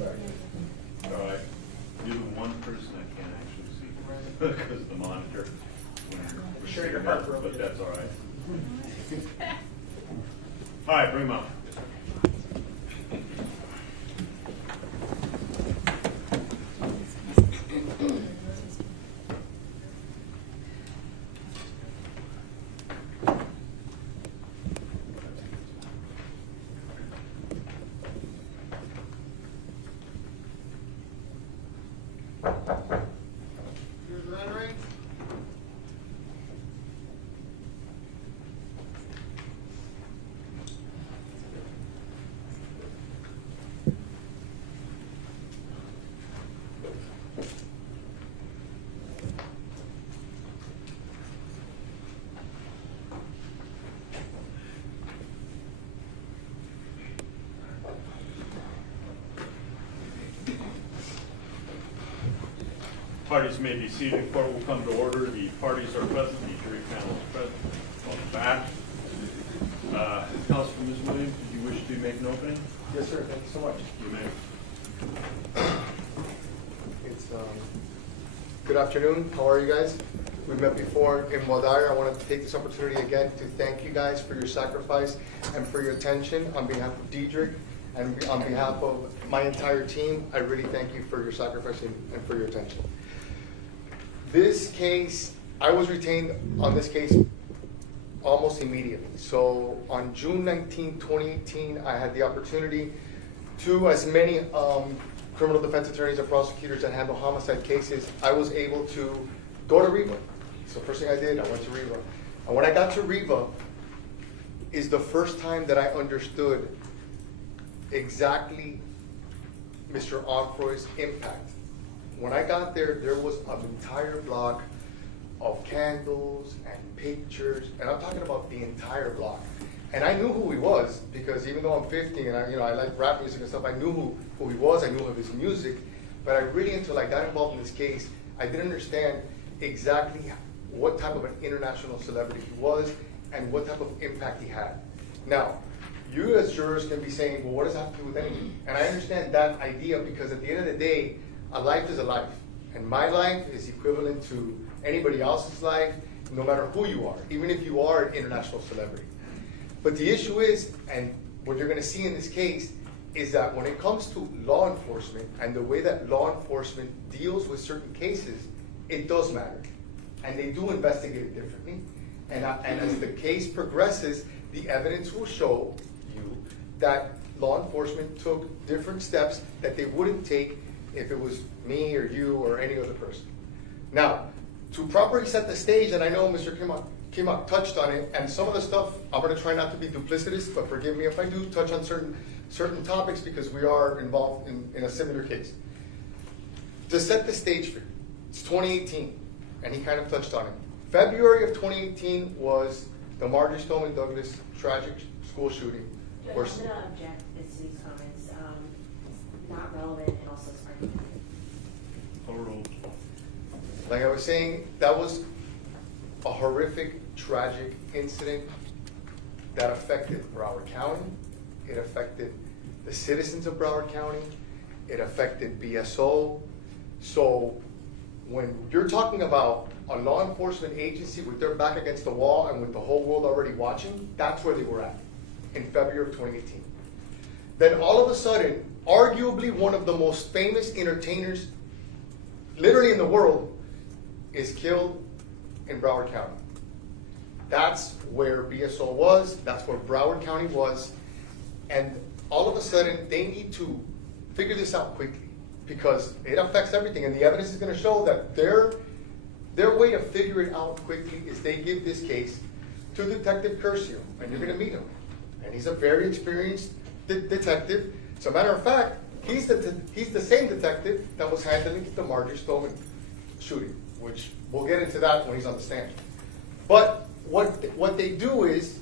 All right. You're the one person I can't actually see because of the monitor. Sure, you're hard, but that's all right. All right, bring them up. Here's the rendering. Parties may be seated. Court will come to order. The parties are present. The jury panel is present. On the back. Counsel Ms. Williams, did you wish to make an opening? Yes, sir. Thank you so much. You may. It's good afternoon. How are you guys? We've met before in Wadire. I want to take this opportunity again to thank you guys for your sacrifice and for your attention on behalf of Dedrick and on behalf of my entire team. I really thank you for your sacrifice and for your attention. This case, I was retained on this case almost immediately. So on June 19, 2018, I had the opportunity to, as many criminal defense attorneys and prosecutors that handle homicide cases, I was able to go to Riva. So first thing I did, I went to Riva. And when I got to Riva, is the first time that I understood exactly Mr. Onfroy's impact. When I got there, there was an entire block of candles and pictures, and I'm talking about the entire block. And I knew who he was, because even though I'm 50 and I like rap music and stuff, I knew who he was, I knew of his music, but I really, until I got involved in this case, I didn't understand exactly what type of an international celebrity he was and what type of impact he had. Now, you as jurors can be saying, well, what does that have to do with anything? And I understand that idea, because at the end of the day, a life is a life. And my life is equivalent to anybody else's life, no matter who you are, even if you are an international celebrity. But the issue is, and what you're gonna see in this case, is that when it comes to law enforcement and the way that law enforcement deals with certain cases, it does matter. And they do investigate it differently. And as the case progresses, the evidence will show you that law enforcement took different steps that they wouldn't take if it was me or you or any other person. Now, to properly set the stage, and I know Mr. Kimok touched on it, and some of the stuff, I'm gonna try not to be duplicitous, but forgive me if I do touch on certain topics, because we are involved in a similar case. To set the stage for you, it's 2018, and he kind of touched on it. February of 2018 was the Marjorie Stoneman Douglas tragic school shooting. I'm going to object to these comments. Not relevant and also sparking. Overruled. Like I was saying, that was a horrific, tragic incident that affected Broward County. It affected the citizens of Broward County. It affected BSO. So when you're talking about a law enforcement agency with their back against the wall and with the whole world already watching, that's where they were at in February of 2018. Then all of a sudden, arguably one of the most famous entertainers literally in the world is killed in Broward County. That's where BSO was, that's where Broward County was, and all of a sudden they need to figure this out quickly, because it affects everything, and the evidence is going to show that their way to figure it out quickly is they give this case to Detective Curcio, and you're going to meet him. And he's a very experienced detective. As a matter of fact, he's the same detective that was handling the Marjorie Stoneman shooting, which we'll get into that when he's on the stand. But what they do is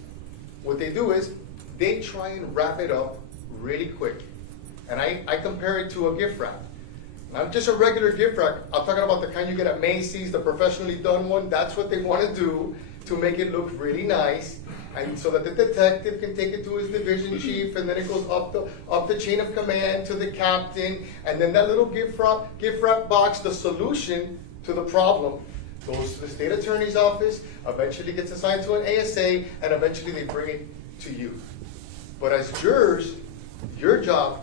they try and wrap it up really quick. And I compare it to a gift wrap. Not just a regular gift wrap. I'm talking about the kind you get at Macy's, the professionally done one. That's what they want to do to make it look really nice, and so that the detective can take it to his division chief, and then it goes up the chain of command to the captain, and then that little gift wrap box, the solution to the problem, goes to the state attorney's office, eventually gets assigned to an ASA, and eventually they bring it to you. But as jurors, your job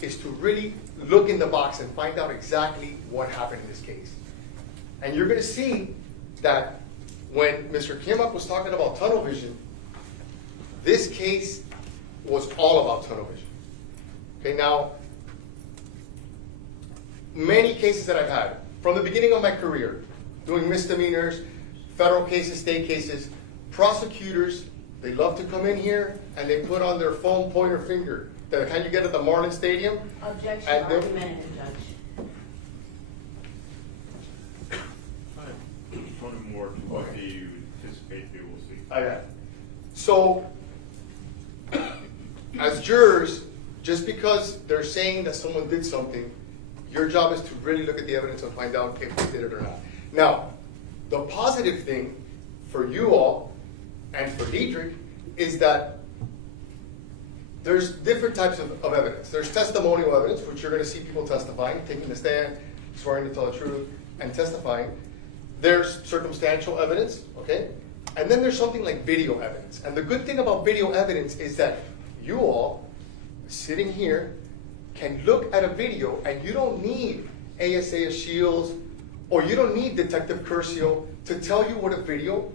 is to really look in the box and find out exactly what happened in this case. And you're going to see that when Mr. Kimok was talking about tunnel vision, this case was all about tunnel vision. Okay, now, many cases that I've had, from the beginning of my career, doing misdemeanors, federal cases, state cases, prosecutors, they love to come in here and they put on their phone pointer finger, the kind you get at the Marlin Stadium. Objection, and argumentative, Judge. One more to what you anticipate they will see. I got it. So, as jurors, just because they're saying that someone did something, your job is to really look at the evidence and find out if they did it or not. Now, the positive thing for you all and for Dedrick is that there's different types of evidence. There's testimonial evidence, which you're going to see people testifying, taking the stand, swearing to tell the truth, and testifying. There's circumstantial evidence, okay? And then there's something like video evidence. And the good thing about video evidence is that you all, sitting here, can look at a video and you don't need ASA Shields or you don't need Detective Curcio to tell you what a video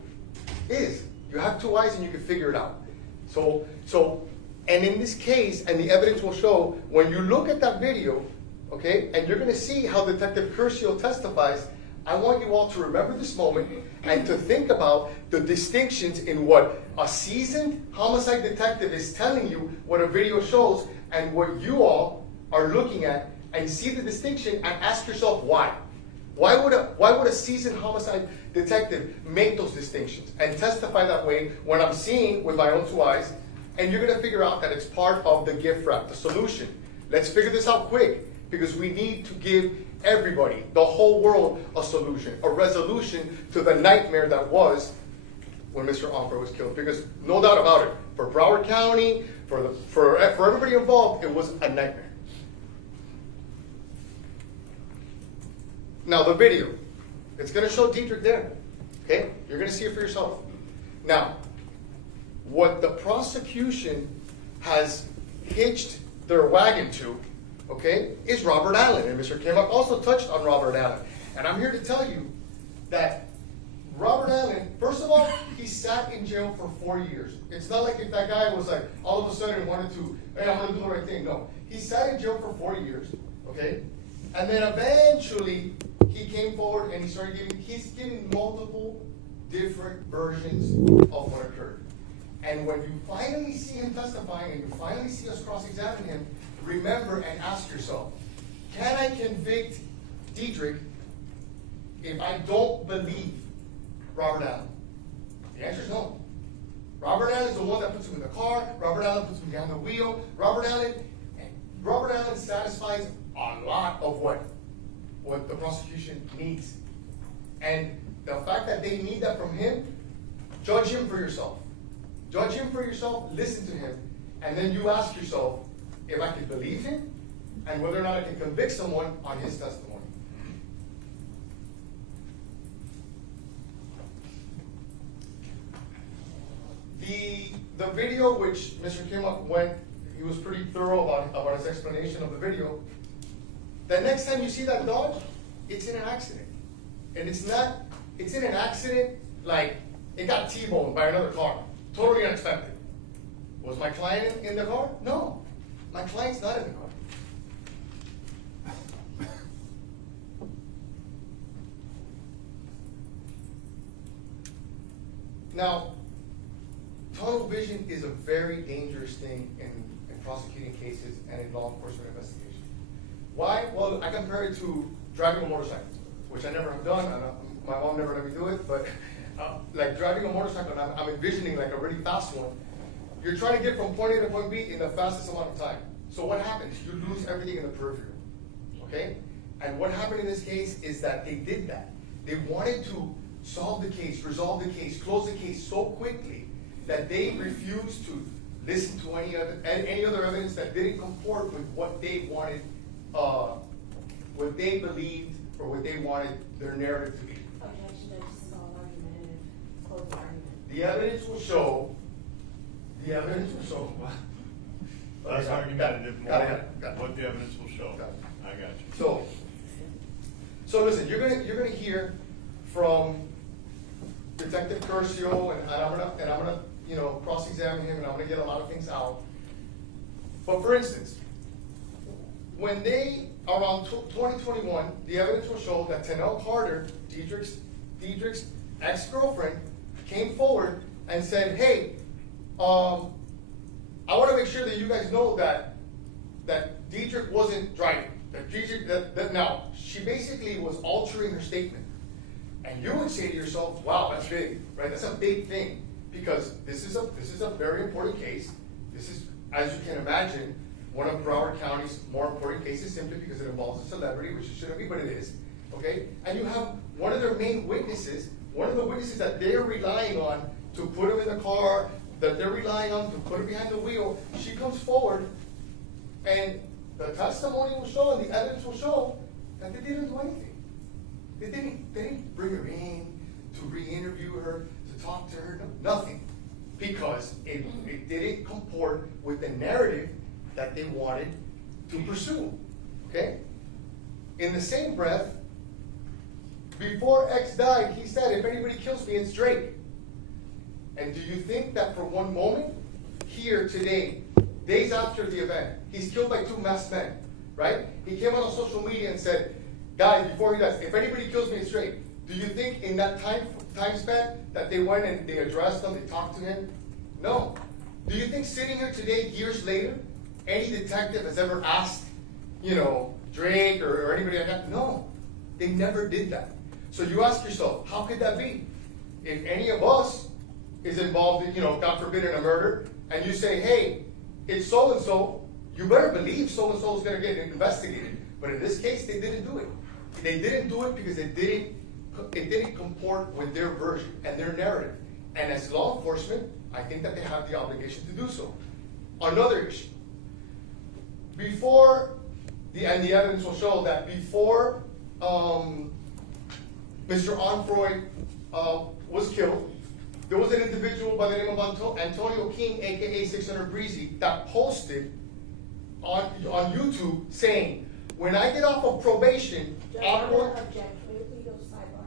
is. You have two eyes and you can figure it out. And in this case, and the evidence will show, when you look at that video, okay, and you're gonna see how Detective Curcio testifies, I want you all to remember this moment and to think about the distinctions in what a seasoned homicide detective is telling you, what a video shows, and what you all are looking at, and see the distinction and ask yourself why. Why would a seasoned homicide detective make those distinctions and testify that way when I'm seeing with my own two eyes? And you're gonna figure out that it's part of the gift wrap, the solution. Let's figure this out quick, because we need to give everybody, the whole world, a solution, a resolution to the nightmare that was when Mr. Onfroy was killed. Because no doubt about it, for Broward County, for everybody involved, it was a nightmare. Now the video, it's gonna show Dedrick there, okay? You're gonna see it for yourself. Now, what the prosecution has hitched their wagon to, okay, is Robert Allen. And Mr. Kimmock also touched on Robert Allen. And I'm here to tell you that Robert Allen, first of all, he sat in jail for 4 years. It's not like if that guy was like, all of a sudden wanted to, hey, I'm gonna do the right thing. No, he sat in jail for 4 years, okay? And then eventually, he came forward and he's giving multiple different versions of what occurred. And when you finally see him testifying and you finally see us cross-examine him, remember and ask yourself, can I convict Dedrick if I don't believe Robert Allen? The answer is no. Robert Allen is the one that puts him in the car. Robert Allen puts him behind the wheel. Robert Allen satisfies a lot of what the prosecution needs. And the fact that they need that from him, judge him for yourself. Judge him for yourself, listen to him, and then you ask yourself if I can believe him and whether or not I can convict someone on his testimony. The video, which Mr. Kimmock he was pretty thorough about his explanation of the video. The next time you see that Dodge, it's in an accident. And it's in an accident like it got T-boned by another car. Totally unexpected. Was my client in the car? No. My client's not in the car. Now, tunnel vision is a very dangerous thing in prosecuting cases and in law enforcement investigation. Why? Well, I compare it to driving a motorcycle, which I never have done. My mom never let me do it, but like driving a motorcycle, I'm envisioning like a really fast one. You're trying to get from point A to point B in the fastest amount of time. So what happens? You lose everything in the peripheral, okay? And what happened in this case is that they did that. They wanted to solve the case, resolve the case, close the case so quickly that they refused to listen to any other evidence that didn't comport with what they wanted, what they believed, or what they wanted their narrative to be. Objection, this is all argumentative, closed argument. The evidence will show. Well, that's argumentative more. Got it. What the evidence will show. Got it. I got you. So listen, you're gonna hear from Detective Curcio, and I'm gonna cross-examine him, and I'm gonna get a lot of things out. But for instance, when around 2021, the evidence will show that Tanel Carter, Dedrick's ex-girlfriend, came forward and said, hey, I want to make sure that you guys know that Dedrick wasn't driving. Now, she basically was altering her statement. And you would say to yourself, wow, that's big, right? That's a big thing, because this is a very important case. This is, as you can imagine, one of Broward County's more important cases, simply because it involves a celebrity, which it shouldn't be, but it is, okay? And you have one of their main witnesses, one of the witnesses that they're relying on to put him in the car, that they're relying on to put him behind the wheel. She comes forward, and the testimony will show, and the evidence will show that they didn't do anything. They didn't bring her in to re-interview her, to talk to her, nothing. Because it didn't comport with the narrative that they wanted to pursue, okay? In the same breath, before X died, he said, if anybody kills me, it's Drake. And do you think that for one moment, here today, days after the event, he's killed by 2 masked men, right? He came out on social media and said, guys, before he dies, if anybody kills me, it's straight. Do you think in that time span that they went and they addressed him, they talked to him? No. Do you think sitting here today, years later, any detective has ever asked, Drake or anybody like that? No. They never did that. So you ask yourself, how could that be? If any of us is involved in, God forbid, in a murder, and you say, hey, it's so-and-so, you better believe so-and-so is going to get investigated. But in this case, they didn't do it. They didn't do it because it didn't comport with their version and their narrative. And as law enforcement, I think that they have the obligation to do so. Another issue. The evidence will show that before Mr. Onfroy was killed, there was an individual by the name of Antonio King, aka 600 Breezy, that posted on YouTube saying, when I get off of probation, I'm going to object. We go sidebar.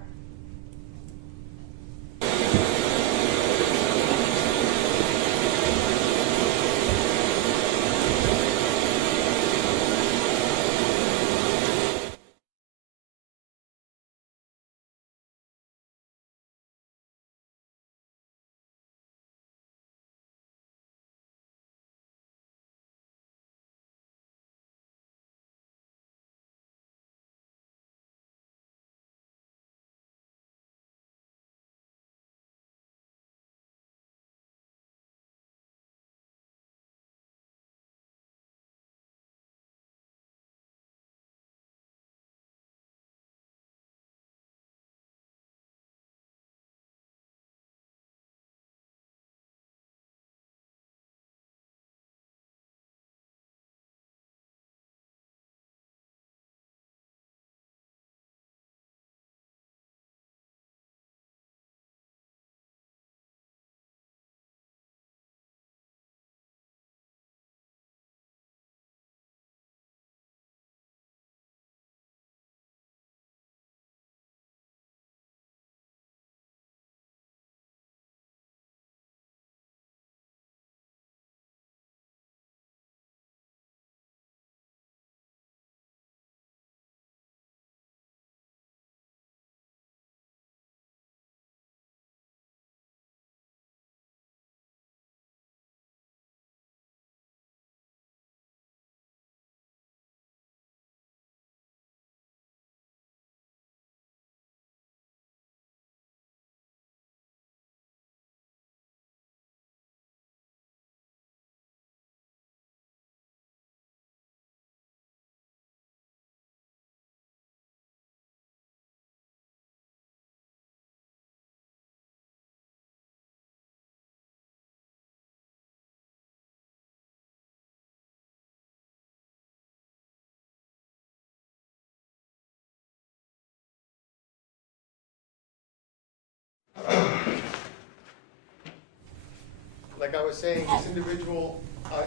like I was saying, this individual,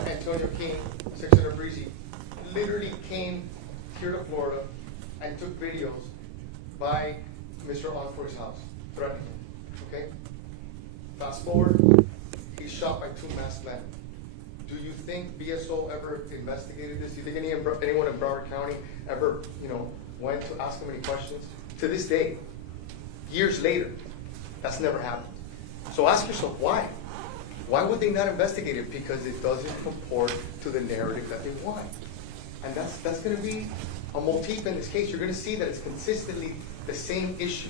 Antonio King, 600 Breezy, literally came here to Florida and took videos by Mr. Onfroy's house, threatening him, okay? Fast forward, he's shot by 2 masked men. Do you think BSO ever investigated this? Do you think anyone in Broward County ever, went to ask him any questions? To this day, years later, that's never happened. So ask yourself, why? Why would they not investigate it? Because it doesn't comport to the narrative that they want. And that's going to be a motif in this case. You're going to see that it's consistently the same issue.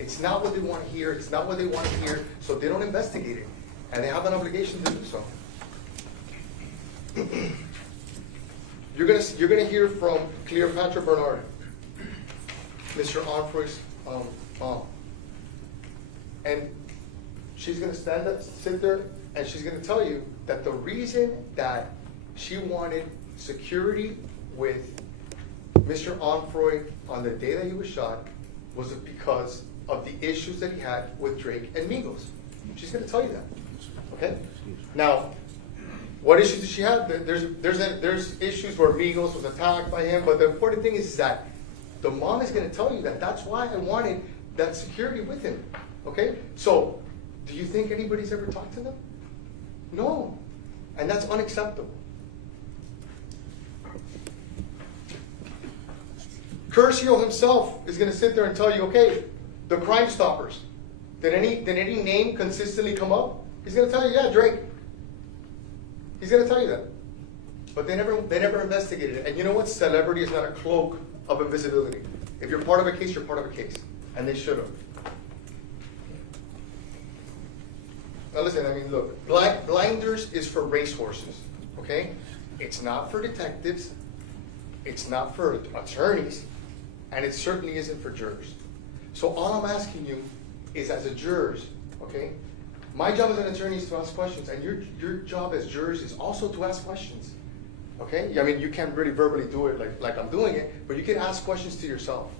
It's not what they want to hear. It's not what they want to hear. So they don't investigate it. And they have an obligation to do so. You're gonna hear from Cleopatra Bernard, Mr. Onfroy's mom, and she's gonna sit there, and she's gonna tell you that the reason that she wanted security with Mr. Onfroy on the day that he was shot was because of the issues that he had with Drake and Migos. She's gonna tell you that. Okay. Now, what issues did she have? There's issues where Migos was attacked by him, but the important thing is that the mom is going to tell you that that's why I wanted that security with him. Okay? So, Do you think anybody's ever talked to them? No. And that's unacceptable. Curcio himself is going to sit there and tell you, okay, the Crime Stoppers, did any name consistently come up? He's going to tell you, yeah, Drake. He's going to tell you that. But they never investigated it. And you know what? Celebrity is not a cloak of invisibility. If you're part of a case, you're part of a case. And they should have. Now listen, I mean, look, blinders is for racehorses, okay? It's not for detectives. It's not for attorneys. And it certainly isn't for jurors. So all I'm asking you is, as a jurors, okay? My job as an attorney is to ask questions, and your job as jurors is also to ask questions, okay? I mean, you can't really verbally do it like I'm doing it, but you can ask questions to yourself,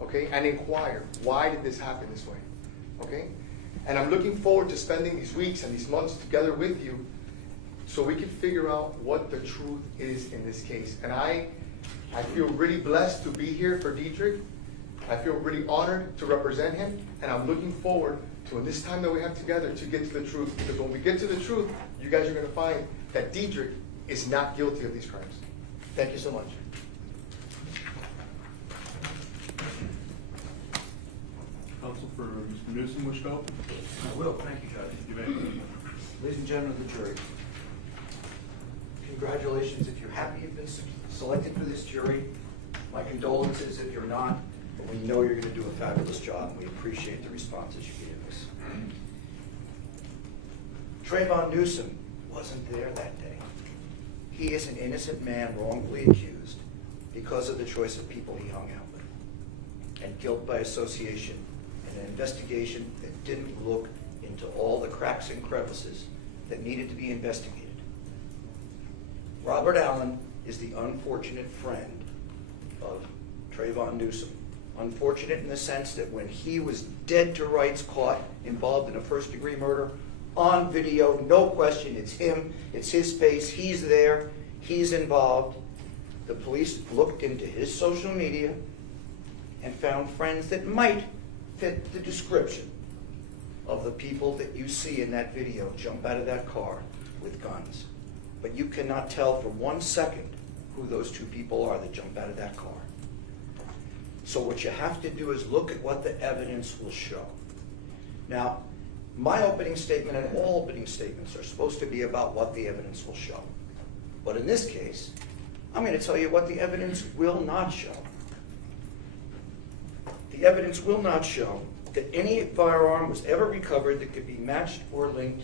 okay? And inquire, why did this happen this way, okay? And I'm looking forward to spending these weeks and these months together with you so we can figure out what the truth is in this case. And I feel really blessed to be here for Dedrick. I feel really honored to represent him, and I'm looking forward to, in this time that we have together, to get to the truth. Because when we get to the truth, you guys are going to find that Dedrick is not guilty of these crimes. Thank you so much. Counsel for Mr. Newsome, wish to open? I will, thank you, Judge. You may. Ladies and gentlemen of the jury, congratulations if you're happy you've been selected for this jury. My condolences if you're not, but we know you're going to do a fabulous job, and we appreciate the responses you gave us. Trayvon Newsome wasn't there that day. He is an innocent man wrongfully accused because of the choice of people he hung out with, and guilt by association, and an investigation that didn't look into all the cracks and crevices that needed to be investigated. Robert Allen is the unfortunate friend of Trayvon Newsome. Unfortunate in the sense that when he was dead to rights, caught involved in a first-degree murder, on video, no question, it's him, it's his face, he's there, he's involved. The police looked into his social media and found friends that might fit the description of the people that you see in that video jump out of that car with guns. But you cannot tell for 1 second who those two people are that jump out of that car. So what you have to do is look at what the evidence will show. Now, my opening statement and all opening statements are supposed to be about what the evidence will show. But in this case, I'm going to tell you what the evidence will not show. The evidence will not show that any firearm was ever recovered that could be matched or linked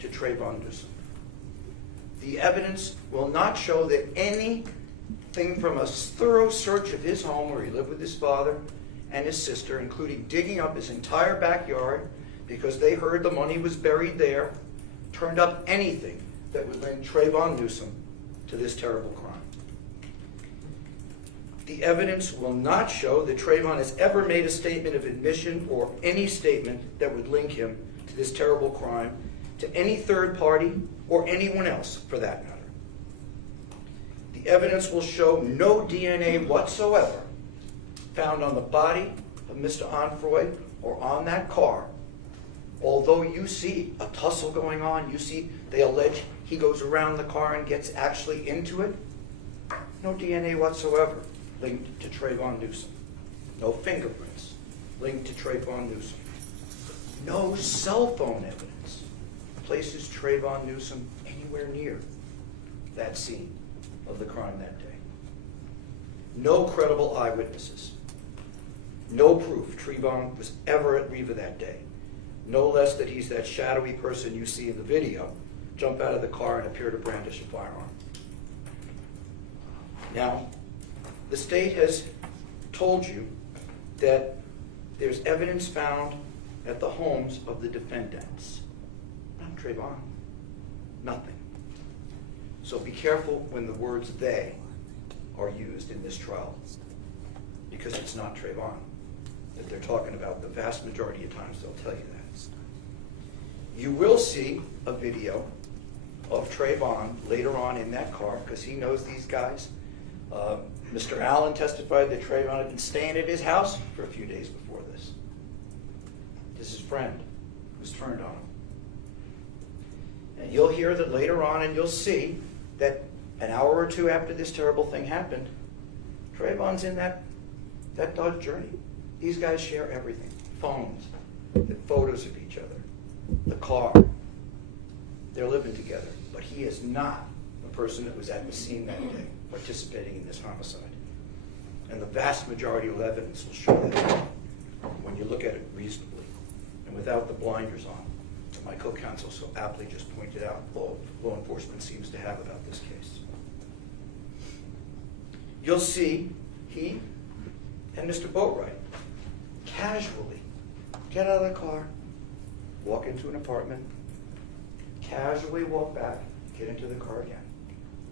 to Trayvon Newsome. The evidence will not show that anything from a thorough search of his home where he lived with his father and his sister, including digging up his entire backyard because they heard the money was buried there, turned up anything that would link Trayvon Newsome to this terrible crime. The evidence will not show that Trayvon has ever made a statement of admission or any statement that would link him to this terrible crime to any third party or anyone else for that matter. The evidence will show no DNA whatsoever found on the body of Mr. Onfroy or on that car. Although you see a tussle going on, you see they allege he goes around the car and gets actually into it, no DNA whatsoever linked to Trayvon Newsome. No fingerprints linked to Trayvon Newsome. No cell phone evidence places Trayvon Newsome anywhere near that scene of the crime that day. No credible eyewitnesses. No proof Trayvon was ever at Riva that day. No less that he's that shadowy person you see in the video jump out of the car and appear to brandish a firearm. Now, the state has told you that there's evidence found at the homes of the defendants. Not Trayvon. Nothing. So be careful when the words "they" are used in this trial, because it's not Trayvon that they're talking about. The vast majority of times they'll tell you that. You will see a video of Trayvon later on in that car, because he knows these guys. Mr. Allen testified that Trayvon had been staying at his house for a few days before this. This is his friend who's turned on him. you'll hear that later on, and you'll see that an hour or two after this terrible thing happened, Trayvon's in that Dodge Journey. These guys share everything. Phones, the photos of each other, the car. They're living together. But he is not a person that was at the scene that day participating in this homicide. And the vast majority of evidence will show that when you look at it reasonably and without the blinders on that my co-counsel so aptly just pointed out law enforcement seems to have about this case. You'll see he and Mr. Boatwright casually get out of the car, walk into an apartment, casually walk back, get into the car again.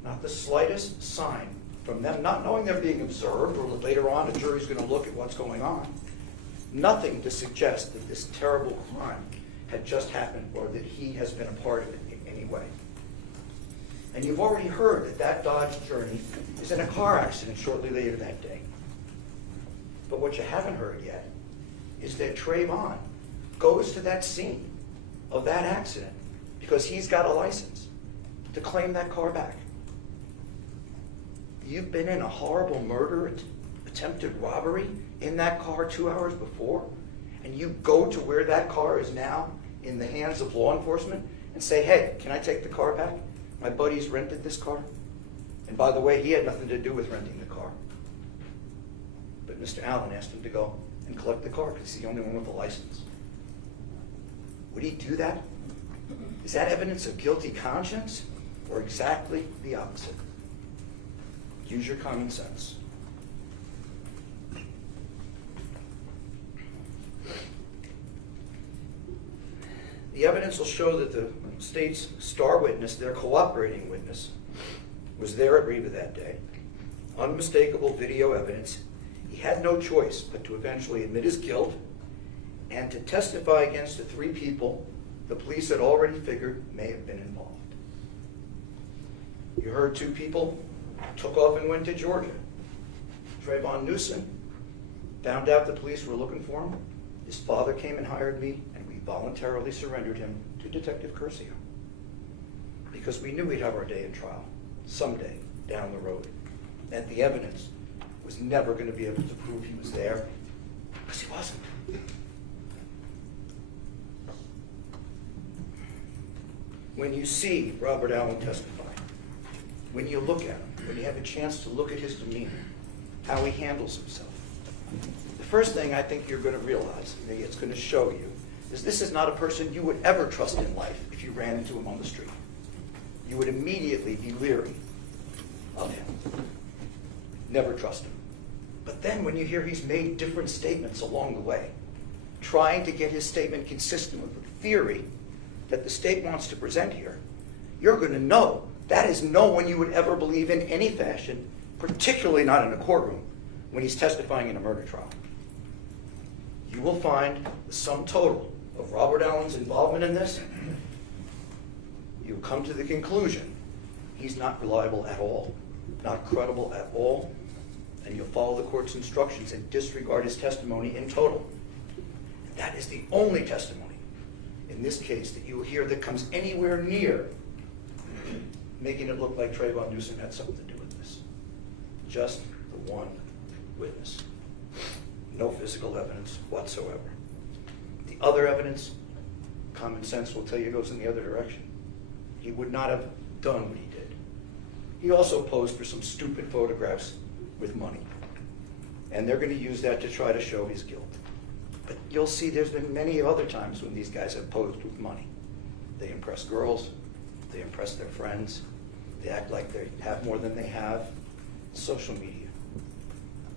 Not the slightest sign from them, not knowing they're being observed or that later on a jury's going to look at what's going on. Nothing to suggest that this terrible crime had just happened or that he has been a part of it in any way. And you've already heard that that Dodge Journey is in a car accident shortly later that day. But what you haven't heard yet is that Trayvon goes to that scene of that accident because he's got a license to claim that car back. You've been in a horrible murder, attempted robbery in that car 2 hours before, and you go to where that car is now in the hands of law enforcement and say, hey, can I take the car back? My buddy's rented this car. And by the way, he had nothing to do with renting the car. But Mr. Allen asked him to go and collect the car because he's the only one with a license. Would he do that? Is that evidence of guilty conscience or exactly the opposite? Use your common sense. The evidence will show that the state's star witness, their cooperating witness, was there at Reba that day. Unmistakable video evidence. He had no choice but to eventually admit his guilt and to testify against the 3 people the police had already figured may have been involved. You heard 2 people took off and went to Georgia. Trayvon Newsome found out the police were looking for him. His father came and hired me, and we voluntarily surrendered him to Detective Curcio because we knew we'd have our day in trial someday down the road, and the evidence was never going to be able to prove he was there because he wasn't. When you see Robert Allen testify, when you look at him, when you have a chance to look at his demeanor, how he handles himself, the first thing I think you're going to realize, maybe it's going to show you, is this is not a person you would ever trust in life if you ran into him on the street. You would immediately be leery of him. Never trust him. But then when you hear he's made different statements along the way, trying to get his statement consistent with the theory that the state wants to present here, you're going to know that is no one you would ever believe in any fashion, particularly not in a courtroom when he's testifying in a murder trial. You will find the sum total of Robert Allen's involvement in this. You'll come to the conclusion he's not reliable at all, not credible at all, and you'll follow the court's instructions and disregard his testimony in total. That is the only testimony in this case that you will hear that comes anywhere near making it look like Trayvon Newsome had something to do with this. Just the one witness. No physical evidence whatsoever. The other evidence, common sense will tell you goes in the other direction. He would not have done what he did. He also posed for some stupid photographs with money. And they're going to use that to try to show his guilt. But you'll see there's been many other times when these guys have posed with money. They impress girls. They impress their friends. They act like they have more than they have. Social media.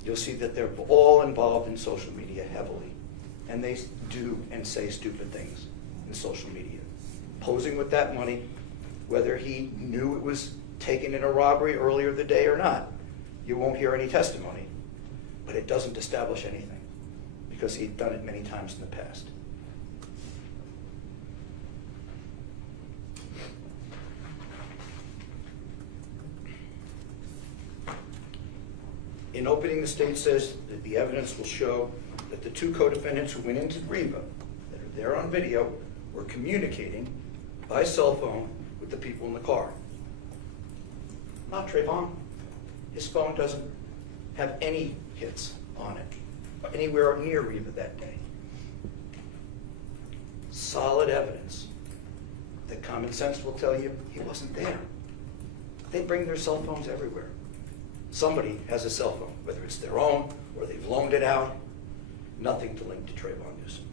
You'll see that they're all involved in social media heavily. And they do and say stupid things in social media. Posing with that money, whether he knew it was taken in a robbery earlier the day or not, you won't hear any testimony. But it doesn't establish anything because he'd done it many times in the past. In opening, the state says that the evidence will show that the 2 co-defendants who went into Reba, that are there on video, were communicating by cell phone with the people in the car. Not Trayvon. His phone doesn't have any hits on it, anywhere near Reva that day. Solid evidence that common sense will tell you he wasn't there. They bring their cell phones everywhere. Somebody has a cell phone, whether it's their own or they've loaned it out. Nothing to link to Trayvon Newsome.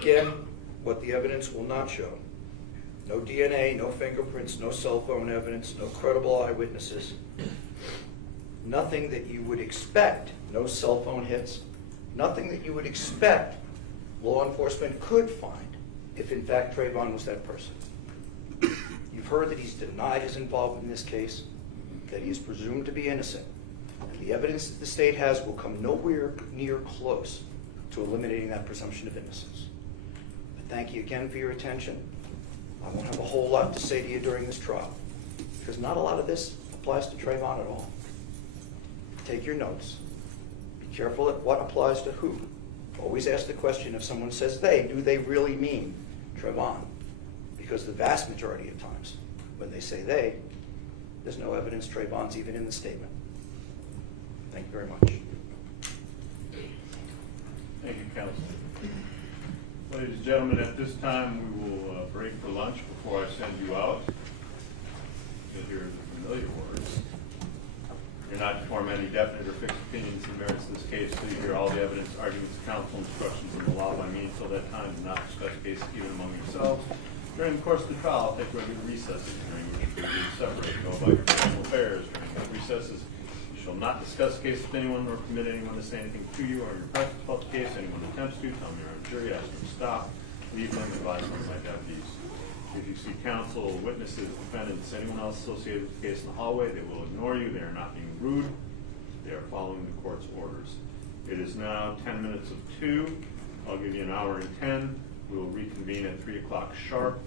Again, what the evidence will not show. No DNA, no fingerprints, no cell phone evidence, no credible eyewitnesses. Nothing that you would expect, no cell phone hits, nothing that you would expect law enforcement could find if in fact Trayvon was that person. You've heard that he's denied his involvement in this case, that he is presumed to be innocent, and the evidence that the state has will come nowhere near close to eliminating that presumption of innocence. Thank you again for your attention. I won't have a whole lot to say to you during this trial, because not a lot of this applies to Trayvon at all. Take your notes. Be careful at what applies to who. Always ask the question, if someone says they, do they really mean Trayvon? Because the vast majority of times, when they say they, there's no evidence Trayvon's even in the statement. Thank you very much. Thank you, counsel. Ladies and gentlemen, at this time we will break for lunch before I send you out. You'll hear the familiar words. You're not to form any definite or fixed opinions in merits of this case, so you hear all the evidence, arguments, counsel, instructions, and the law by me until that time. Do not discuss cases even among yourselves. During the course of the trial, I'll take regular recesses, during which you will be separated. Go about your personal affairs. During those recesses, you shall not discuss the case with anyone nor permit anyone to say anything to you or in your presence about the case. Anyone who attempts to, tell me you're on jury, ask them to stop, leave them, advise them by deputies. If you see counsel, witnesses, defendants, anyone else associated with the case in the hallway, they will ignore you. They are not being rude. They are following the court's orders. It is now 10 minutes of 2. I'll give you an hour and 10. We will reconvene at 3 o'clock sharp.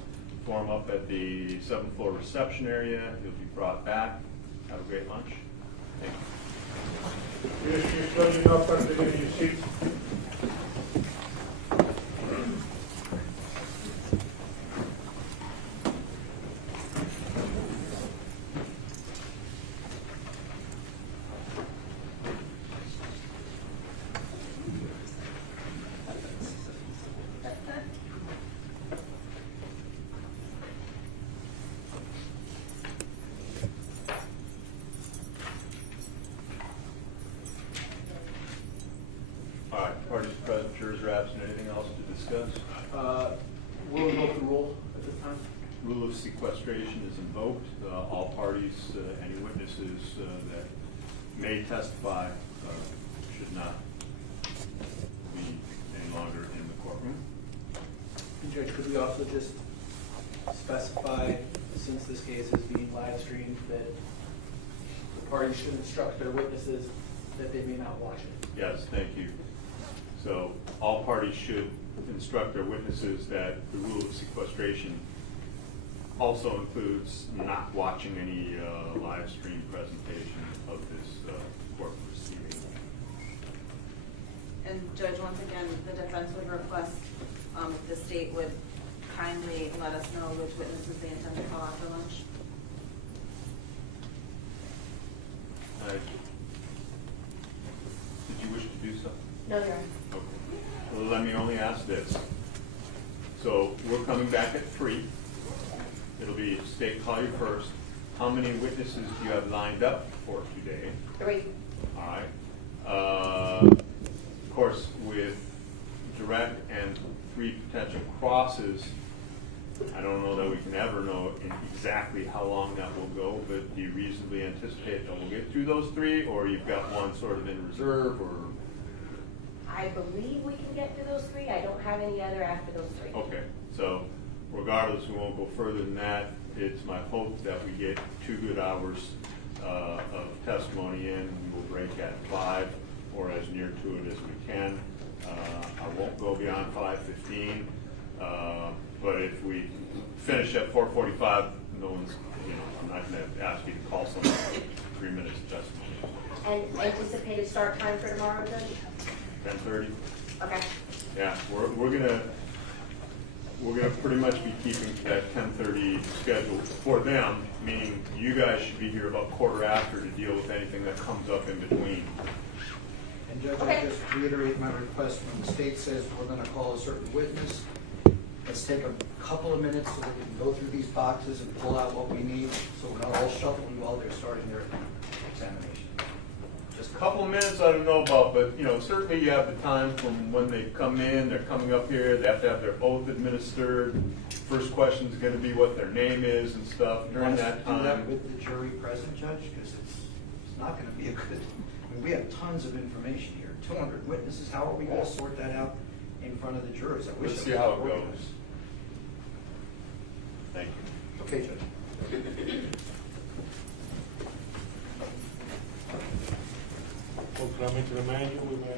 Form up at the 7th floor reception area. You'll be brought back. Have a great lunch. Thank you. Yes, you're standing up and taking your seat. All right, parties present, jurors are absent. Anything else to discuss? We'll invoke the rule at this time. Rule of sequestration is invoked. All parties, any witnesses that may testify should not be any longer in the courtroom. And Judge, could we also just specify, since this case is being live streamed, that the parties should instruct their witnesses that they may not watch it? Yes, thank you. So all parties should instruct their witnesses that the rule of sequestration also includes not watching any live stream presentation of this court proceeding. And Judge, once again, the defense would request if the state would kindly let us know which witnesses they intend to call after lunch. Did you wish to do so? No, Your Honor. Okay. Well, let me only ask this. So we're coming back at 3. It'll be state call you first. How many witnesses do you have lined up for today? 3. All right. Of course, with direct and 3 potential crosses, I don't know that we can ever know exactly how long that will go, but do you reasonably anticipate that we'll get through those 3, or you've got one sort of in reserve, or? I believe we can get through those 3. I don't have any other after those 3. Okay, so regardless, we won't go further than that. It's my hope that we get 2 good hours of testimony in. We'll break at 5 or as near to it as we can. I won't go beyond 5:15, but if we finish at 4:45, no one's, I'm not going to ask you to call someone for 3 minutes of testimony. And anticipated start time for tomorrow, Judge? 10:30? Okay. Yeah, we're gonna pretty much be keeping that 10:30 schedule for them, meaning you guys should be here about quarter after to deal with anything that comes up in between. And Judge, Okay. I just reiterate my request when the state says we're gonna call a certain witness, let's take a couple of minutes so that we can go through these boxes and pull out what we need, so we're not all shuffling while they're starting their examination. Just a couple of minutes, I don't know about, but, certainly you have the time from when they come in, they're coming up here, they have to have their oath administered. First question is gonna be what their name is and stuff during that Do that time. with the jury present, Judge, because it's not gonna be a good, we have tons of information here, 200 witnesses, how are we gonna sort that out in front of the jurors? I wish Let's I see was how it organized. goes. Thank you. Okay, Judge. Folks, I'm into the manual, we may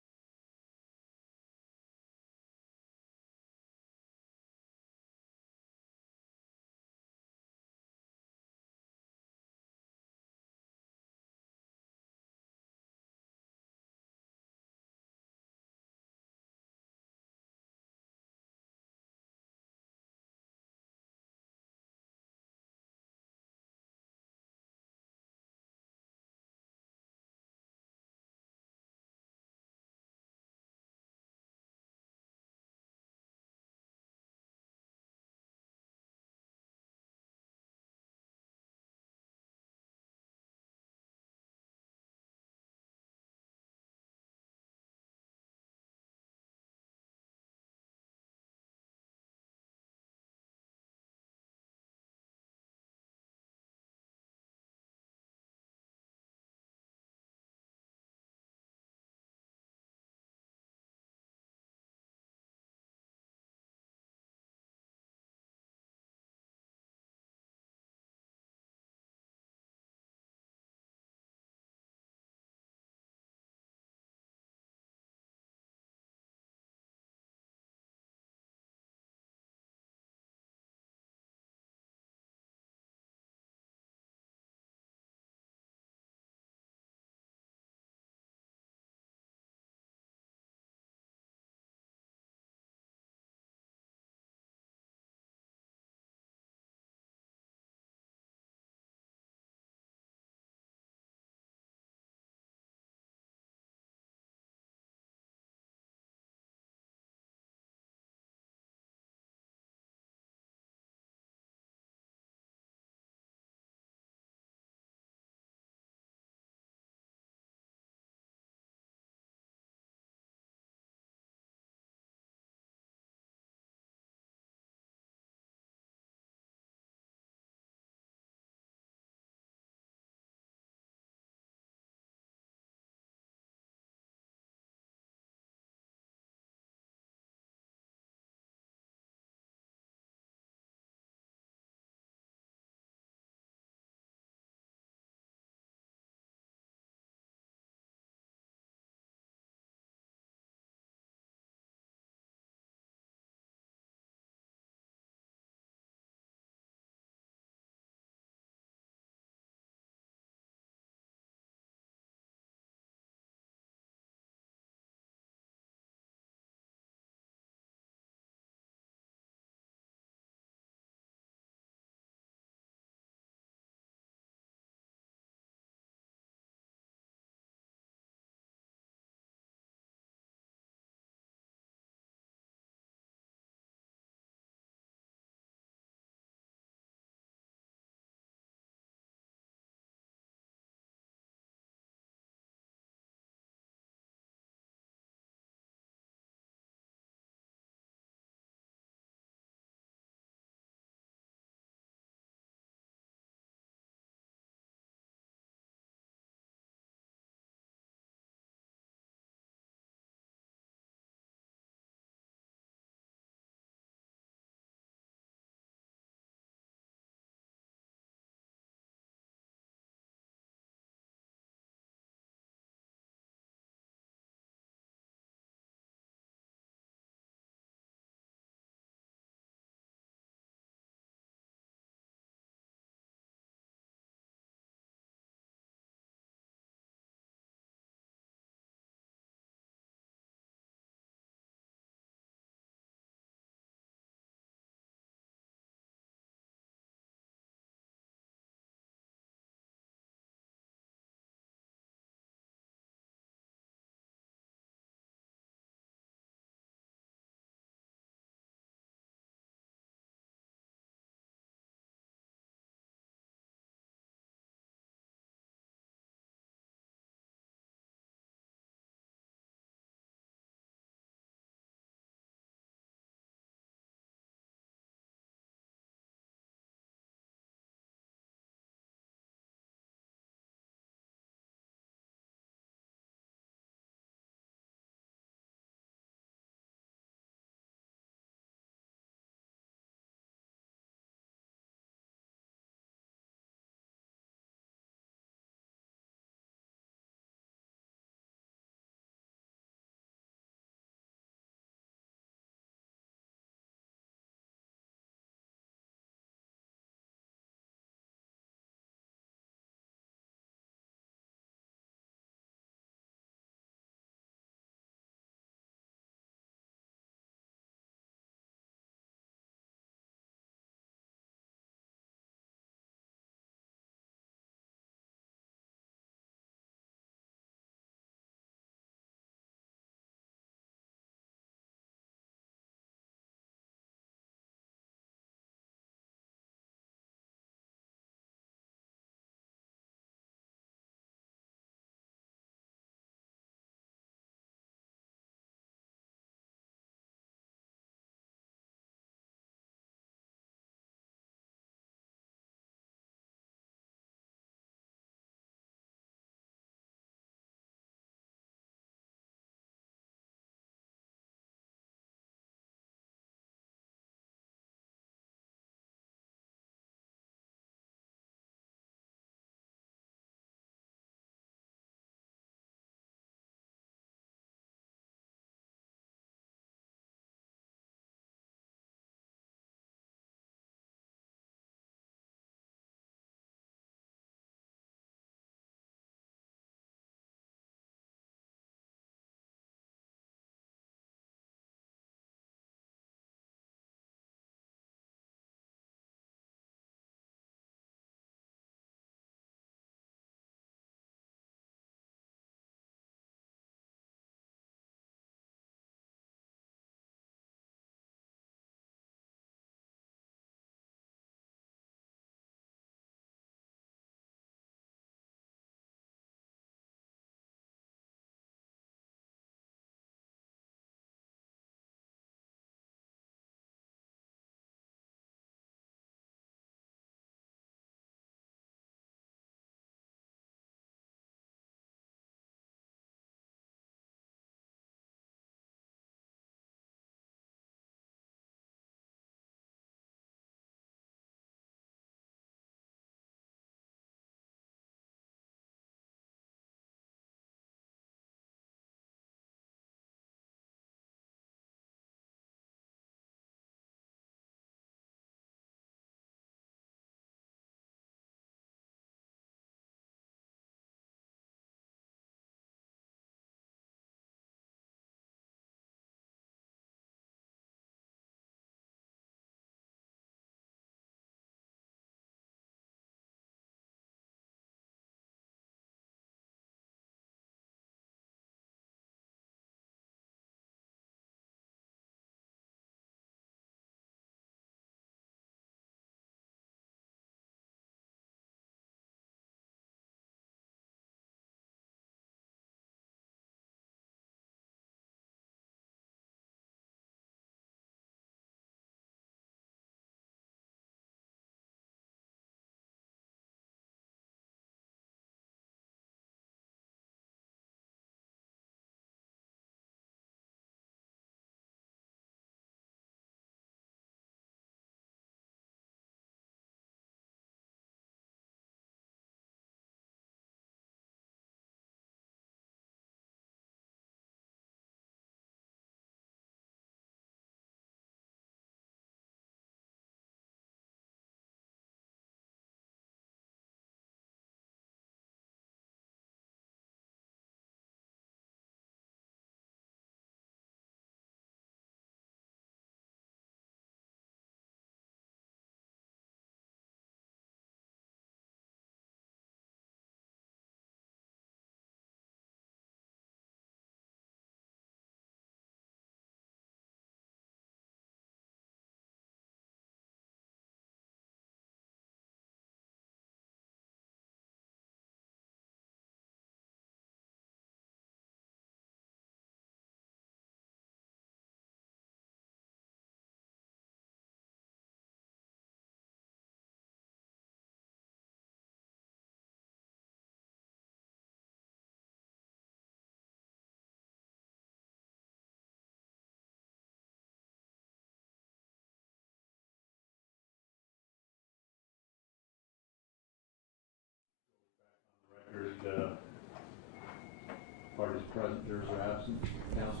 present, jurors are absent. Counsel?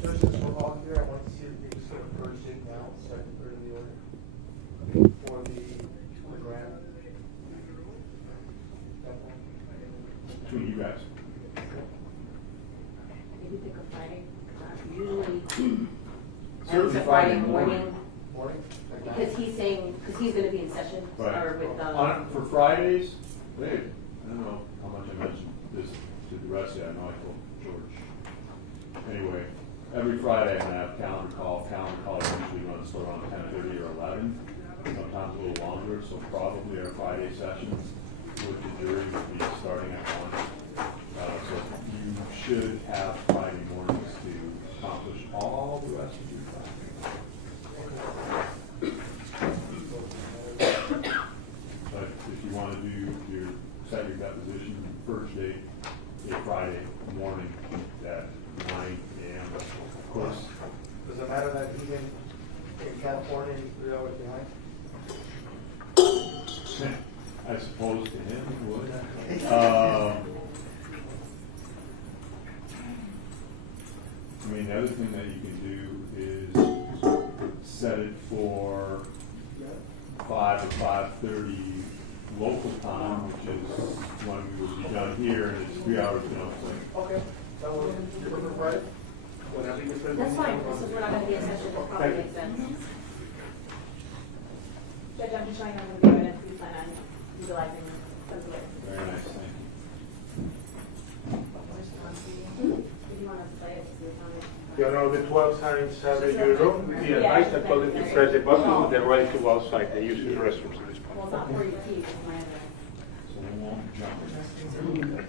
Judges, we're all here, I want to see if we can sort of first date now, so I can put it in the order. For the grant. Between you guys. Maybe pick a Friday. Usually, Certainly it's a Friday morning, Morning? because he's saying, because he's gonna be in session, Right. or with, For Fridays, hey, I don't know how much I mentioned this to the rest of you, I know I told George. Anyway, every Friday I'm gonna have calendar call usually runs till around 10:30 or 11, sometimes a little longer, so probably our Friday sessions with the jury will be starting at 1. So you should have Friday mornings to accomplish all the rest of your Friday. But if you want to set your deposition first date, a Friday morning at 9 a.m. Of course. Does it matter that he's in California and he's 3 hours behind? I suppose to him it would. I mean, the other thing that you can do is set it for 5 or 5:30 local time, which is when we would be done here, and it's 3 hours, you know, it's like, Okay, that was, you prefer Friday? That's fine, since we're not gonna be in session, it probably makes sense. Judge, I'm just showing you the evidence we plan on utilizing some of it. very nice, thank you. If you want to play it, just leave on it. You know, the 12 signs have a euro. The advice that told them to press the button with the right to go outside. They use the restrooms at this Well, point. it's not 40 feet, it's my evidence. So we won't jump.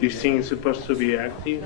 This thing is supposed to be active.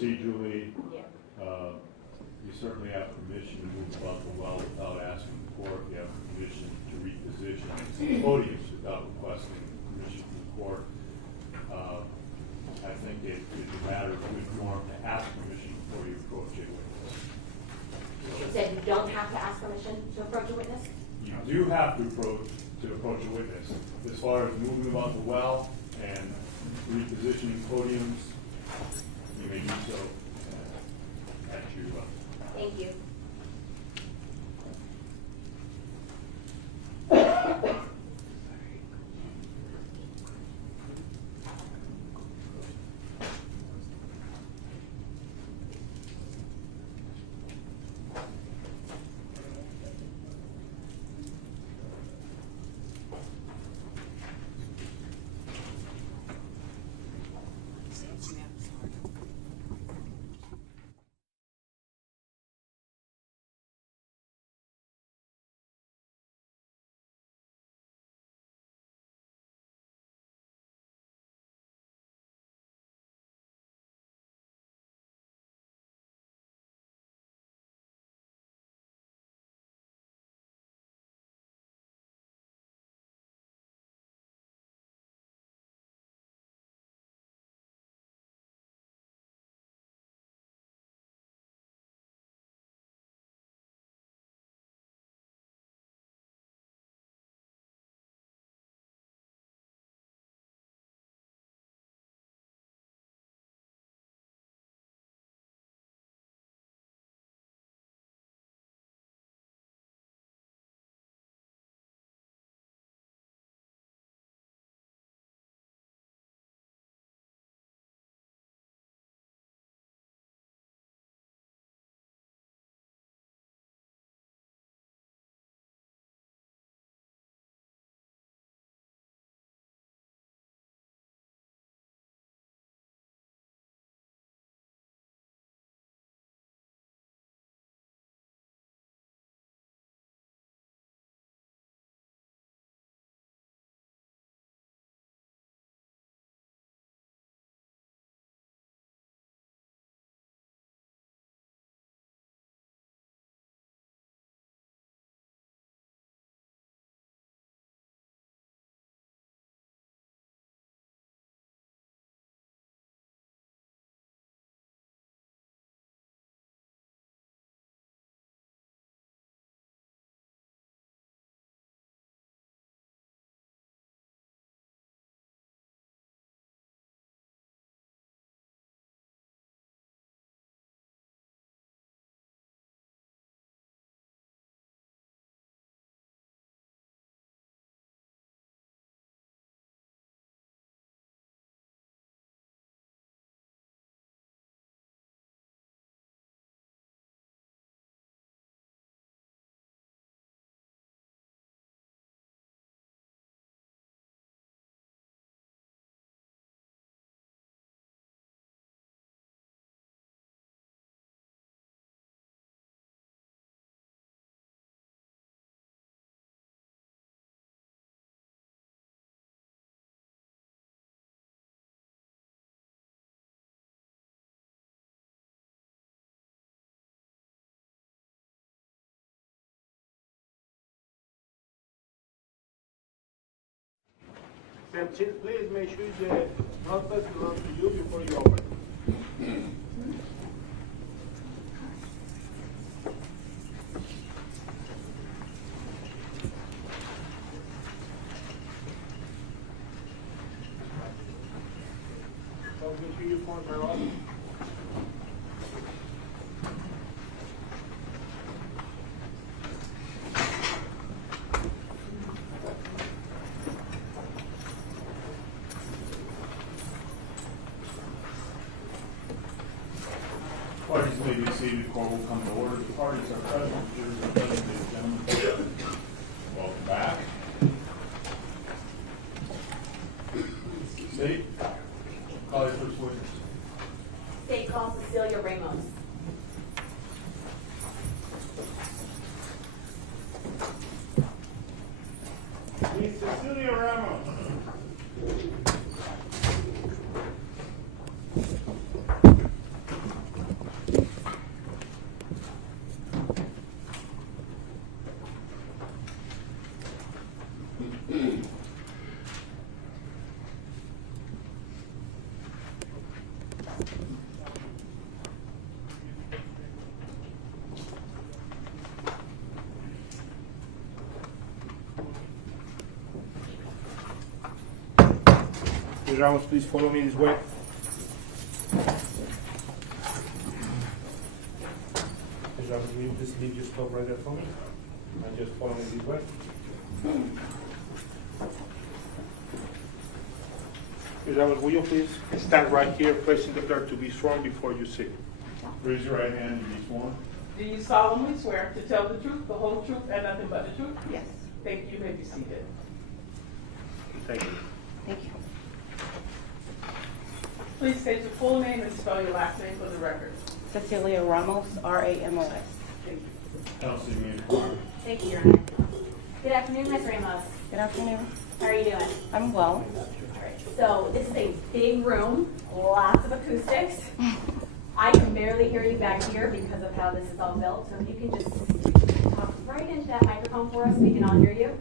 procedurally, Yeah. you certainly have permission to move above the well without asking the court. You have permission to reposition podiums without requesting permission from the court. I think it's a matter of good norm to ask permission before you approach a witness. You said you don't have to ask permission to approach a witness? You do have to approach a witness. As far as moving about the well and repositioning podiums, you may do so at your level. Thank you. Sam, please make sure the notepad belongs to you before you open. So make sure your phones are off. Parties may be seated, court will come to order. The parties are present, jurors are present, ladies and gentlemen. Welcome back. State, call your first witness. State calls Cecilia Ramos. Miss Cecilia Ramos. Mr. Ramos, please follow me this way. Mr. Ramos, will you please leave your stop right there for me? And just follow me this way. Mr. Ramos, will you please stand right here facing the clerk to be sworn before you sit? Raise your right hand and be sworn. Do you solemnly swear to tell the truth, the whole truth, and nothing but the truth? Yes. Thank you. You may be seated. Thank you. Thank you. Please state your full name and spell your last name for the record. Cecilia Ramos, Ramos. Thank you. Counsel, you may report. Thank you, Your Honor. Good afternoon, Ms. Ramos. Good afternoon. How are you doing? I'm well. All right. So this is a big room, lots of acoustics. I can barely hear you back here because of how this is all built. So if you can just talk right into that microphone for us, we can all hear you.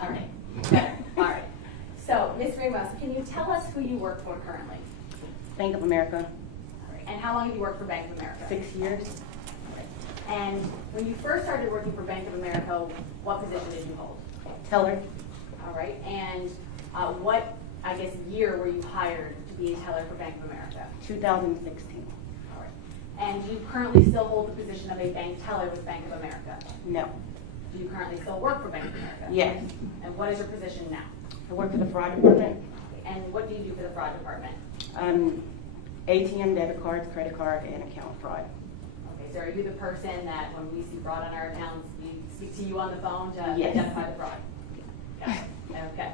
All right. Better. All right. So, Ms. Ramos, can you tell us who you work for currently? Bank of America, All right. And how long have you worked for Bank of America? 6 years. And when you first started working for Bank of America, what position did you hold? Teller, All right. And what, I guess, year were you hired to be a teller for Bank of America? 2016. All right. And do you currently still hold the position of a bank teller with Bank of America? No. Do you currently still work for Bank of America? Yes. And what is your position now? I work for the fraud department. And what do you do for the fraud department? ATM, debit cards, credit card, and account fraud. Okay, so are you the person that when we see fraud on our accounts, we speak to you on the phone to Yes. identify the fraud? Got it. Okay.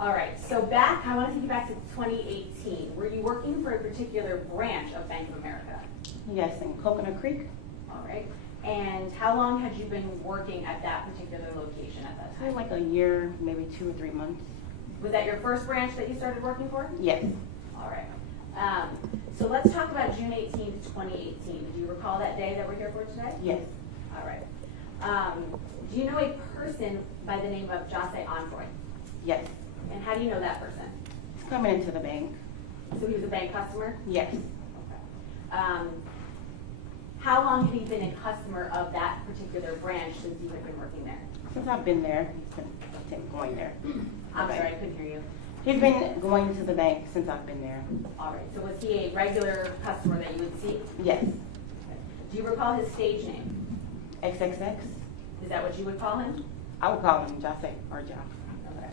All right, so back, I want to take you back to 2018. Were you working for a particular branch of Bank of America? Yes, in Coconut Creek. All right. And how long had you been working at that particular location at that For time? like a year, maybe 2 or 3 months. Was that your first branch that you started working for? Yes. All right. So let's talk about June 18th, 2018. Do you recall that day that we're here for today? Yes. All right. Do you know a person by the name of Jahseh Onfroy? Yes. And how do you know that person? It's coming into the bank. So he was a bank customer? Yes. Okay. How long had he been a customer of that particular branch since you had been working there? Since I've been there, he's been going there. I'm Okay. sorry, I couldn't hear you. He's been going to the bank since I've been there. All right. So was he a regular customer that you would see? Yes. Do you recall his stage name? XXX. Is that what you would call him? I would call him Jahseh or Jah. Okay.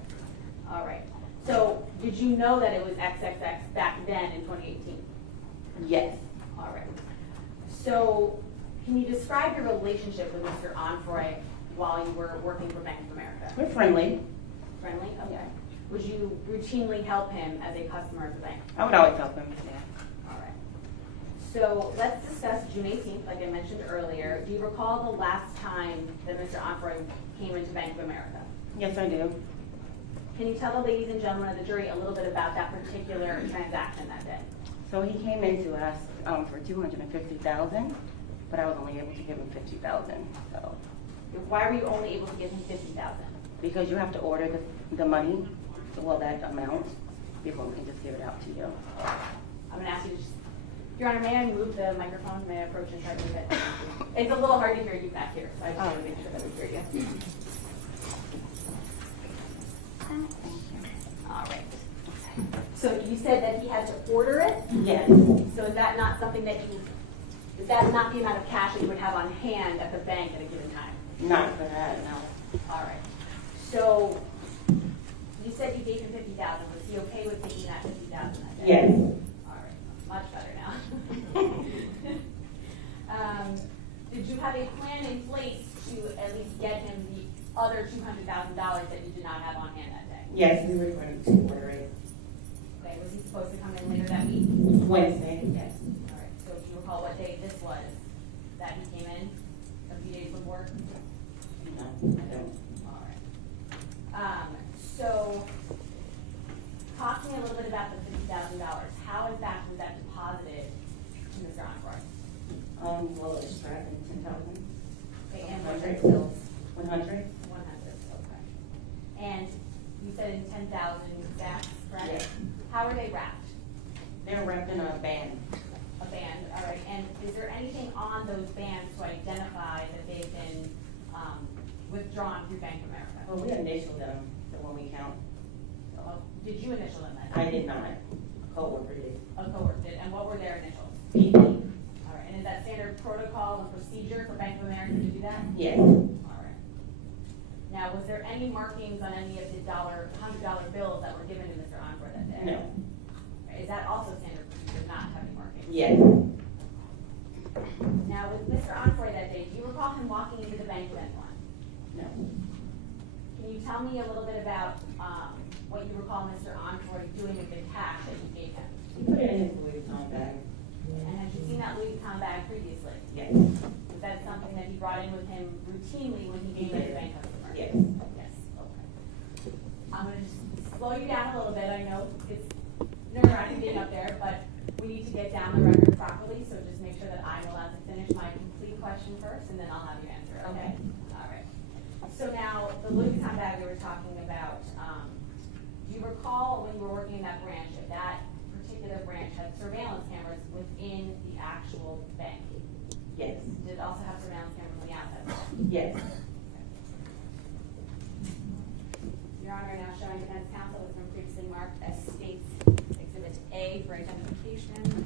All right. So did you know that it was XXX back then in 2018? Yes. All right. So can you describe your relationship with Mr. Onfroy while you were working for Bank of America? We're friendly. Friendly? Okay. Would you routinely help him as a customer of the bank? I would always help him. Yeah. All right. So let's discuss June 18th, like I mentioned earlier. Do you recall the last time that Mr. Onfroy came into Bank of America? Yes, I do. Can you tell the ladies and gentlemen of the jury a little bit about that particular transaction that day? So he came into us for $250,000, but I was only able to give him $50,000. So Why were you only able to give him $50,000? because you have to order the money, well, that amount, before we can just give it out to you. I'm going to ask you to just, Your Honor, may I move the microphone? May I approach and try to move it? It's a little hard to hear you back here, so I just want to make sure that we hear you. All right. So you said that he had to order it? Yes. So is that not something that is that not the amount of cash that you would have on hand at the bank at a given time? Not for that, no. All right. So you said you gave him $50,000. Was he okay with taking that $50,000 that day? Yes. All right. Much better now. Did you have a plan in place to at least get him the other $200,000 that you did not have on hand that day? Yes, we were going to order it Okay. Was he supposed to come in later that week? Wednesday. Yes. All right. So do you recall what day this was that he came in? A few days before? No, I don't. All right. So talk to me a little bit about the $50,000. How in fact was that deposited to Mr. Onfroy? Well, it's tracked in 10,000. Okay, and what 100. bills? 100. 100, okay. And you said in 10,000 sacks, correct? Yes. How are they wrapped? They're wrapped in a band. A band, all right. And is there anything on those bands to identify that they've been withdrawn through Bank of America? Well, we initial them, so when we count. Did you initial them then? I did not. Coworker did. A coworker did, and what were their initials? BP. All right, and is that standard protocol and procedure for Bank of America to do that? Yes. All right. Now, was there any markings on any of the $100 bills that were given to Mr. Onfroy that day? No. Is that also standard procedure, not having markings? Yes. Now, with Mr. Onfroy that day, do you recall him walking into the bank with anyone? No. Can you tell me a little bit about what you recall Mr. Onfroy doing with the cash that you gave him? He put it in his Louis Vuitton bag. And had you seen that Louis Vuitton bag previously? Yes. Was that something that he brought in with him routinely when he gave it to bank customers? Yes. Yes, okay. I'm gonna just slow you down a little bit. I know it's nerve-wracking being up there, but we need to get down the record properly, so just make sure that I'm allowed to finish my complete question first, and then I'll have you answer, okay? All right. So now, the Louis Vuitton bag we were talking about, do you recall when you were working in that branch, if that particular branch had surveillance cameras within the actual bank? Yes. Did it also have surveillance cameras on the outside? Yes. Your Honor, now showing defense counsel has been previously marked as State's Exhibit A for identification.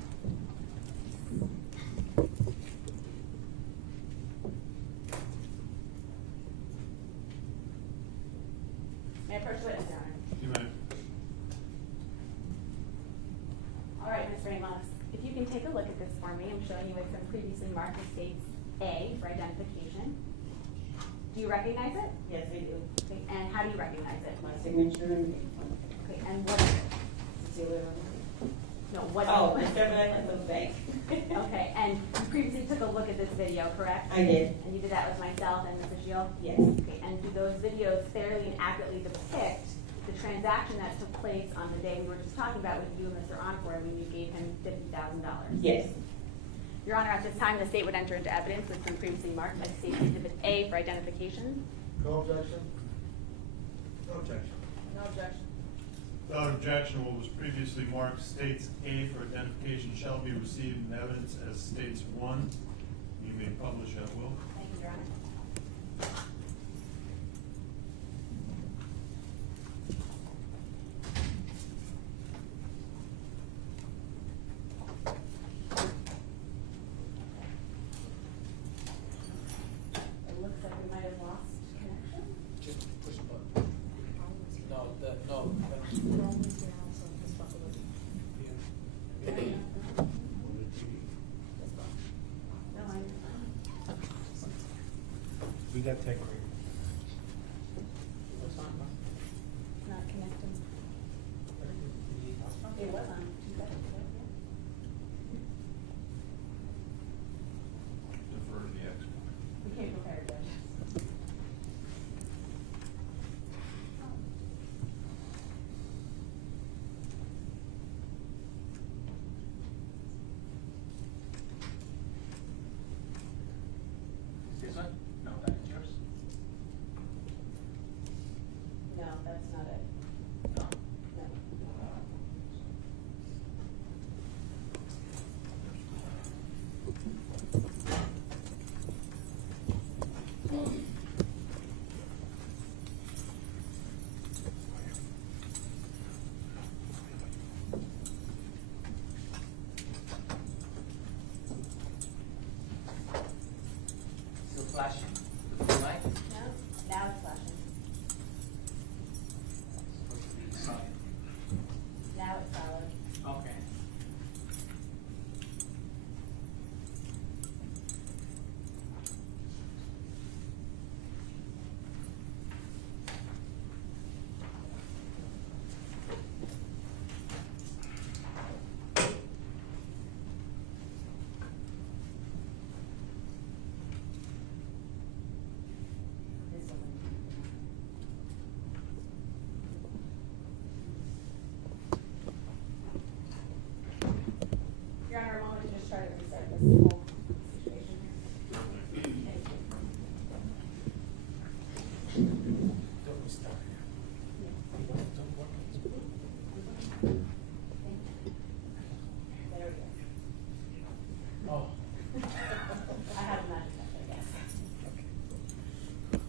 May I approach the witness, Your Honor? You may. All right, Ms. Ramos, if you can take a look at this for me, I'm showing you it's been previously marked as State's A for identification. Do you recognize it? Yes, I do. Okay, and how do you recognize it? My signature and. Okay, and what is it? No, what? Oh, Mr. Bennett of the bank. Okay, and you previously took a look at this video, correct? I did. And you did that with myself and Mr. Shield? Yes. Okay, and do those videos fairly and accurately depict the transaction that took place on the day we were just talking about with you and Mr. Onfroy when you gave him $50,000? Yes. Your Honor, at this time, the state would enter into evidence that's been previously marked as State's Exhibit A for identification. No objection? No objection. No objection. Without objection, what was previously marked States A for identification shall be received in evidence as States 1. You may publish at will. Thank you, Your Honor. It looks like we might have lost connection. Just push the button. No, no. No, I'm. We got tech. It's not connecting. It was on 2 seconds ago, yeah. Defer to the expert. We came prepared, Judge. This one? No, that's yours. No, that's not it. No. No. Still flashing? The blue light? No, now it's flashing. Supposed to be solid. Now it's solid. Okay. This one. Your Honor, a moment to just try to reset this whole situation here. Thank you. Don't restart. Don't work. There we go. Oh. I have a magic touch, I guess.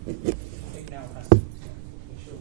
I think now it has to restart. Make sure.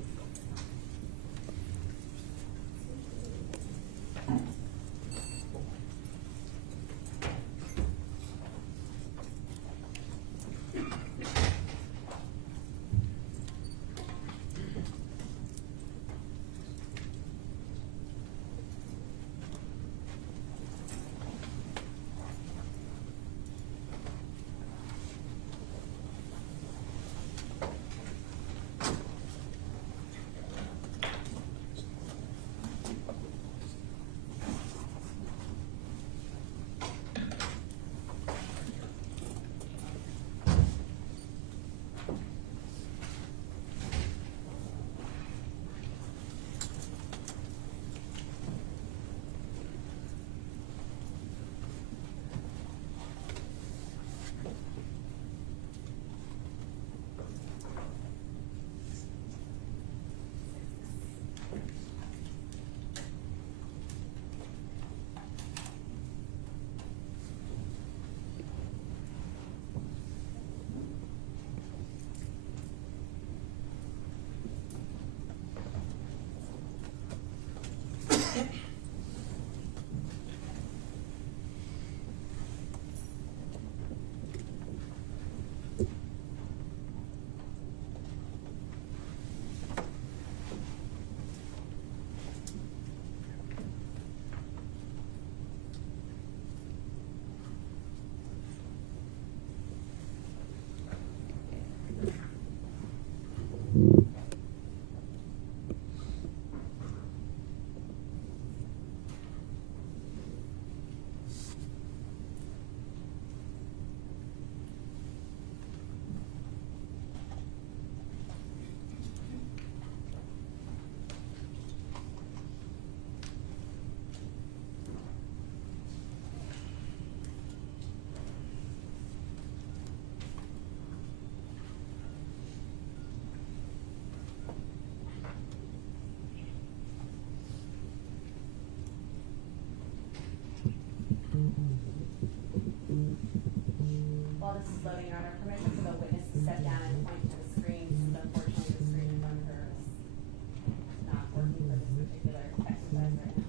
this is loading, Your Honor. Permission for the witness to step down and point to the screen, since unfortunately the screen in front of her is not working for this particular exercise right now.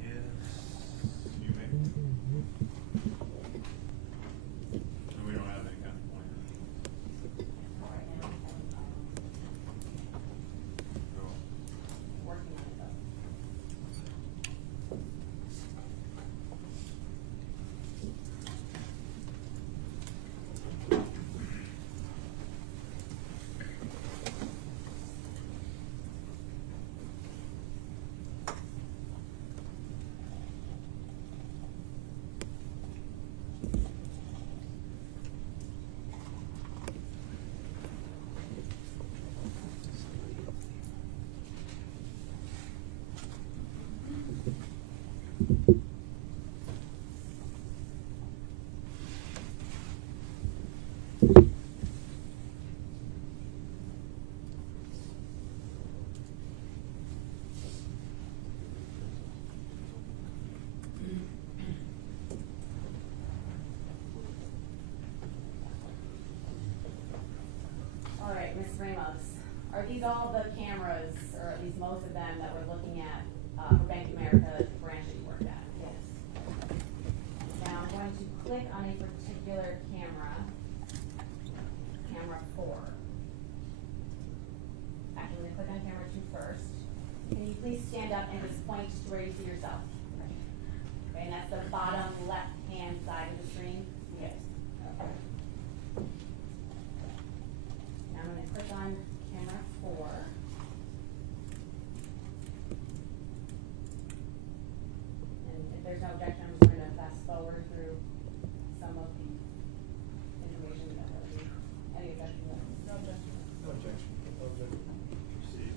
Yes, you may. And we don't have any kind of pointer. Go. Working on it though. All right, Ms. Ramos, are these all the cameras, or at least most of them, that we're looking at for Bank of America branch that you worked at? Yes. Now I'm going to click on a particular camera, camera 4. Actually, I'm going to click on camera 2 first. Can you please stand up and just point to where you see yourself? Okay, and that's the bottom left-hand side of the screen? Yes. Okay. Now I'm going to click on camera 4. And if there's no objection, I'm just going to fast forward through some of the information that will be, any objection? No objection. No objection. No objection. Proceed.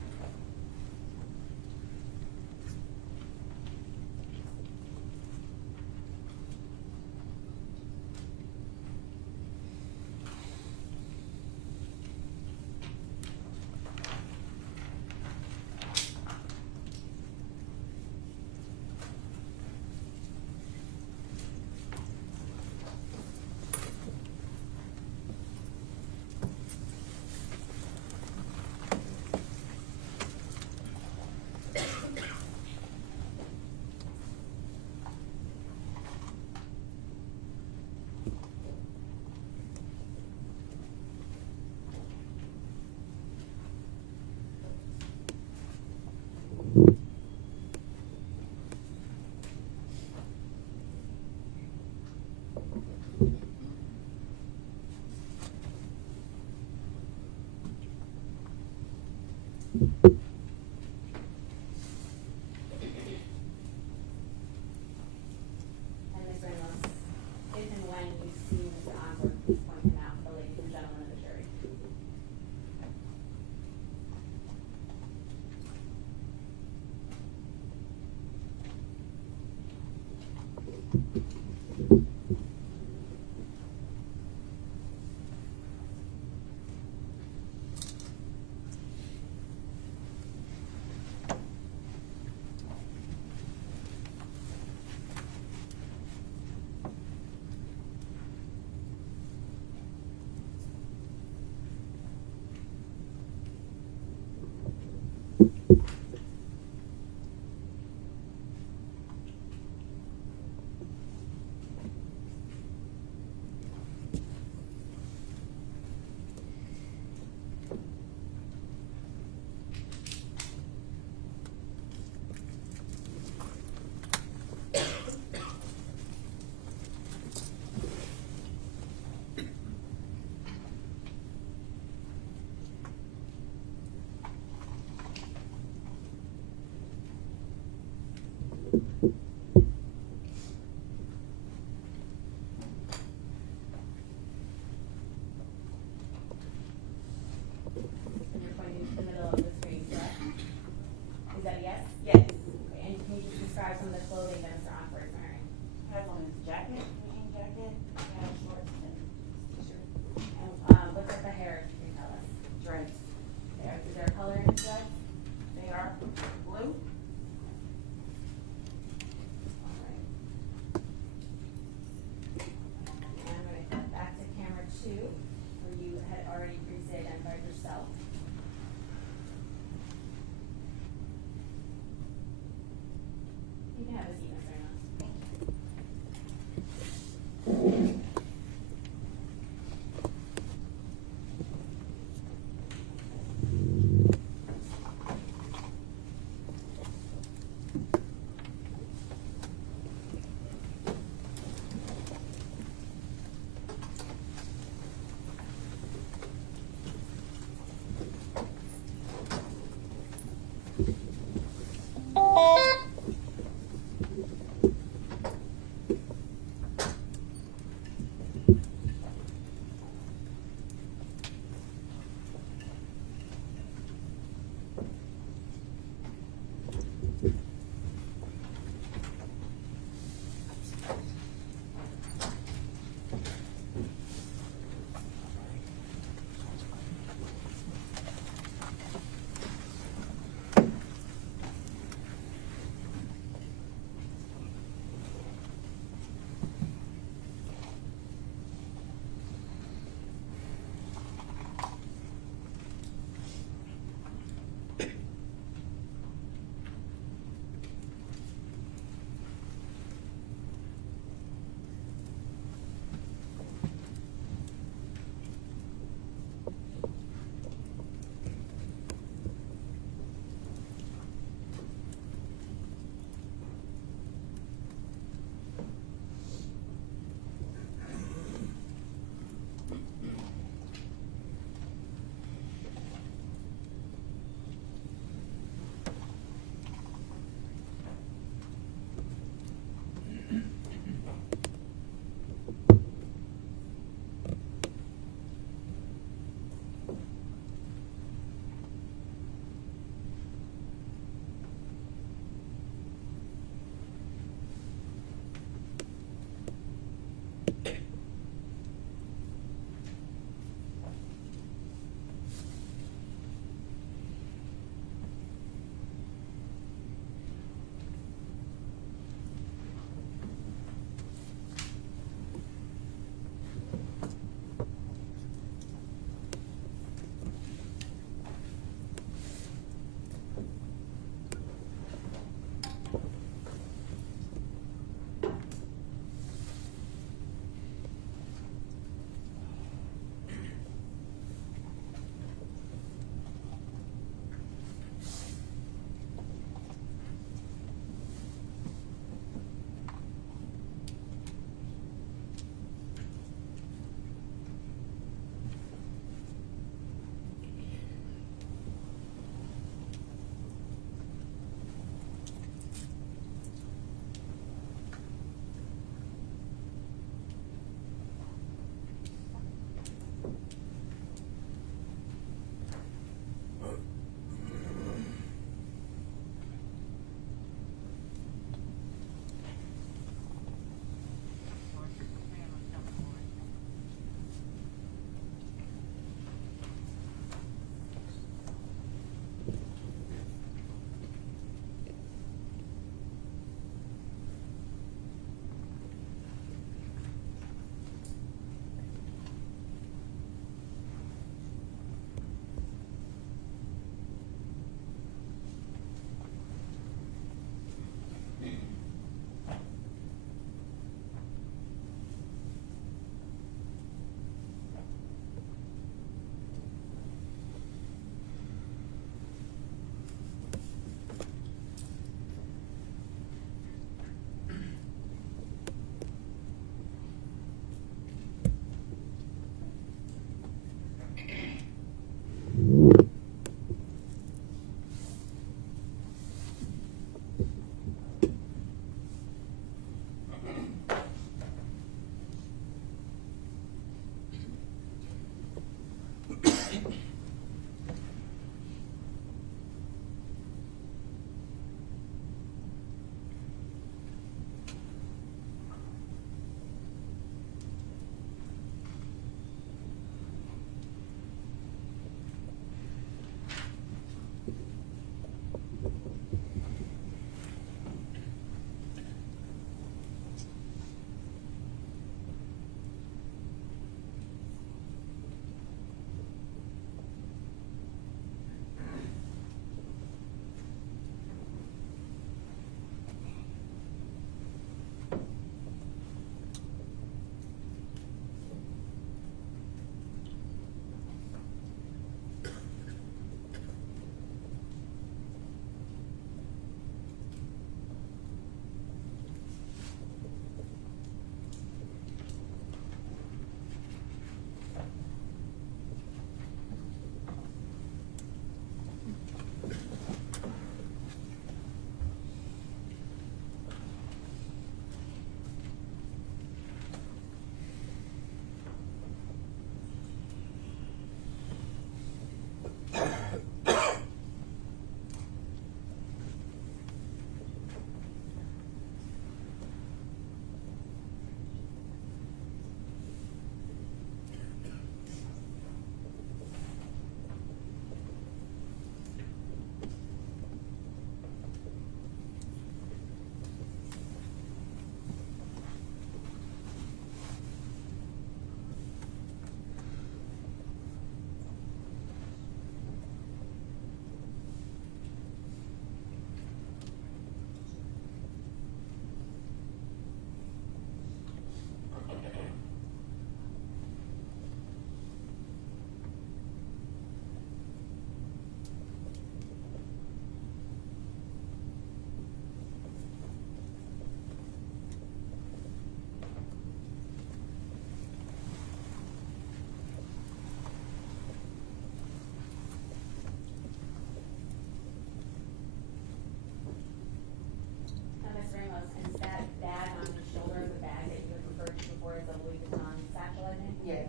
Yes.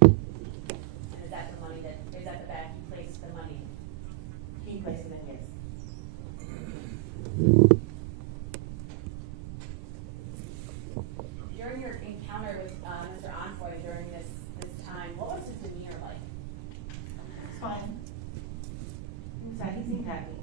And is that the money that, is that the bank you placed the money in? He placed it in, yes. During your encounter with Mr. Onfroy during this time, what was his demeanor like? It's fine. He seemed happy.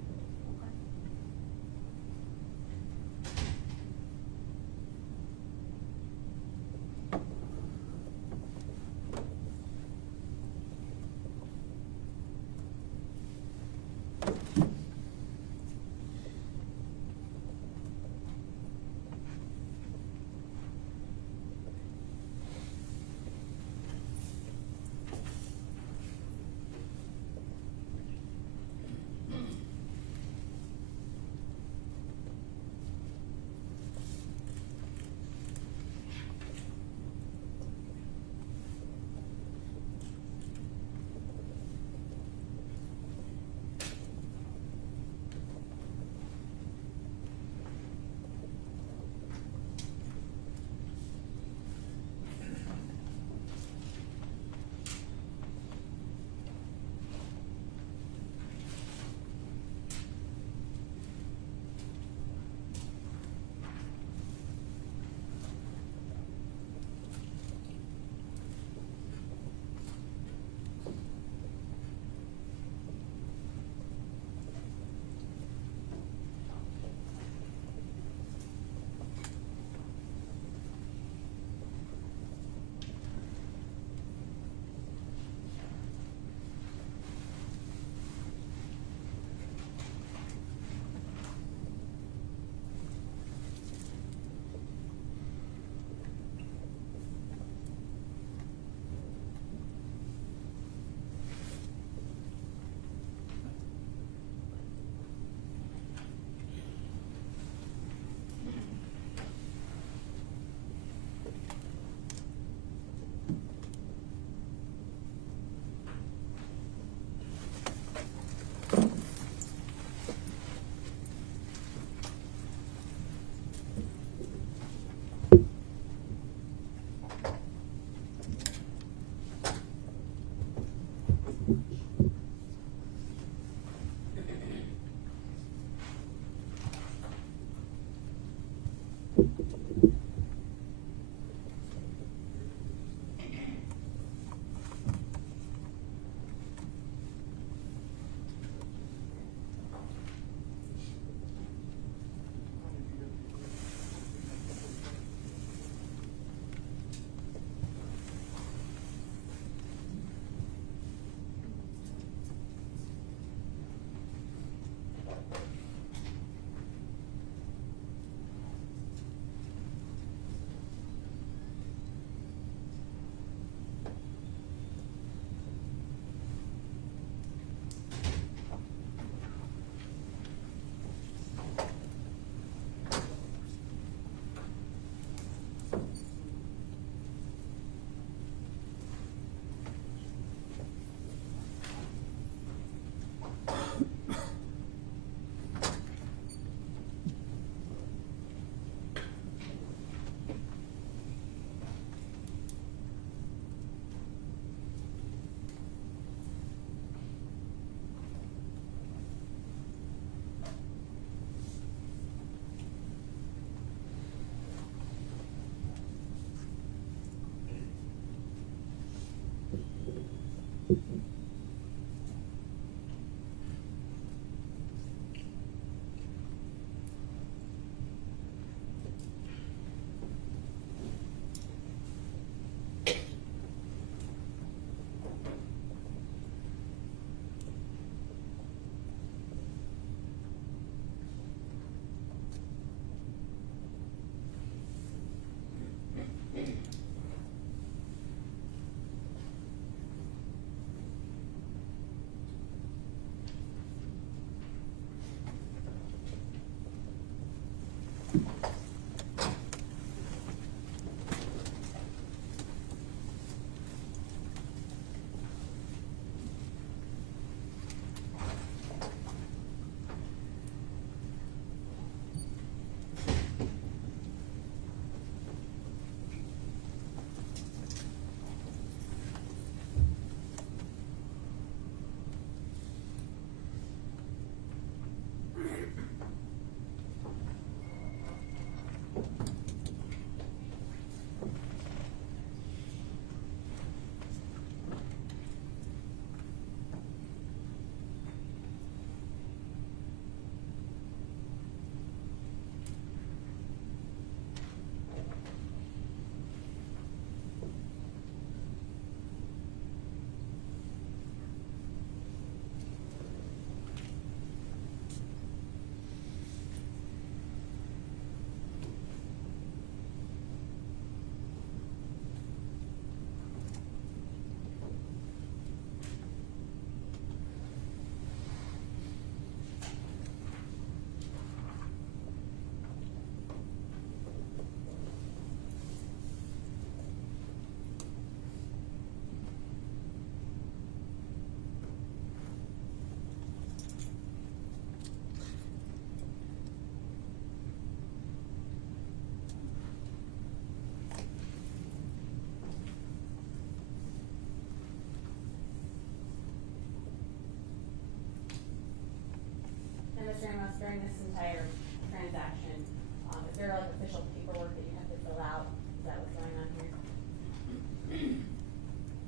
during this entire transaction, is there like official paperwork that you have to fill out? Is that what's going on here?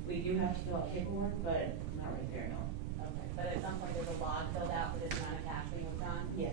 We do have to fill out paperwork, but not right there, no. Okay, but at some point there's a log filled out for this amount of cash being withdrawn? Yes.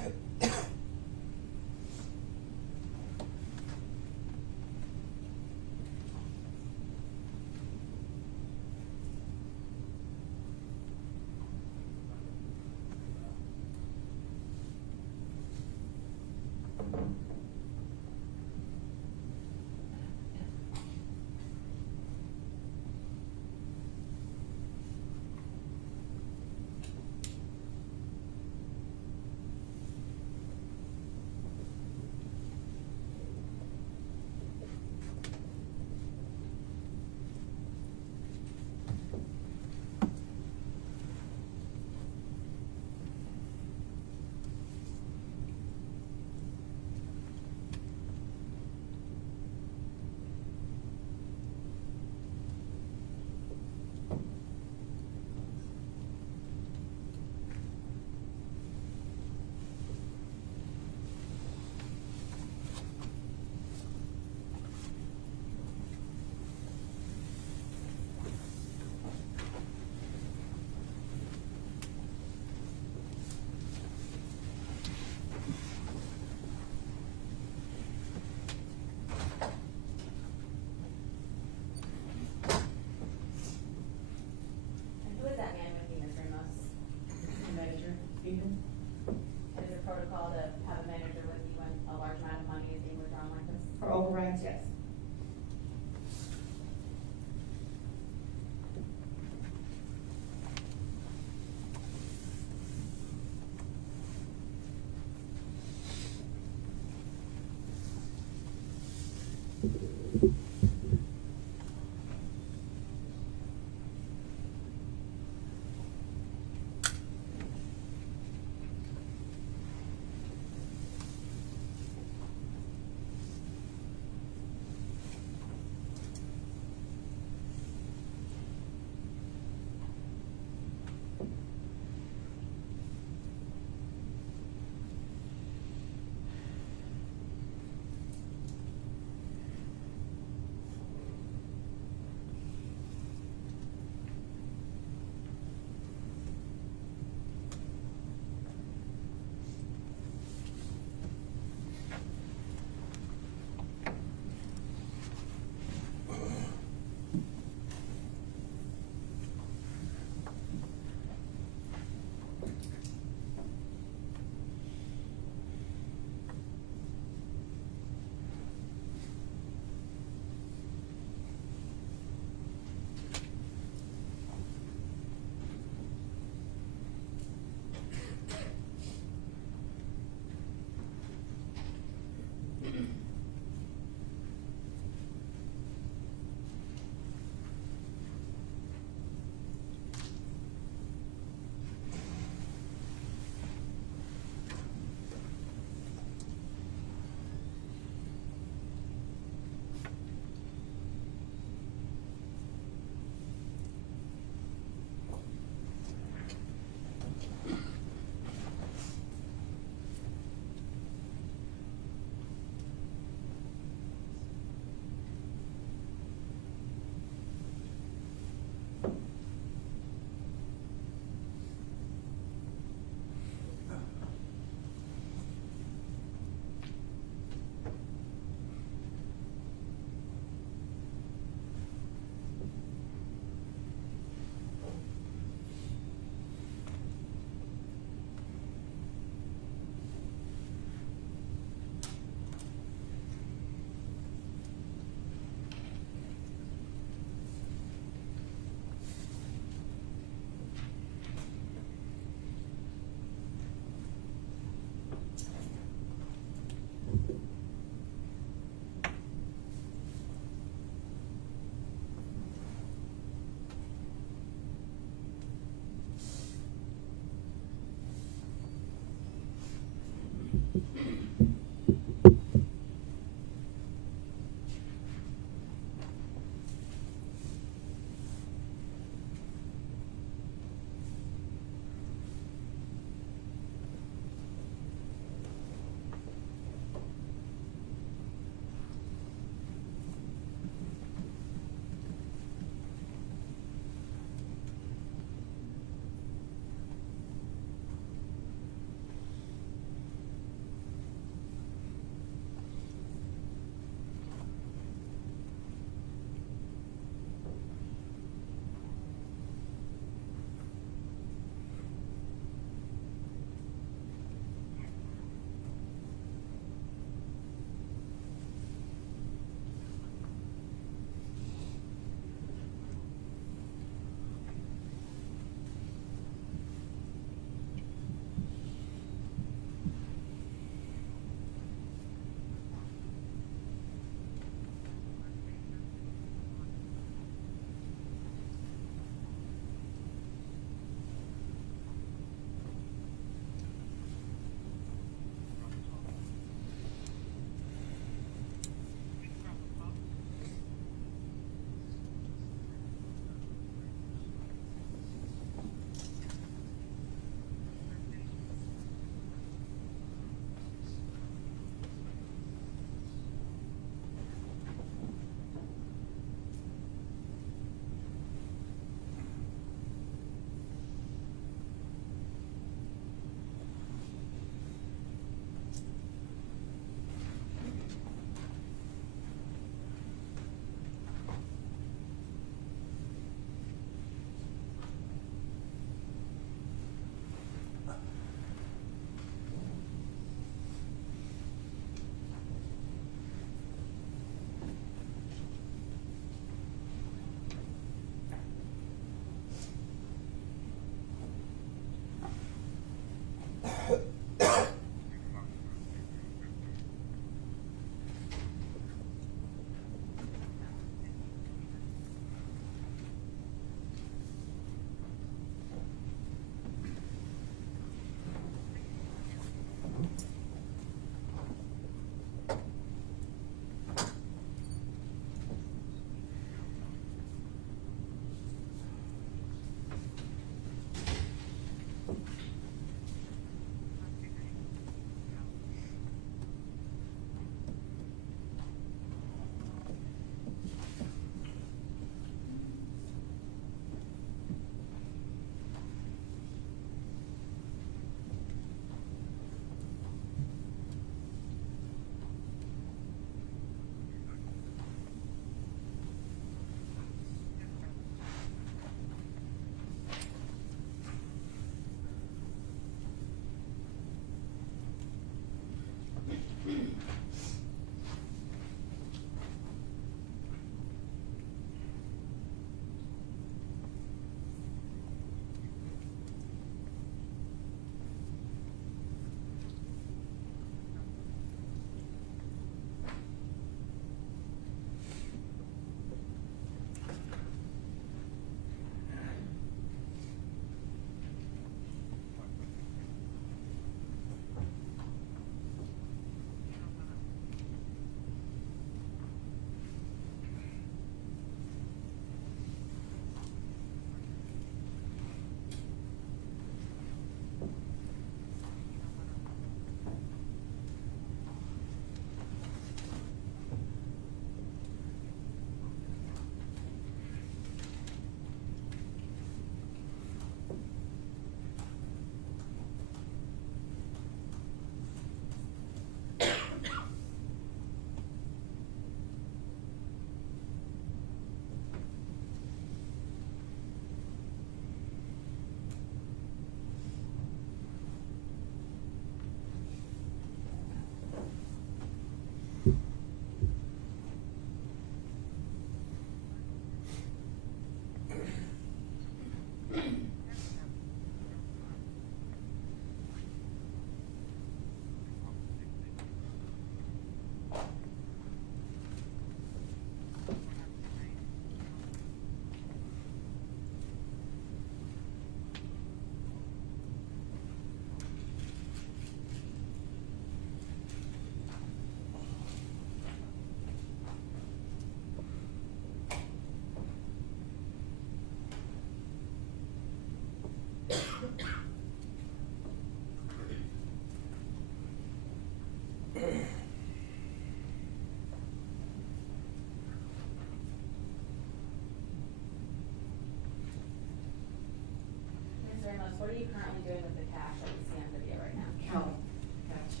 what are you currently doing with the cash that we see on video right now? Counting. Gotcha.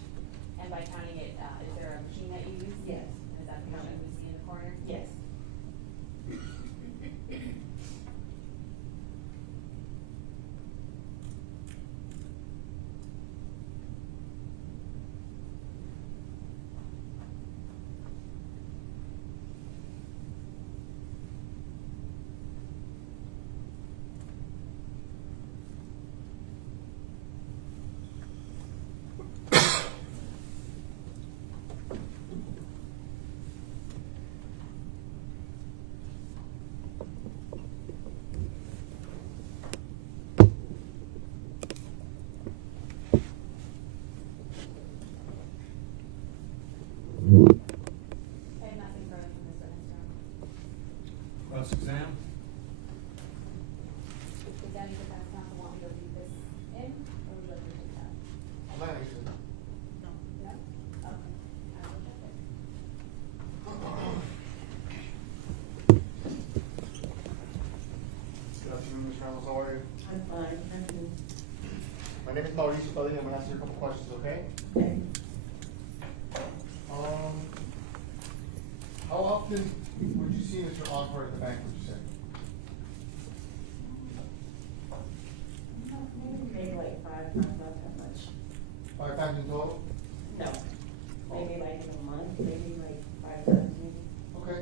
And by counting it, is there a machine that you use? Yes. And is that the machine we see in the corner? Yes. Okay, nothing further from this witness room. Cross exam? Does any defense counsel want me to leave this in, or would you like me to take that? I'm not interested. No? Okay. I will check it. Good afternoon, Mr. Ramos, how are you? I'm fine, thank you. My name is Mauricio Padilla, I'm gonna ask you a couple questions, okay? Okay. How often would you see Mr. Onfroy at the bank, would you say? Maybe like 5 times, not that much. 5 times in total? No. Maybe like in a month, maybe like 5 times maybe. Okay.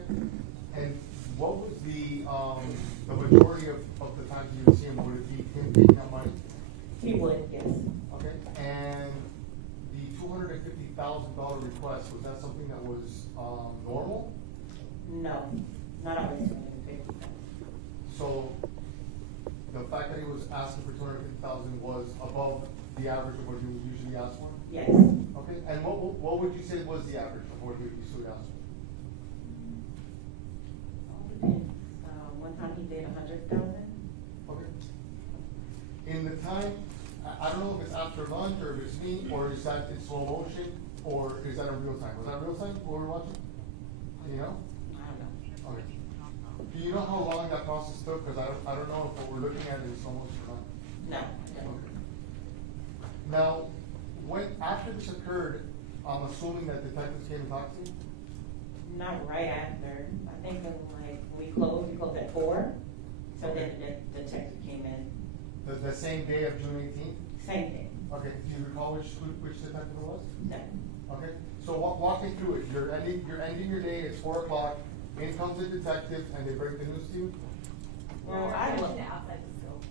And what was the majority of the times you would see him, would it be him taking out money? He would, yes. Okay, and the $250,000 request, was that something that was, normal? No, not always 250. So, the fact that he was asking for $250,000 was above the average of what he would usually ask for? Yes. Okay, and what would you say was the average of what he usually asked for? All depends. One time he did 100,000. Okay. In the time, I don't know if it's after lunch, or if it's me, or is that in slow motion, or is that in real time? Was that real time, what we were watching? Do you know? I don't know. Okay. Do you know how long that process took? Because I don't know if what we're looking at is slow motion or not. No. I don't. Okay. Now, after this occurred, I'm assuming that detectives came and talked to you? Not right after. I think when we closed at 4. So then the detective came in. The same day of June 18th? Same thing. Okay, do you recall which detective it was? No. Okay, so walk me through it. You're ending your day, it's 4 o'clock, in comes the detective, and they break the news to you? Well, We're I actually was. outside the scope.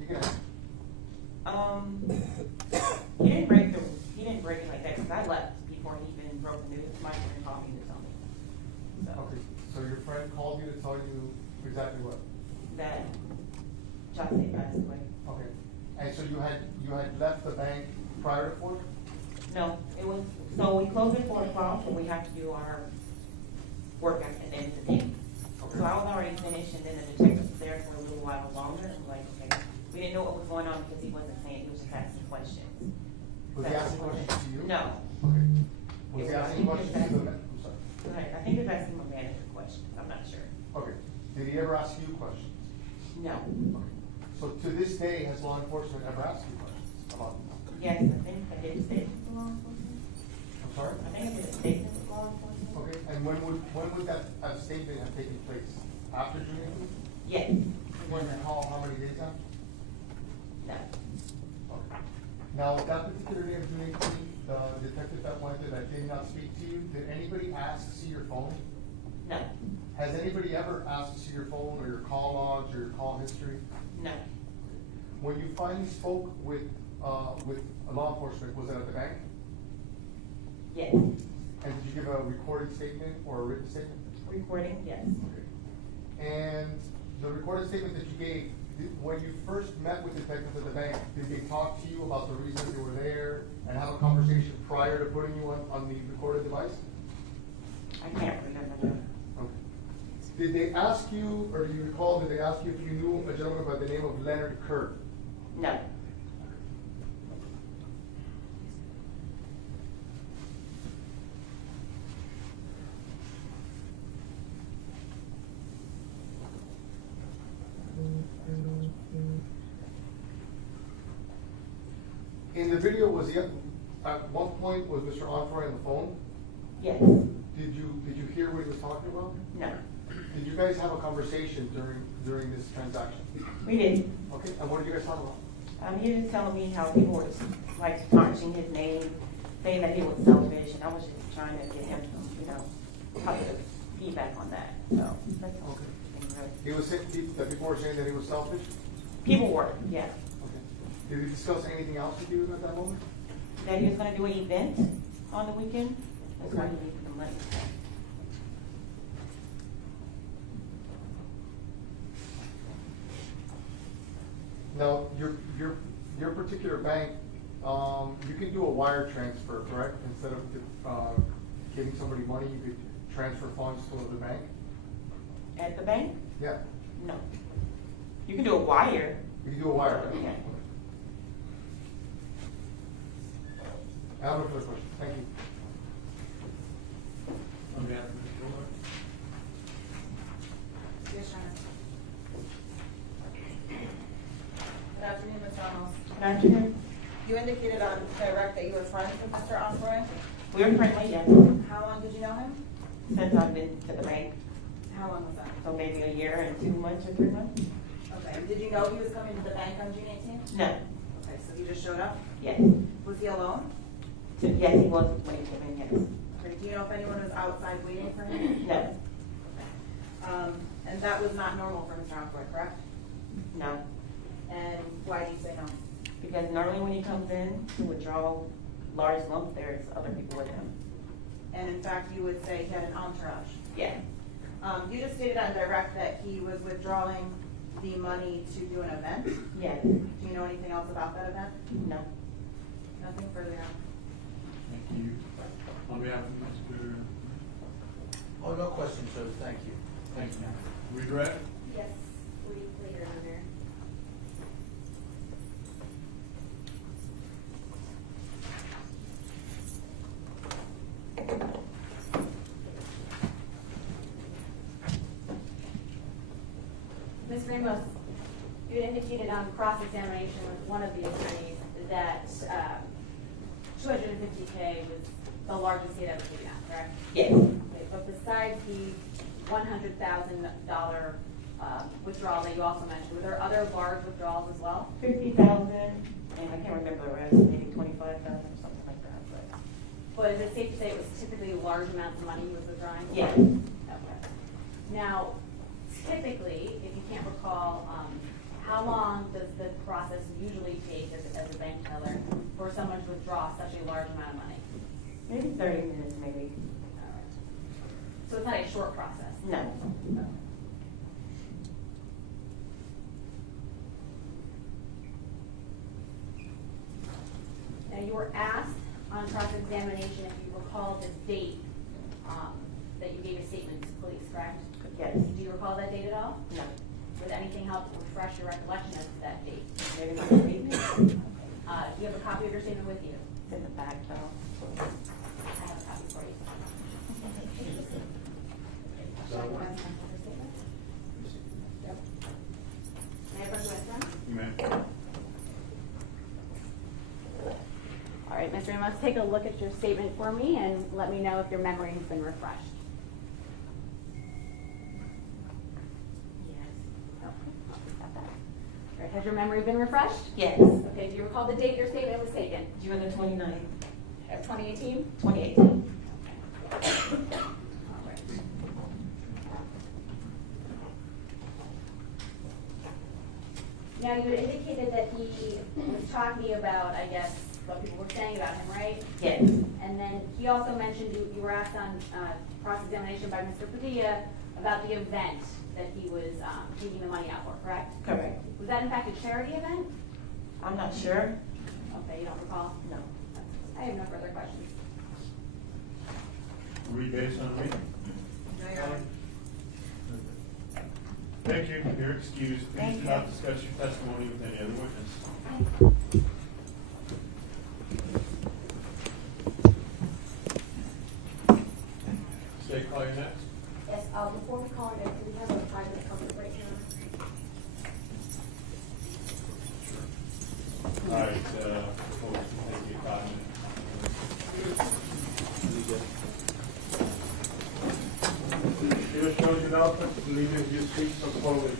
You can, He didn't break it like that, because I left before he even broke the news. My friend called me to tell me. So, okay, so your friend called you to tell you exactly what? that Jahseh passed away. Okay, and so you had left the bank prior to 4? No, it was, so we closed at 4 o'clock, and we have to do our work at the end of the day. Okay. So I was already finished, and then the detective was there for a little while longer, and I'm like, okay. We didn't know what was going on because he wasn't saying, he was just asking questions. Was he asking questions to you? No. Okay. Was It he was- asking questions to the, I'm sorry. Right, I think he was asking my manager questions, I'm not sure. Okay, did he ever ask you questions? No. Okay. So to this day, has law enforcement ever asked you questions about this? Yes, I think I did a statement to law enforcement. I'm sorry? I think I did a statement to law enforcement. Okay, and when would that statement have taken place? After June 18th? Yes. You want to recall how many days after? No. Okay. Now, that particular day of June 18th, the detective that went there that did not speak to you, did anybody ask to see your phone? No. Has anybody ever asked to see your phone or your call logs or your call history? No. When you finally spoke with law enforcement, was it at the bank? Yes. And did you give a recorded statement or a written statement? Recording, yes. Okay. And the recorded statement that you gave, when you first met with detectives at the bank, did they talk to you about the reason you were there and have a conversation prior to putting you on the recorded device? I can't remember that. Okay. Did they ask you, or do you recall, did they ask you if you knew a gentleman by the name of Leonard Kerr? No. In the video, was he, at one point, was Mr. Onfroy on the phone? Yes, Did you hear what he was talking about? no, Did you guys have a conversation during this transaction? we didn't. Okay, and what did you guys talk about? He was telling me how people were like tarnishing his name, saying that he was selfish, and I was just trying to get him, positive feedback on that, so. That's all. Okay. He was saying, that people were saying that he was selfish? People were, yeah. Okay. Did he discuss anything else with you at that moment? That he was gonna do an event on the weekend, that's why he needed the money. Now, your particular bank, you can do a wire transfer, correct? Instead of giving somebody money, you could transfer funds to another bank? At the bank? Yeah, No. You can do a wire. you can do a wire. Okay. I have no further questions, thank you. On behalf of Mr. Boatwright. Yes, Your Honor. Good afternoon, Ms. Ramos. Good afternoon. You indicated on direct that you were friends with Mr. Onfroy. We were friendly, yes, How long did you know him? since I've been to the bank, How long was that? so maybe a year and 2 months or 3 months. Okay, did you know he was coming to the bank on June 18th? No, Okay, so he just showed up? yes. Was he alone? Yes, he was when he came in, yes. Okay, do you know if anyone was outside waiting for him? No, And that was not normal for Mr. Onfroy, correct? no, And why do you say no? because normally when he comes in to withdraw large lumps, there's other people with him. And in fact, you would say he had an entourage. Yeah, You just stated on direct that he was withdrawing the money to do an event. yes, Do you know anything else about that event? no. Nothing further on. Thank you. On behalf of Mr. Oh, no questions, sir, thank you. Thank you. Regret? Yes, later on there. Ms. Ramos, you had indicated on cross-examination with one of the attorneys that $250K was the largest he had ever taken out, correct? Yes, Okay, but besides the $100,000 withdrawal that you also mentioned, were there other large withdrawals as well? 50,000, and I can't remember the rest, maybe 25,000 or something like that, but. But is it safe to say it was typically large amounts of money he was withdrawing? Yes. Okay. Now, typically, if you can't recall, how long does the process usually take as a bank teller for someone to withdraw such a large amount of money? Maybe 30 minutes, maybe. All right. So it's not a short process? No. Now, you were asked on cross-examination if you recall the date that you gave a statement to police, correct? Yes. Do you recall that date at all? No. Would anything help refresh your recollection as to that date? Maybe not this evening. Do you have a copy of your statement with you? It's in the back, though. I have a copy for you. So, May I brush with them? you may. All right, Mr. Ramos, take a look at your statement for me and let me know if your memory has been refreshed. Yes. All right, has your memory been refreshed? Yes. Okay, do you recall the date your statement was taken? June the 29th, Of 2018? 2018. All right. Now, you had indicated that he was talking about, I guess, what people were saying about him, right? Yes. And then he also mentioned, you were asked on cross-examination by Mr. Padilla about the event that he was taking the money out for, correct? Correct. Was that in fact a charity event? I'm not sure. Okay, you don't recall? No. I have no further questions. Read based on reading. No, Your Honor. Thank you, you're excused. Thank Please do you. not discuss your testimony with any other witness. State call you next. Yes, before we call it, do we have a private comment right now? All right, Anything else, leaders, you speak so forward.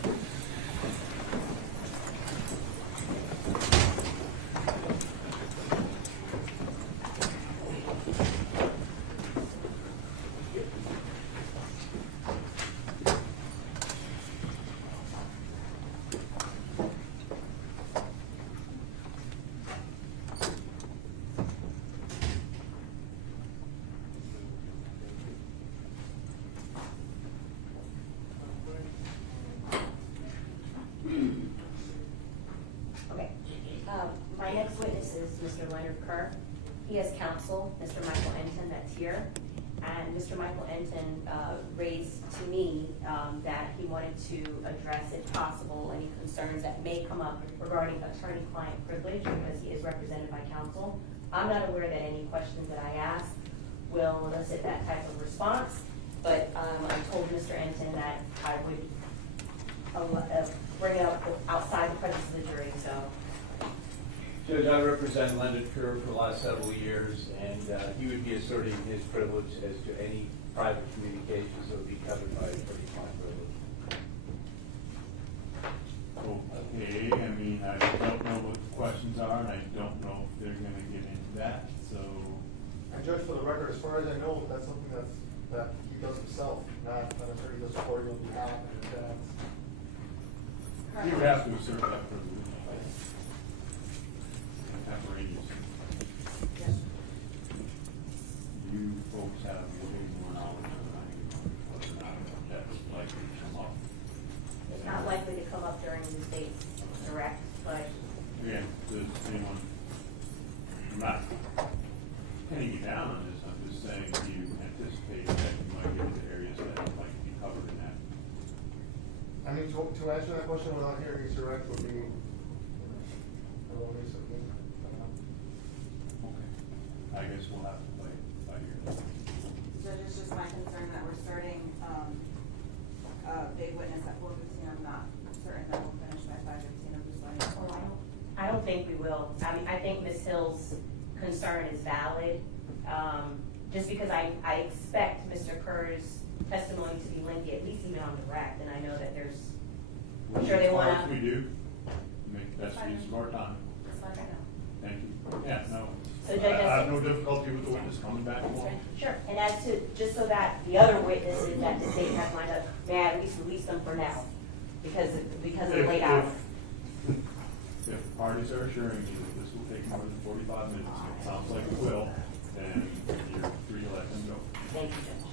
Okay. My next witness is Mr. Leonard Kerr. He has counsel, Mr. Michael Enton, that's here. And Mr. Michael Enton raised to me that he wanted to address, if possible, any concerns that may come up regarding attorney-client privilege because he is represented by counsel. I'm not aware that any questions that I ask will elicit that type of response, but I told Mr. Enton that I would bring it up outside the presence of the jury, so. Judge, I represent Leonard Kerr for the last several years, and he would be asserting his privilege as to any private communications that would be covered by attorney-client privilege. Okay, I mean, I don't know what the questions are, and I don't know if they're gonna get into that, so. And Judge, for the record, as far as I know, that's something that he does himself, not an attorney does for you on behalf of his dad. You would have to assert that privilege. Contemporaneous. Yes. You folks have way more knowledge than I do, whether or not that's likely to come up. It's not likely to come up during the state's direct, but Again, does anyone, I'm not pinning you down on this, I'm just saying, do you anticipate that you might get into areas that might be covered in that? I mean, to answer that question without hearing his direct would be, I don't know, something. Okay. I guess we'll have to play it by ear. Judge, it's just my concern that we're starting, a big witness at 4:15. I'm not certain that we'll finish by 5:15. I'm just letting you know. I don't think we will. I mean, I think Ms. Hill's concern is valid, just because I expect Mr. Kerr's testimony to be lengthy, at least even on direct, and I know that there's, I'm sure they want As far as we to. do, make best use of our time. Just let her know. Thank you. Yeah, no. So I Judge, have no difficulty with the witness coming back along. Sure, and as to, just so that the other witnesses that the state has lined up, may I at least release them for now? Because of the late hour. If parties are assuring you that this will take more than 45 minutes, it sounds like it will, then you're free to let them go. Thank you, Judge.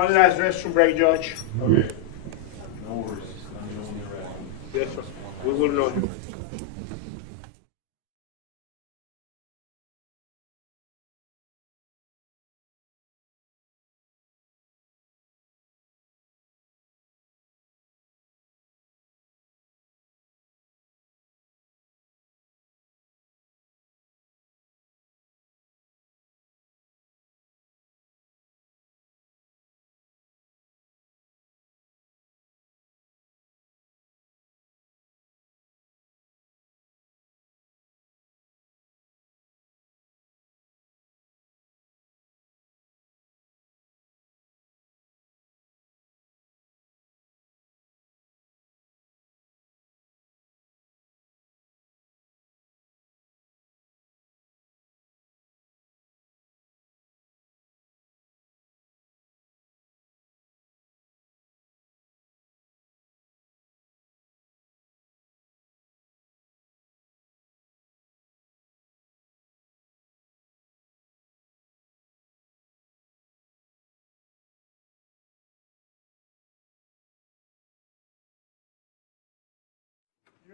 One last restroom break, Judge. Okay. No worries. Let me know when you're ready. Yes, sir. We will know you.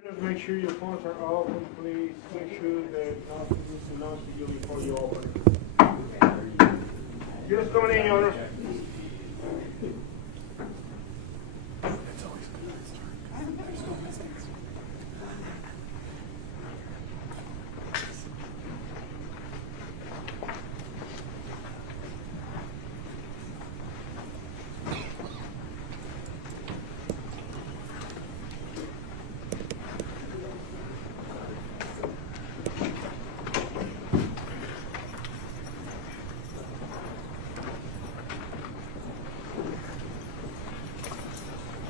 Just make sure your phones are off, and please make sure that nothing is announced to you before you open. Just coming in, Your Honor.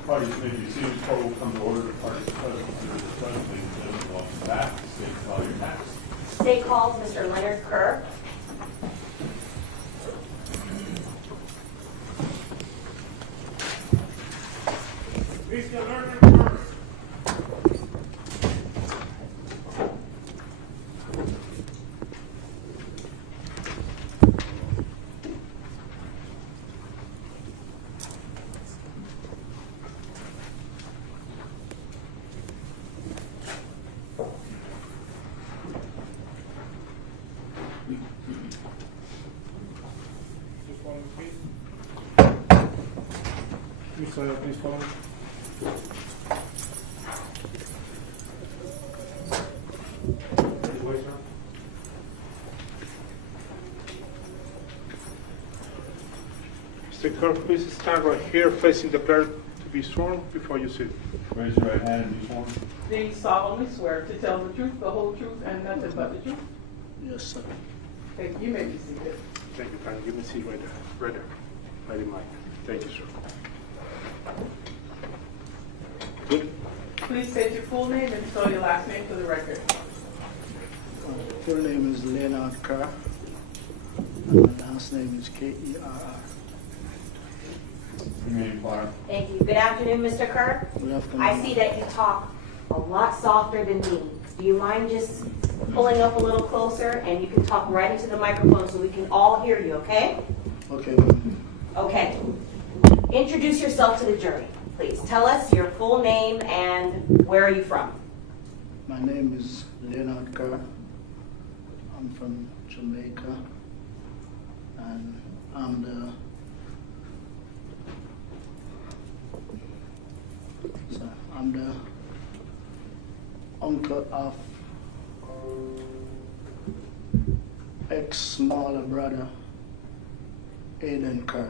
Parties may be seated. Court will come to order. The parties present to the discussion, ladies and gentlemen, welcome back. State call your tax. State calls Mr. Leonard Kerr. Mr. Leonard Kerr. Please follow me. Mr. Kerr, please stand right here facing the clerk to be sworn before you sit. Raise your right hand and be sworn. Do you solemnly swear to tell the truth, the whole truth, and nothing but the truth? Yes, sir. Thank you. You may be seated. Thank you, Pat. You can see right there. Right there. Right in Mike. Thank you, sir. Good. Please state your full name and spell your last name for the record. Full name is Leonard Kerr, and my last name is Kerr. Your name, Clara. Thank you. Good afternoon, Mr. Kerr. Good afternoon. I see that you talk a lot softer than me. Do you mind just pulling up a little closer and you can talk right into the microphone so we can all hear you, okay? Okay. Okay. Introduce yourself to the jury, please. Tell us your full name and where are you from? My name is Leonard Kerr. I'm from Jamaica, and I'm the uncle of ex-smaller brother Aiden Kerr.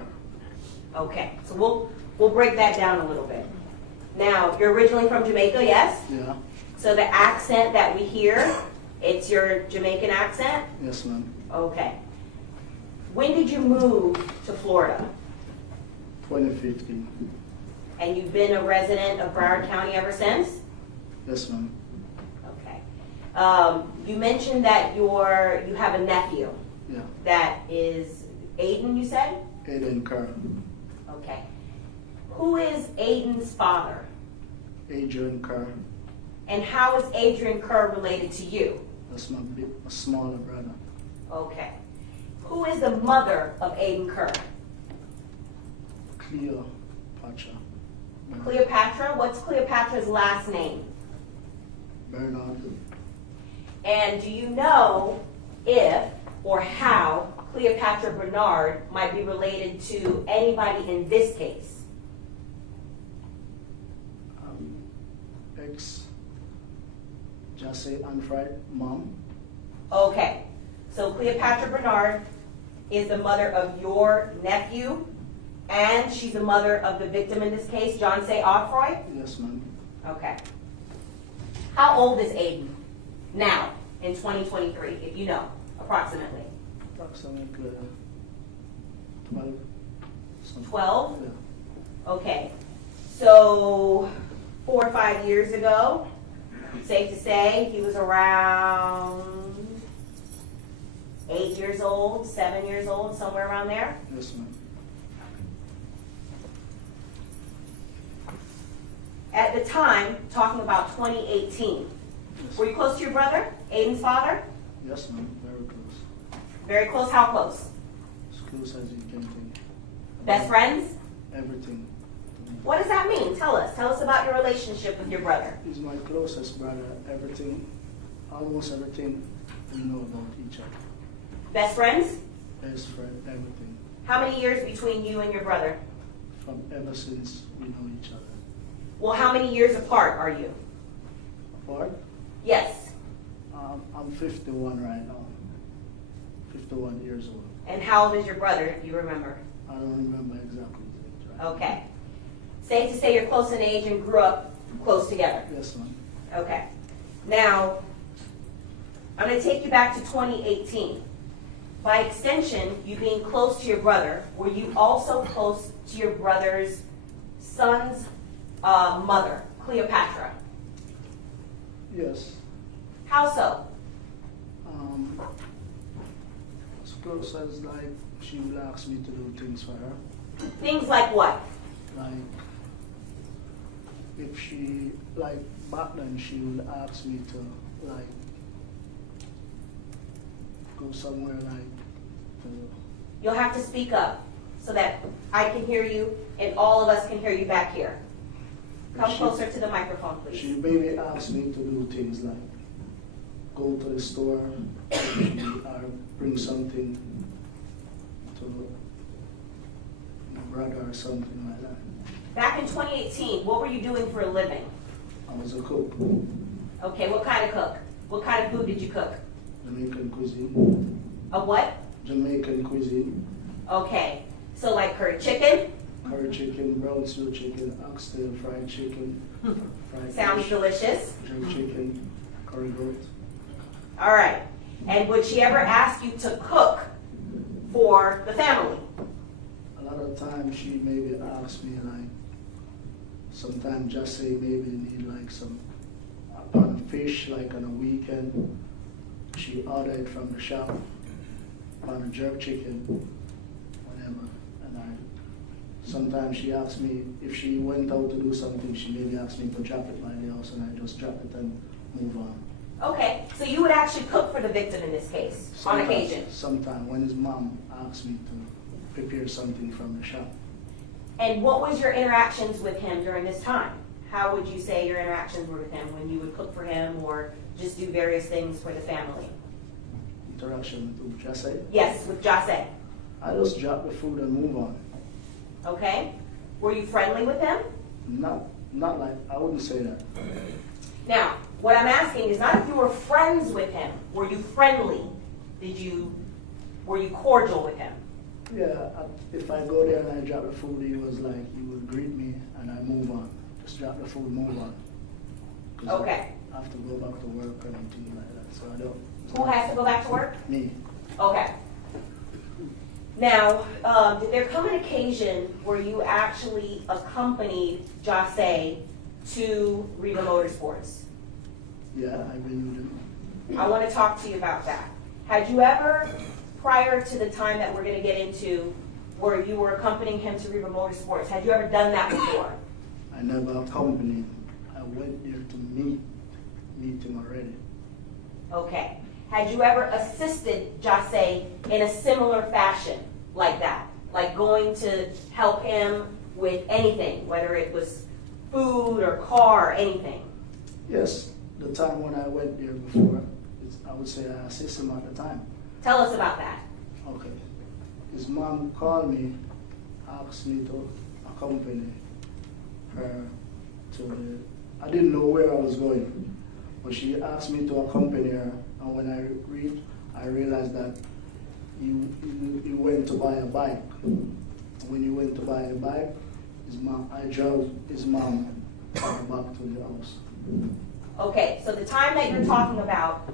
Okay, so we'll break that down a little bit. Now, you're originally from Jamaica, yes? Yeah. So the accent that we hear, it's your Jamaican accent? Yes, ma'am. Okay. When did you move to Florida? 2015. And you've been a resident of Broward County ever since? Yes, ma'am. Okay. You mentioned that you have a nephew. Yeah. That is Aiden, you said? Aiden Kerr. Okay. Who is Aiden's father? Adrian Kerr. And how is Adrian Kerr related to you? That's my smaller brother. Okay. Who is the mother of Aiden Kerr? Cleopatra. Cleopatra, what's Cleopatra's last name? Bernard. And do you know if or how Cleopatra Bernard might be related to anybody in this case? Jahseh Onfroy, mom. Okay, so Cleopatra Bernard is the mother of your nephew, and she's the mother of the victim in this case, Jahseh Onfroy? Yes, ma'am. Okay. How old is Aiden now in 2023, if you know, approximately? Approximately 12. 12? Yeah. Okay. So 4 or 5 years ago, safe to say he was around 8 years old, 7 years old, somewhere around there? Yes, ma'am. At the time, talking about 2018, Yes. were you close to your brother, Aiden's father? Yes, ma'am. Very close. Very close, how close? As close as you can think. Best friends? Everything. What does that mean? Tell us. Tell us about your relationship with your brother. He's my closest brother. Everything, almost everything we know about each other. Best friends? Best friend, everything. How many years between you and your brother? From ever since we know each other. Well, how many years apart are you? Apart? Yes. I'm 51 right now. 51 years old. And how old is your brother, if you remember? I don't remember exactly the age, right? Okay. Safe to say you're close in age and grew up close together. Yes, ma'am. Okay. Now, I'm going to take you back to 2018. By extension, you being close to your brother, were you also close to your brother's son's mother, Cleopatra? Yes. How so? As close as like she will ask me to do things for her. Things like what? Like if she like back then she will ask me to like go somewhere like to You'll have to speak up so that I can hear you and all of us can hear you back here. Come closer to the microphone, please. she maybe asked me to do things like go to the store or bring something to my brother or something like that. Back in 2018, what were you doing for a living? I was a cook. Okay, what kind of cook? What kind of food did you cook? Jamaican cuisine. A what? Jamaican cuisine. Okay, so like curry chicken? Curry chicken, brown stew chicken, oxtail, fried chicken, fried Sounds fish, delicious. jerk chicken, curry goat. All right. And would she ever ask you to cook for the family? A lot of times she maybe asks me like, sometimes just say maybe need like some pan of fish like on a weekend. She order it from the shop, pan of jerk chicken, whatever. And sometimes she asks me if she went out to do something, she maybe asks me to drop it by the house and I just drop it and move on. Okay, so you would actually cook for the victim in this case, on occasion. Sometimes when his mom asks me to prepare something from the shop. And what was your interactions with him during this time? How would you say your interactions were with him when you would cook for him or just do various things for the family? Interaction with Jahseh? Yes, with Jahseh. I just drop the food and move on. Okay. Were you friendly with him? Not like, I wouldn't say that. Now, what I'm asking is not if you were friends with him. Were you friendly? Were you cordial with him? Yeah, if I go there and I drop the food, he was like, he would greet me and I move on. Just drop the food, move on. 'Cause Okay. I have to go back to work or anything like that, so I don't. Who has to go back to work? Me. Okay. Now, did there come an occasion where you actually accompanied Jahseh to Riva Motorsports? Yeah, I've been with him. I want to talk to you about that. Had you ever, prior to the time that we're going to get into, where you were accompanying him to Riva Motorsports, had you ever done that before? I never accompanied him. I went there to meet him already. Okay. Had you ever assisted Jahseh in a similar fashion like that? Like going to help him with anything, whether it was food or car or anything? Yes, the time when I went there before, I would say I assisted him at the time. Tell us about that. Okay. His mom called me, asked me to accompany her to the, I didn't know where I was going, but she asked me to accompany her, and when I reached, I realized that he went to buy a bike. When he went to buy a bike, I drove his mom back to the house. Okay, so the time that you're talking about,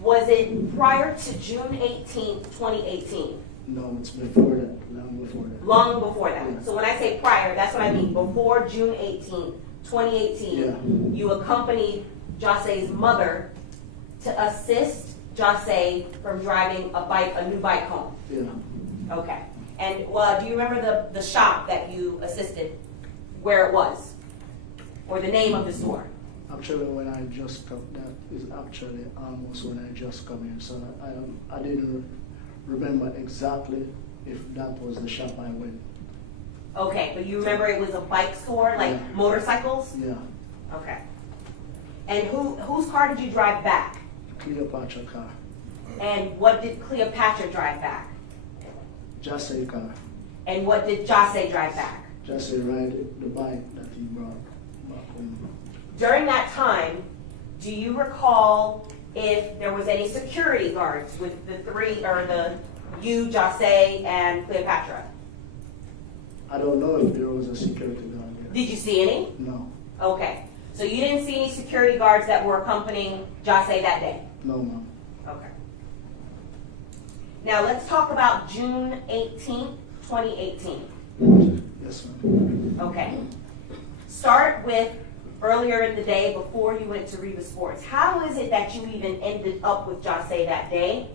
was it prior to June 18th, 2018? No, it's before that, long before that. Long before that. Yeah. So when I say prior, that's what I mean. Before June 18th, 2018, Yeah. you accompanied Jahseh's mother to assist Jahseh from driving a new bike home. Yeah. Okay. And do you remember the shop that you assisted, where it was, or the name of the store? Actually, when I just come, that is actually almost when I just come here. So I didn't remember exactly if that was the shop I went. Okay, but you remember it was a bike store, like Yeah. motorcycles? Yeah, Okay. And whose car did you drive back? Cleopatra car, And what did Cleopatra drive back? Jahseh car. And what did Jahseh drive back? Jahseh ride the bike that he brought back home. During that time, do you recall if there was any security guards with you, Jahseh, and Cleopatra? I don't know if there was a security guard there. Did you see any? No, Okay. So you didn't see any security guards that were accompanying Jahseh that day? no, ma'am. Okay. Now let's talk about June 18th, 2018. Yes, ma'am. Okay. Start with earlier in the day before you went to Reba Sports. How is it that you even ended up with Jahseh that day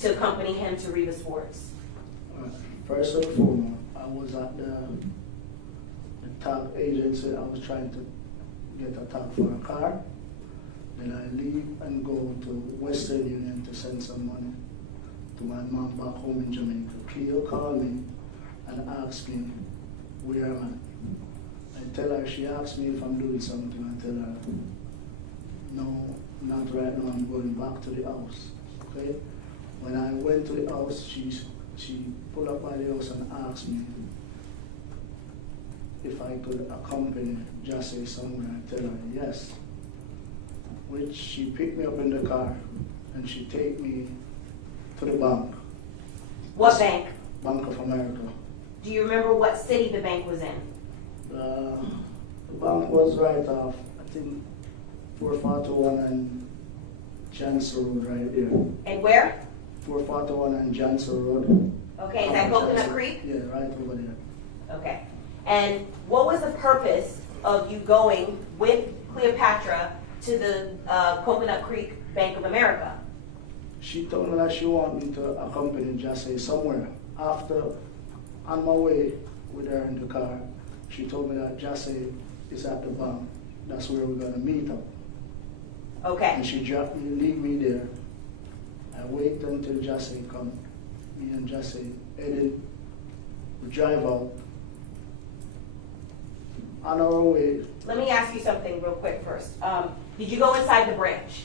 to accompany him to Reba Sports? First and foremost, I was at the tag agency. I was trying to get a tag for a car. Then I leave and go to Western Union to send some money to my mom back home in Jamaica. Cleo called me and asked me where am I. I tell her, she asked me if I'm doing something. I tell her, no, not right now, I'm going back to the house. Okay? When I went to the house, she pulled up by the house and asked me if I could accompany Jahseh somewhere. I tell her yes. Which she picked me up in the car and she take me to the bank. What bank? Bank of America. Do you remember what city the bank was in? The bank was right off, I think, 441 and Jahseh Road right there. And where? 441 and Jahseh Road. Okay, is that Coconut Creek? Yeah, right over there. Okay. And what was the purpose of you going with Cleopatra to the Coconut Creek Bank of America? She told me that she wanted me to accompany Jahseh somewhere. After, on my way with her in the car, she told me that Jahseh is at the bank. That's where we're gonna meet up. Okay. And she dropped me, leave me there. I wait until Jahseh come. Me and Jahseh headed, we drive out. On our way. Let me ask you something real quick first. Did you go inside the branch?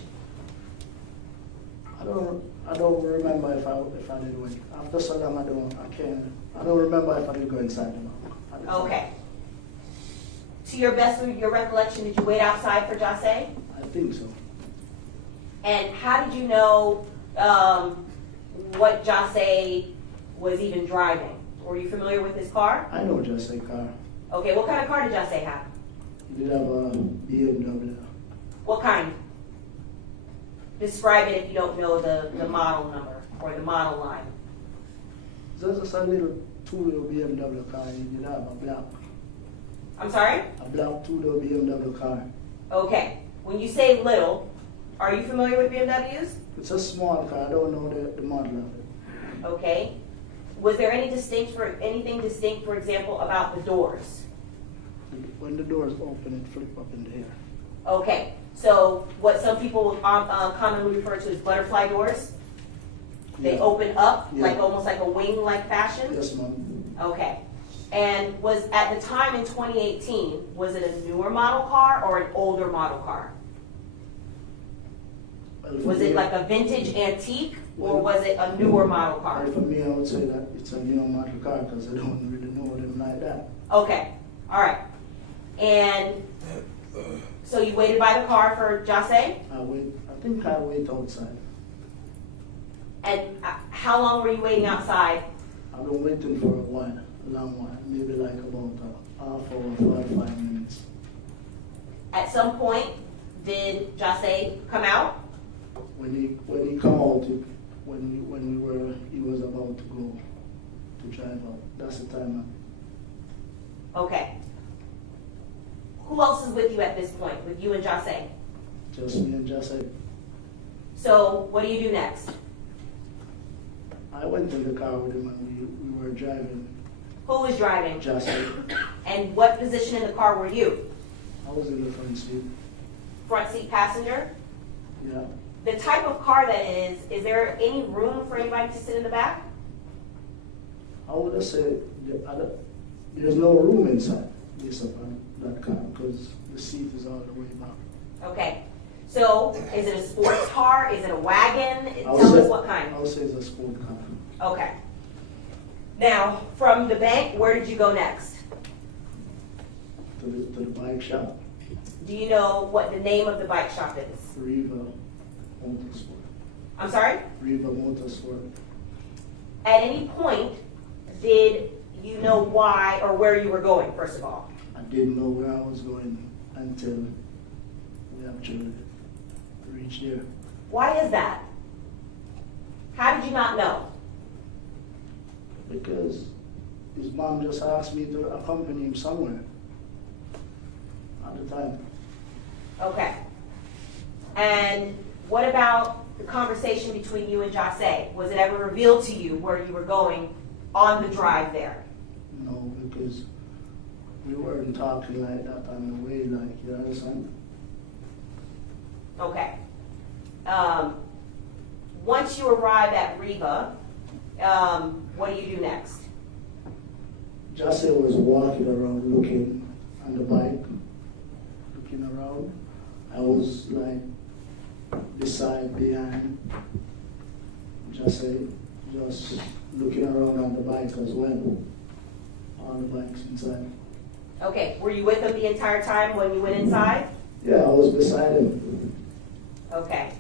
I don't remember if I did wait. After so long, I don't remember if I did go inside the bank. Okay. To your best of your recollection, did you wait outside for Jahseh? I think so. And how did you know what Jahseh was even driving? Were you familiar with his car? I know Jahseh car. Okay, what kind of car did Jahseh have? He did have a BMW. What kind? Describe it if you don't know the model number or the model line. There's just a little two-door BMW car. He did have a black. I'm sorry? A black two-door BMW car. Okay. When you say little, are you familiar with BMWs? It's a small car. I don't know the model of it. Okay. Was there anything distinct, for example, about the doors? When the doors open, it flip up in the air. Okay. So what some people commonly refer to as butterfly doors? They Yeah. open up, Yeah. like almost like a wing-like fashion? Yes, ma'am. Okay. And was, at the time in 2018, was it a newer model car or an older model car? Was it like a vintage antique, or was it a newer model car? For me, I would say that it's a new model car because I don't really know them like that. Okay, all right. And so you waited by the car for Jahseh? I think I wait outside. And how long were you waiting outside? I've been waiting for a while, a long while, maybe like about a half hour, 45 minutes. At some point, did Jahseh come out? When he come out, he was about to go to drive out. That's the time. Okay. Who else is with you at this point, with you and Jahseh? Just me and Jahseh. So what do you do next? I went in the car with him and we were driving. Who was driving? Jahseh. And what position in the car were you? I was in the front seat. Front seat passenger? Yeah. The type of car that is there any room for anybody to sit in the back? I would have said there's no room inside that car because the seat is all the way back. Okay. So is it a sports car? Is it a wagon? I'll Tell say- us what kind. I would say it's a sport car. Okay. Now, from the bank, where did you go next? To the bike shop, Do you know what the name of the bike shop is? Riva Motorsport. I'm sorry? Riva Motorsport. At any point, did you know why or where you were going, first of all? I didn't know where I was going until we actually reached there. Why is that? How did you not know? Because his mom just asked me to accompany him somewhere at the time. Okay. And what about the conversation between you and Jahseh? Was it ever revealed to you where you were going on the drive there? No, because we weren't talking like that on the way, like, you understand? Okay. Once you arrive at Riva, what do you do next? Jahseh was walking around looking on the bike, looking around. I was like behind Jahseh, just looking around on the bike as well, on the bikes inside. Okay, were you with him the entire time when you went inside? Yeah, I was beside him. Okay.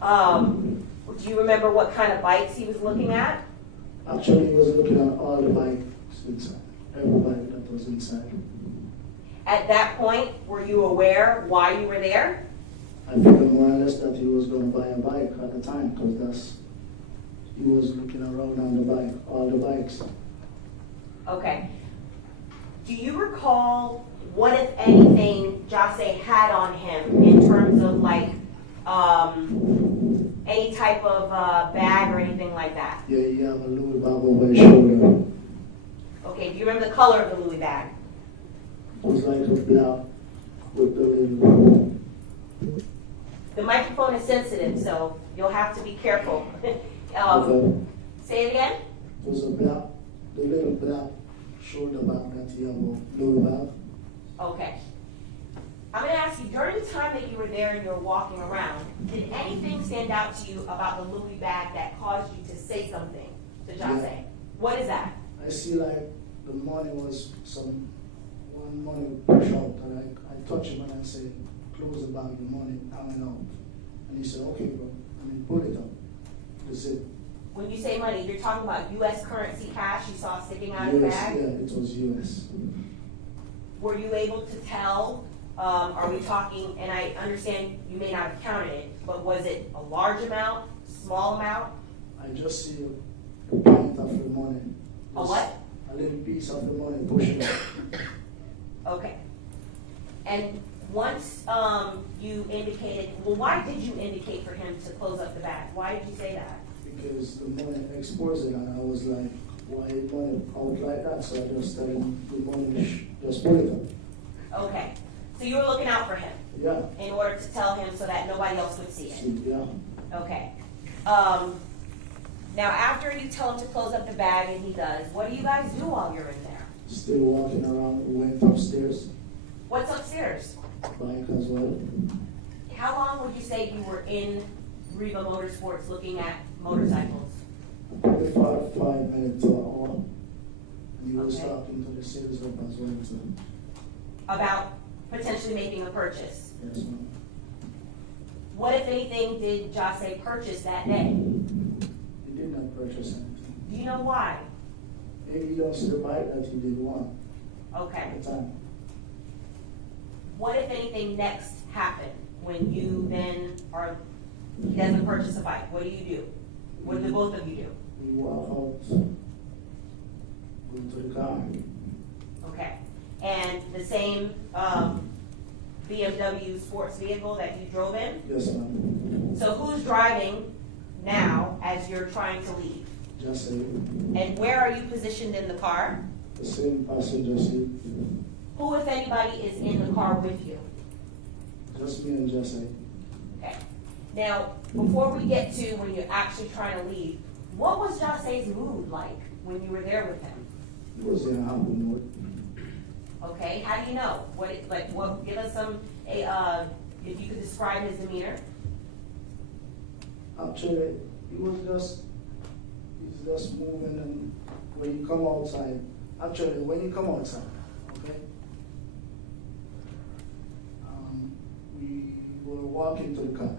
Do you remember what kind of bikes he was looking at? Actually, he was looking at all the bikes inside, every bike that was inside. At that point, were you aware why you were there? I figured more or less that he was going to buy a bike at the time because he was looking around on the bike, all the bikes. Okay. Do you recall what, if anything, Jahseh had on him in terms of like any type of bag or anything like that? Yeah, he have a Louis bag over his shoulder. Okay, do you remember the color of the Louis bag? It was like a black with the little. The microphone is sensitive, so you'll have to be careful. Okay. Say it again? It was the little black shoulder bag that he have a Louis bag. Okay. I'm going to ask you, during the time that you were there and you were walking around, did anything stand out to you about the Louis bag that caused you to say something to Jahseh? Yeah. What is that? I see like the money was one money push out and I touch him and I say, close the bag, the money hanging out. And he said, okay, bro. And he pull it up. That's it. When you say money, you're talking about U.S. currency cash you saw sticking out of the US, bag? yeah, it was US. Were you able to tell, are we talking, and I understand you may not have counted it, but was it a large amount, small amount? I just see a pint of the money. A what? A little piece of the money pushing up. Okay. And once you indicated, well, why did you indicate for him to close up the bag? Why did you say that? Because the money exposed it and I was like, why money out like that? So I just tell him the money, just pull it up. Okay. So you were looking out for him? Yeah. In order to tell him so that nobody else would see it? Yeah. Okay. Now, after you tell him to close up the bag and he does, what do you guys do while you're in there? Still walking around, we went upstairs, What's upstairs? bike as well. How long would you say you were in Reba Motorsports looking at motorcycles? Probably 5 minutes to an hour. And he was Okay. talking to the sales rep as well, so, About potentially making a purchase? yes, ma'am. What, if anything, did Jahseh purchase that day? He did not purchase anything. Do you know why? Maybe he don't see the bike that he did want Okay. at the time. What, if anything, next happened when you then he doesn't purchase a bike? What do you do? What do both of you do? We walk out, go to the car. Okay. And the same BMW sports vehicle that you drove in? Yes, ma'am. So who's driving now as you're trying to leave? Just And where are you positioned in the car? the same passenger seat. Who, if anybody, is in the car with you? Just me and Jahseh. Okay. Now, before we get to when you're actually trying to leave, what was Jahseh's mood like when you were there with him? He was in a happy mood. Okay, how do you know? Give us some, if you could describe his demeanor. Actually, he's just moving, and when you come outside, okay, we were walking to the car.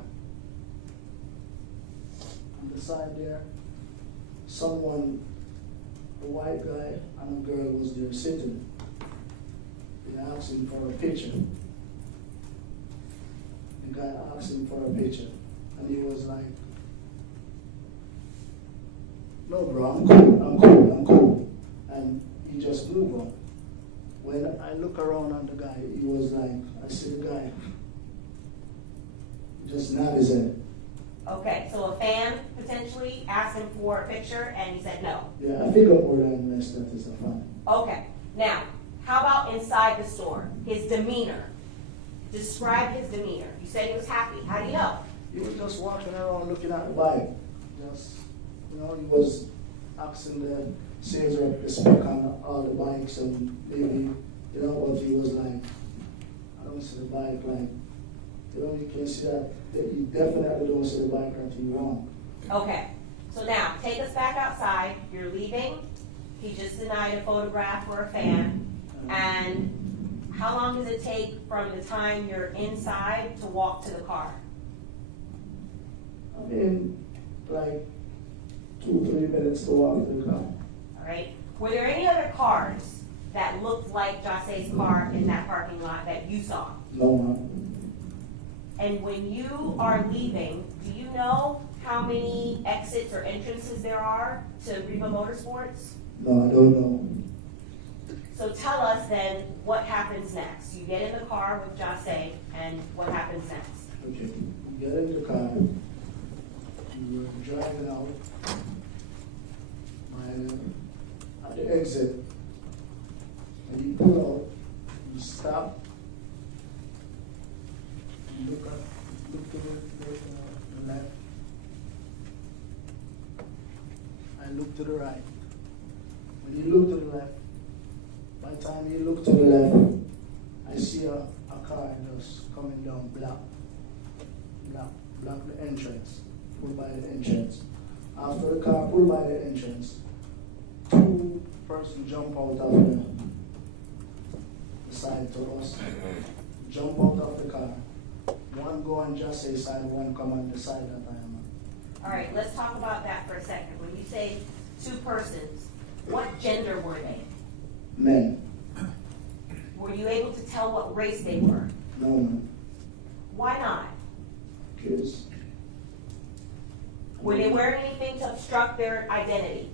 On the side there, someone, a white guy and a girl was there sitting. They asked him for a picture. The guy asked him for a picture, and he was like, "No, bro, I'm cool." And he just moved on. When I look around on the guy, he was like, I see the guy just nod his head. Okay, so a fan potentially asked him for a picture and he said no. Yeah, I figure more than less that is a fan. Okay, now, how about inside the store? His demeanor. Describe his demeanor. You said he was happy. How do you know? He was just walking around looking at the bike. Just, he was asking the sales rep to speak on all the bikes, and maybe, but he was like, I don't see the bike, like, you can see that you definitely don't see the bike that you want. Okay, so now, take us back outside. You're leaving. He just denied a photograph or a fan. And how long does it take from the time you're inside to walk to the car? I mean, like 2-3 minutes to walk to the car. All right. Were there any other cars that looked like Jahseh's car in that parking lot that you saw? No, ma'am. And when you are leaving, do you know how many exits or entrances there are to Reba Motorsports? No, I don't know. So tell us then what happens next. You get in the car with Jahseh, and what happens next? Okay, we get in the car, we were driving out, at the exit, and you pull out, you stop, you look to the left, I look to the right. When you look to the left, by the time you look to the left, I see a car just coming down, block the entrance, pulled by the entrance. After the car pulled by the entrance, 2 persons jump out of the side to us, jump out of the car. One go on Jahseh's side, one come on the side that I am on. All right, let's talk about that for a second. When you say 2 persons, what gender were they? Men. Were you able to tell what race they were? No, man. Why not? Kids. Were they wearing anything to obstruct their identity?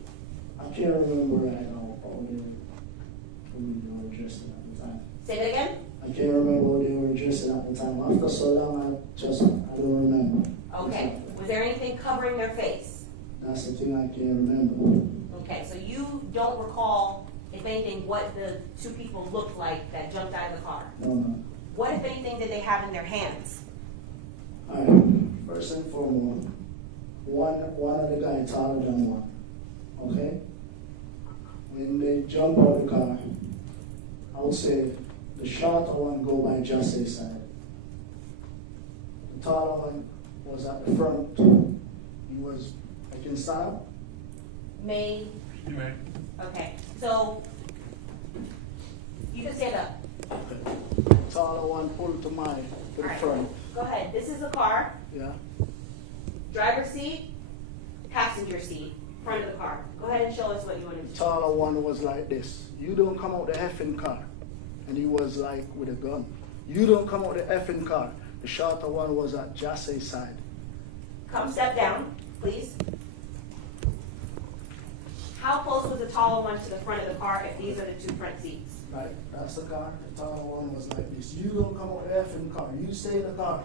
I can't remember right now how they were dressed at the time. Say that again? I can't remember what they were dressed at the time. After so long, I don't remember. Okay. Was there anything covering their face? That's the thing I can't remember. Okay, so you don't recall, if anything, what the 2 people looked like that jumped out of the car? No, no. What, if anything, did they have in their hands? All right. First and foremost, one of the guys taller than one. Okay? When they jump out of the car, I would say the shorter one go by Jahseh's side. The taller one was at the front. He was against style. May, You may. okay, so you can stand up. The taller one pulled to the Alright. front. Go ahead. This is the car, Yeah. driver's seat, passenger seat, front of the car. Go ahead and show us what you want to The do. taller one was like this. You don't come out the effing car. And he was like with a gun. You don't come out the effing car. The shorter one was at Jahseh's side. Come step down, please. How close was the taller one to the front of the car if these are the two front seats? Right, that's the car. The taller one was like this. You don't come out the effing car. You stay in the car.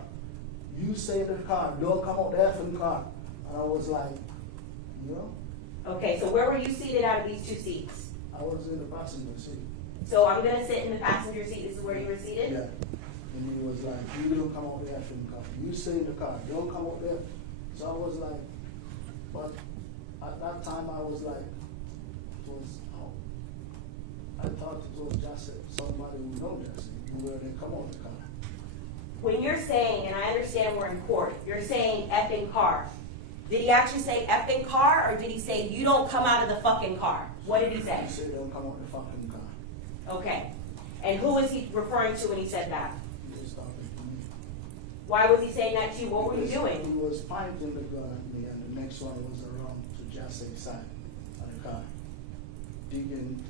You stay in the car. Don't come out the effing car. And I was like, you know, Okay, so where were you seated out of these two seats? I was in the passenger seat. So I'm gonna sit in the passenger seat. This is where you were seated? Yeah. And he was like, you don't come out the effing car. You stay in the car. Don't come out there. So I was like, but at that time I was like, it was, I thought it was just somebody who know Jahseh, where they come out the car. When you're saying, and I understand we're in court, you're saying effing car. Did he actually say effing car, or did he say you don't come out of the fucking car? What did he say? He said don't come out the fucking car. Okay. And who was he referring to when he said that? He was talking to me. Why was he saying that to you? What were you He doing? was pointing the gun at me, and the next one was around to Jahseh's side of the car. Digging,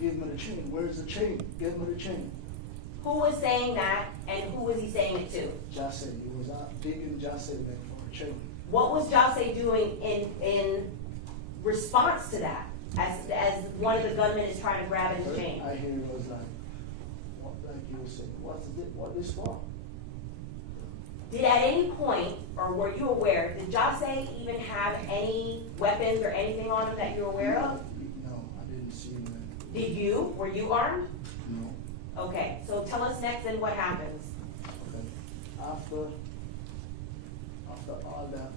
give me the chain. Where's the chain? Give me the chain. Who was saying that, and who was he saying it to? Jahseh, he was out digging Jahseh back for a chain. What was Jahseh doing in response to that? As one of the gunmen is trying to grab his chain. I hear it was like, what, like he was saying, what is for? Did at any point, or were you aware, did Jahseh even have any weapons or anything on him that you're aware of? No, I didn't see him. Did you? Were you armed? No. Okay, so tell us next then what happens. Okay. After all that,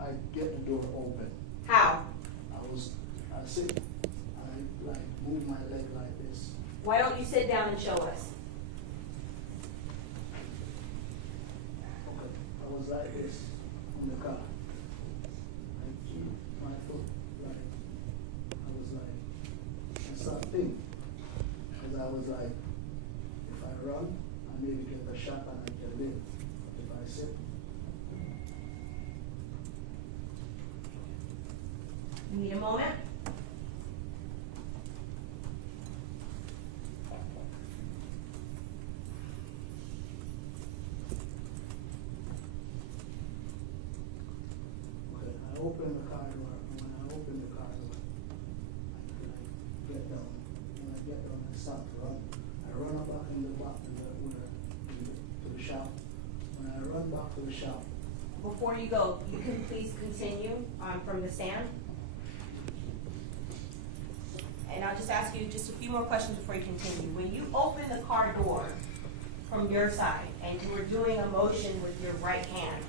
I get the door open. How? I sit, I like move my leg like this. Why don't you sit down and show us? Okay. I was like this in the car. I keep my foot like, I was like, I start thinking. Because I was like, if I run, I maybe get a shot and I can live. If I sit, You need a moment? okay, I open the car door, and when I open the car door, I get down. When I get down, I start to run. I run back in the back to the shop. When I run back to the shop, Before you go, you can please continue from the stand. And I'll just ask you just a few more questions before you continue. When you open the car door from your side and you were doing a motion with your right hand,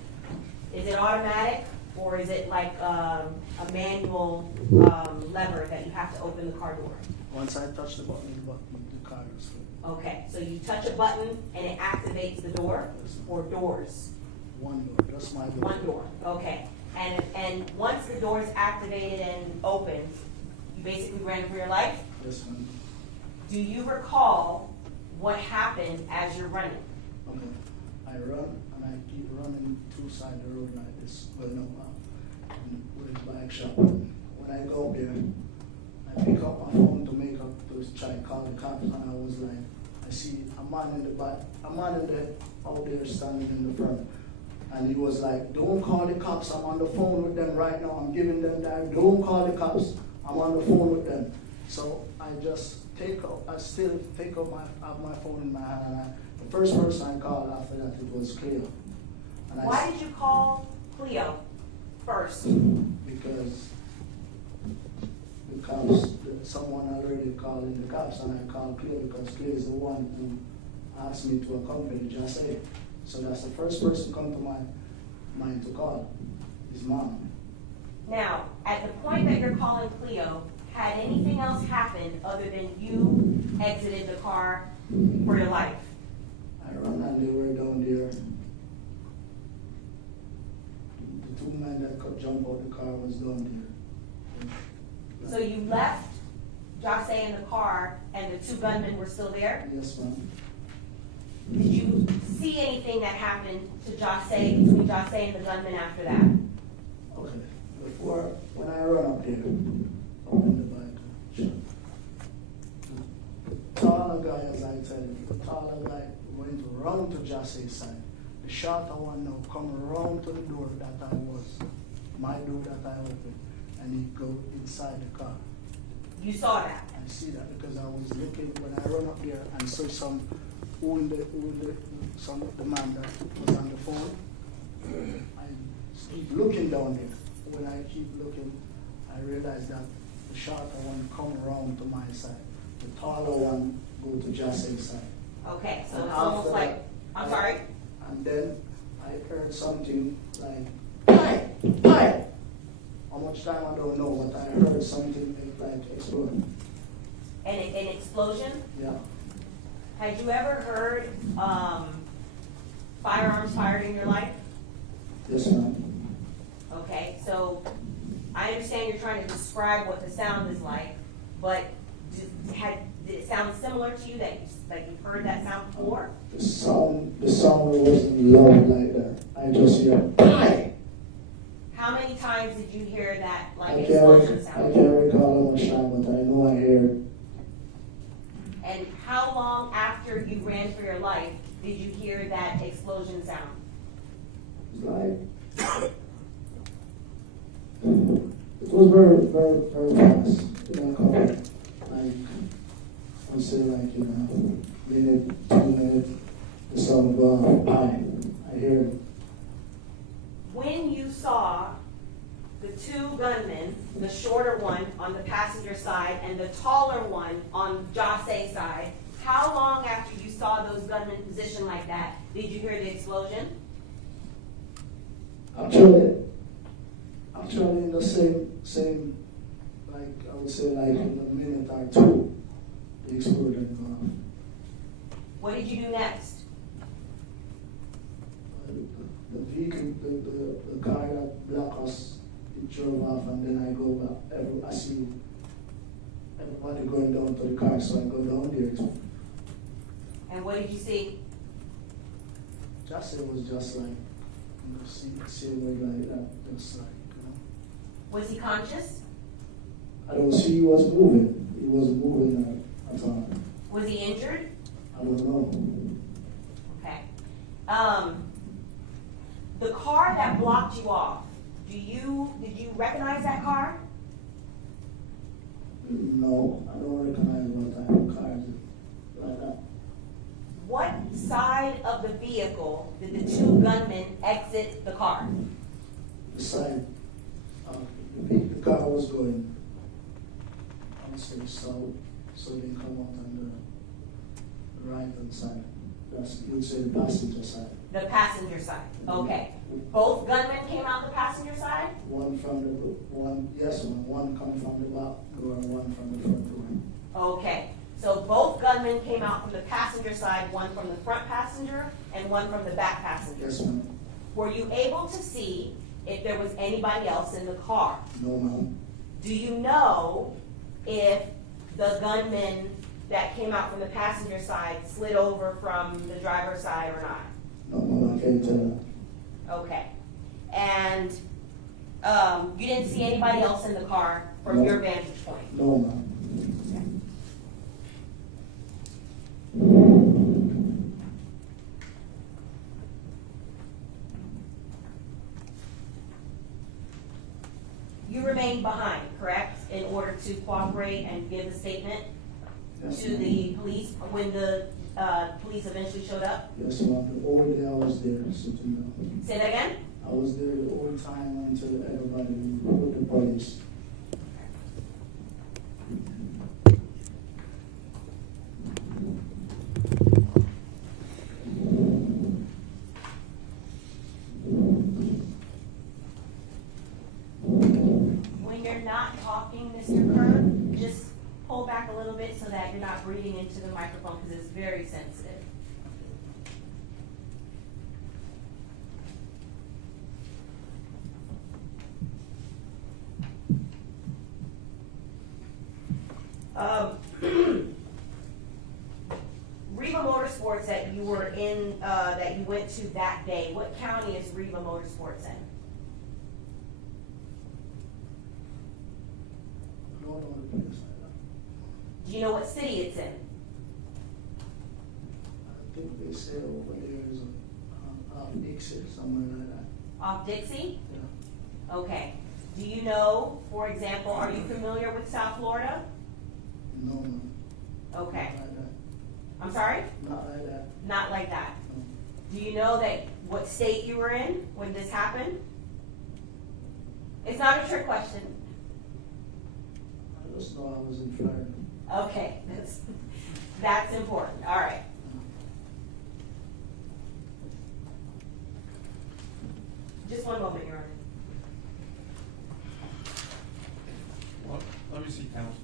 is it automatic or is it like a manual lever that you have to open the car door? once I touch the button, the car is free. Okay, so you touch a button and it activates the door or doors? One door, that's my door. One door, okay. And once the door is activated and opened, you basically ran for your life? Yes, ma'am. Do you recall what happened as you're running? Okay. I run and I keep running two sides of the road like this, going up with a bike shop. When I go there, I pick up my phone to make up to try to call the cops, and I was like, I see a man in the back, a man in the out there standing in the front. And he was like, don't call the cops, I'm on the phone with them right now, I'm giving them that, don't call the cops, I'm on the phone with them. So I just still take up my phone in my hand, and the first person I called after that, it was Cleo. And Why did you call Cleo first? Because the cops, someone already called in the cops, and I called Cleo because Cleo is the one who asked me to accompany Jahseh. So that's the first person come to my mind to call, his mom. Now, at the point that you're calling Cleo, had anything else happen other than you exited the car for your life? I run and they were down there. The two men that could jump out the car was down there. So you left Jahseh in the car and the two gunmen were still there? Yes, ma'am. Did you see anything that happened to Jahseh, between Jahseh and the gunman after that? Okay. Before, when I run up there, open the bike, sure. The taller guy, as I tell you, the taller guy went to run to Jahseh's side. The shorter one now come around to the door that I was, my door that I opened, and he go inside the car. You saw that? I see that because I was looking, when I run up there and saw some some of the man that was on the phone, I keep looking down there. When I keep looking, I realize that the shorter one come around to my side. The taller one go to Jahseh's side. Okay, so And it's almost after like, that, I'm sorry? And then I heard something like, "Hi, hi." How much time I don't know, but I heard something like explode. An explosion? Yeah. Had you ever heard firearms fired in your life? Yes, ma'am. Okay, so I understand you're trying to describe what the sound is like, but did it sound similar to you that you've heard that sound before? The sound wasn't loud like that. I just hear, "Hi." How many times did you hear that like I explosion can't sound? recall how much time, but I know I heard it. And how long after you ran for your life did you hear that explosion sound? Like, it was very, very, very fast. You know, like, I'd say like, minute, 2 minutes, the sound go off. I hear it. When you saw the two gunmen, the shorter one on the passenger side and the taller one on Jahseh's side, how long after you saw those gunmen positioned like that did you hear the explosion? Actually in the same, like, I would say like in a minute or two, the explosion went off. What did you do next? The vehicle, the car that blocked us, it drove off, and then I go back. I see everybody going down to the car, so I go down there too. And what did you see? Jahseh was just like, same way like that, just like, Was he conscious? I don't see he was moving. He wasn't moving at all. Was he injured? I don't know. Okay. The car that blocked you off, did you recognize that car? No, I don't recognize what type of car it is like that. What side of the vehicle did the two gunmen exit the car? The side, the car was going, I would say south, so they come out on the right hand side. That's, you would say the passenger side. The passenger side. Okay. Both gunmen came out the passenger side? One come from the back door and one from the front door. Okay. So both gunmen came out from the passenger side, one from the front passenger and one from the back passenger. Yes, ma'am. Were you able to see if there was anybody else in the car? No, ma'am. Do you know if the gunmen that came out from the passenger side slid over from the driver's side or not? No, ma'am, I can't tell that. Okay. And you didn't see anybody else in the car from No. your vantage point? No, ma'am. You remained behind, correct, in order to cooperate and give a statement Yes, to ma'am. the police when the police eventually showed up? Yes, ma'am. The whole day I was there sitting down. Say that again? I was there the whole time until everybody with the police. When you're not talking, Mr. Kerr, breathing into the microphone because it's very sensitive. Reba Motorsports that you were in, that you went to that day, what county is Reba Motorsports in? I don't know the place. Do you know what city it's in? I think they say over there is off Dixie, somewhere like that. Off Dixie? Yeah. Okay. Do you know, for example, are you familiar with South Florida? No, no. Okay. Not like that. I'm sorry? Not like that. Not like that. No. Do you know that what state you were in when this happened? It's not a trick question. I just know I was in Florida. Okay, that's important. All right. Just one moment, Your Honor. Well, let me see counsel.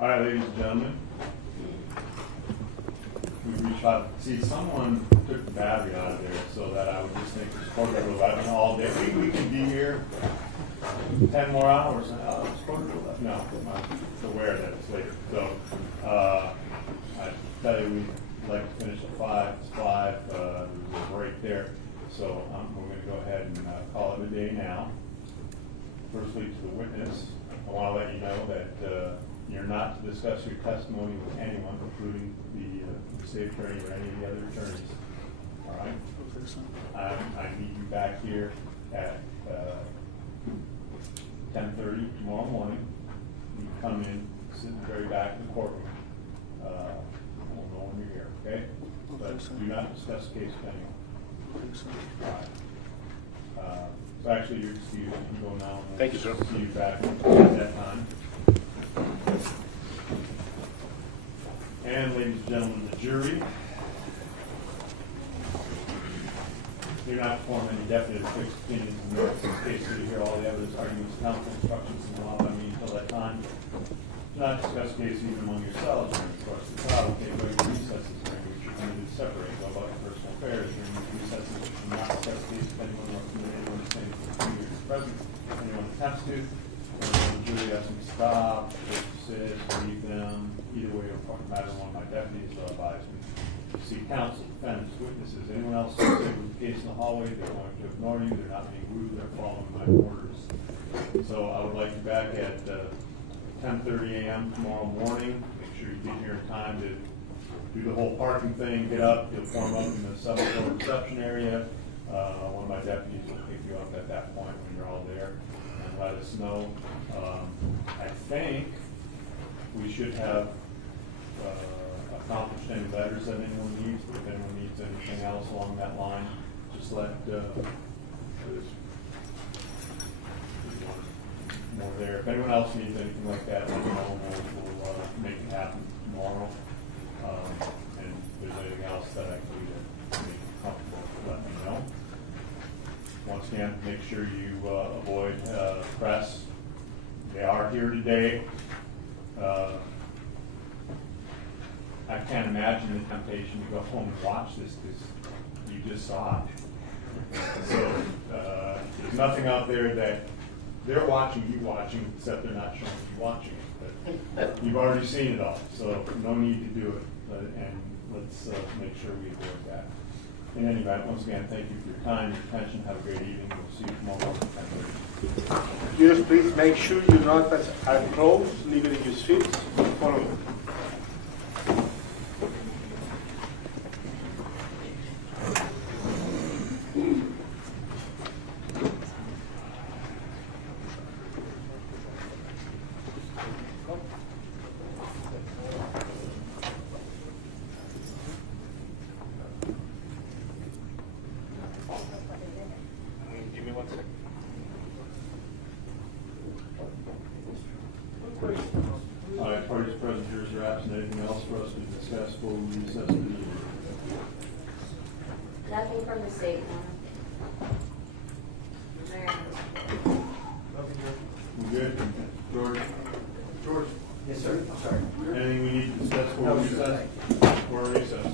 All right, ladies and gentlemen. We reached out, see, someone took the battery out of there so that I would just make this program go out all day. We could be here 10 more hours. It's quarter to 11. No, I'm not aware that it's late. So, I tell you, we'd like to finish at 5. It's 5. There's a break there. So, we're going to go ahead and call it a day now. Firstly, to the witness, I want to let you know that you're not to discuss your testimony with anyone, including the state attorney or any of the other attorneys. All right? Okay, sir. I need you back here at 10:30 tomorrow morning. You come in, sit in the very back of the courtroom. We'll know when you're here, okay? But do not discuss the case with anyone. Okay, sir. All right. So actually, you're excused. You can go now. Thank you, sir. See you back at that time. And ladies and gentlemen, the jury, you're not to form any definite or fixed opinions in the case so you hear all the evidence, arguments, counsel, instructions, and law. I mean, until that time, do not discuss the case even among yourselves during the course of the trial. Take regular recesses during which you're permitted to separate. Go about your personal affairs during these recesses. You should not discuss the case with anyone or commit anyone to stand for your presence. Anyone attempts to, when the jury asks them to stop, sit, leave them, either way, or matter one of my deputies will advise me. see counsel, defendants, witnesses, anyone else who's with the case in the hallway, they're going to ignore you, they're not being rude, they're following my orders. So I would like you back at 10:30 a.m. tomorrow morning. Make sure you get here in time to do the whole parking thing, get up, you'll form up in the subpoena reception area. One of my deputies will pick you up at that point when you're all there and let us know. I think we should have accomplished any letters that anyone needs. If anyone needs anything else along that line, just let more there. If anyone else needs anything like that, let me know. We'll make it happen tomorrow. And if there's anything else that I can do to make you comfortable, let me know. Once again, make sure you avoid press. They are here today. I can't imagine the temptation to go home and watch this because you just saw it. So there's nothing out there that they're watching you watching, except they're not showing you watching it. But you've already seen it all, so no need to do it. And let's make sure we avoid that. In any event, once again, thank you for your time, your attention. Have a great evening. We'll see you tomorrow at 10:30. Just please make sure you're not at close, leave it in your seats, follow it. Give me 1 second. All right, parties present, jurors are absent. Anything else for us to discuss before we recess the meeting? Nothing from the state, We good? George? George? Yes, sir. I'm sorry. Anything we need to discuss before we recess? Or recess?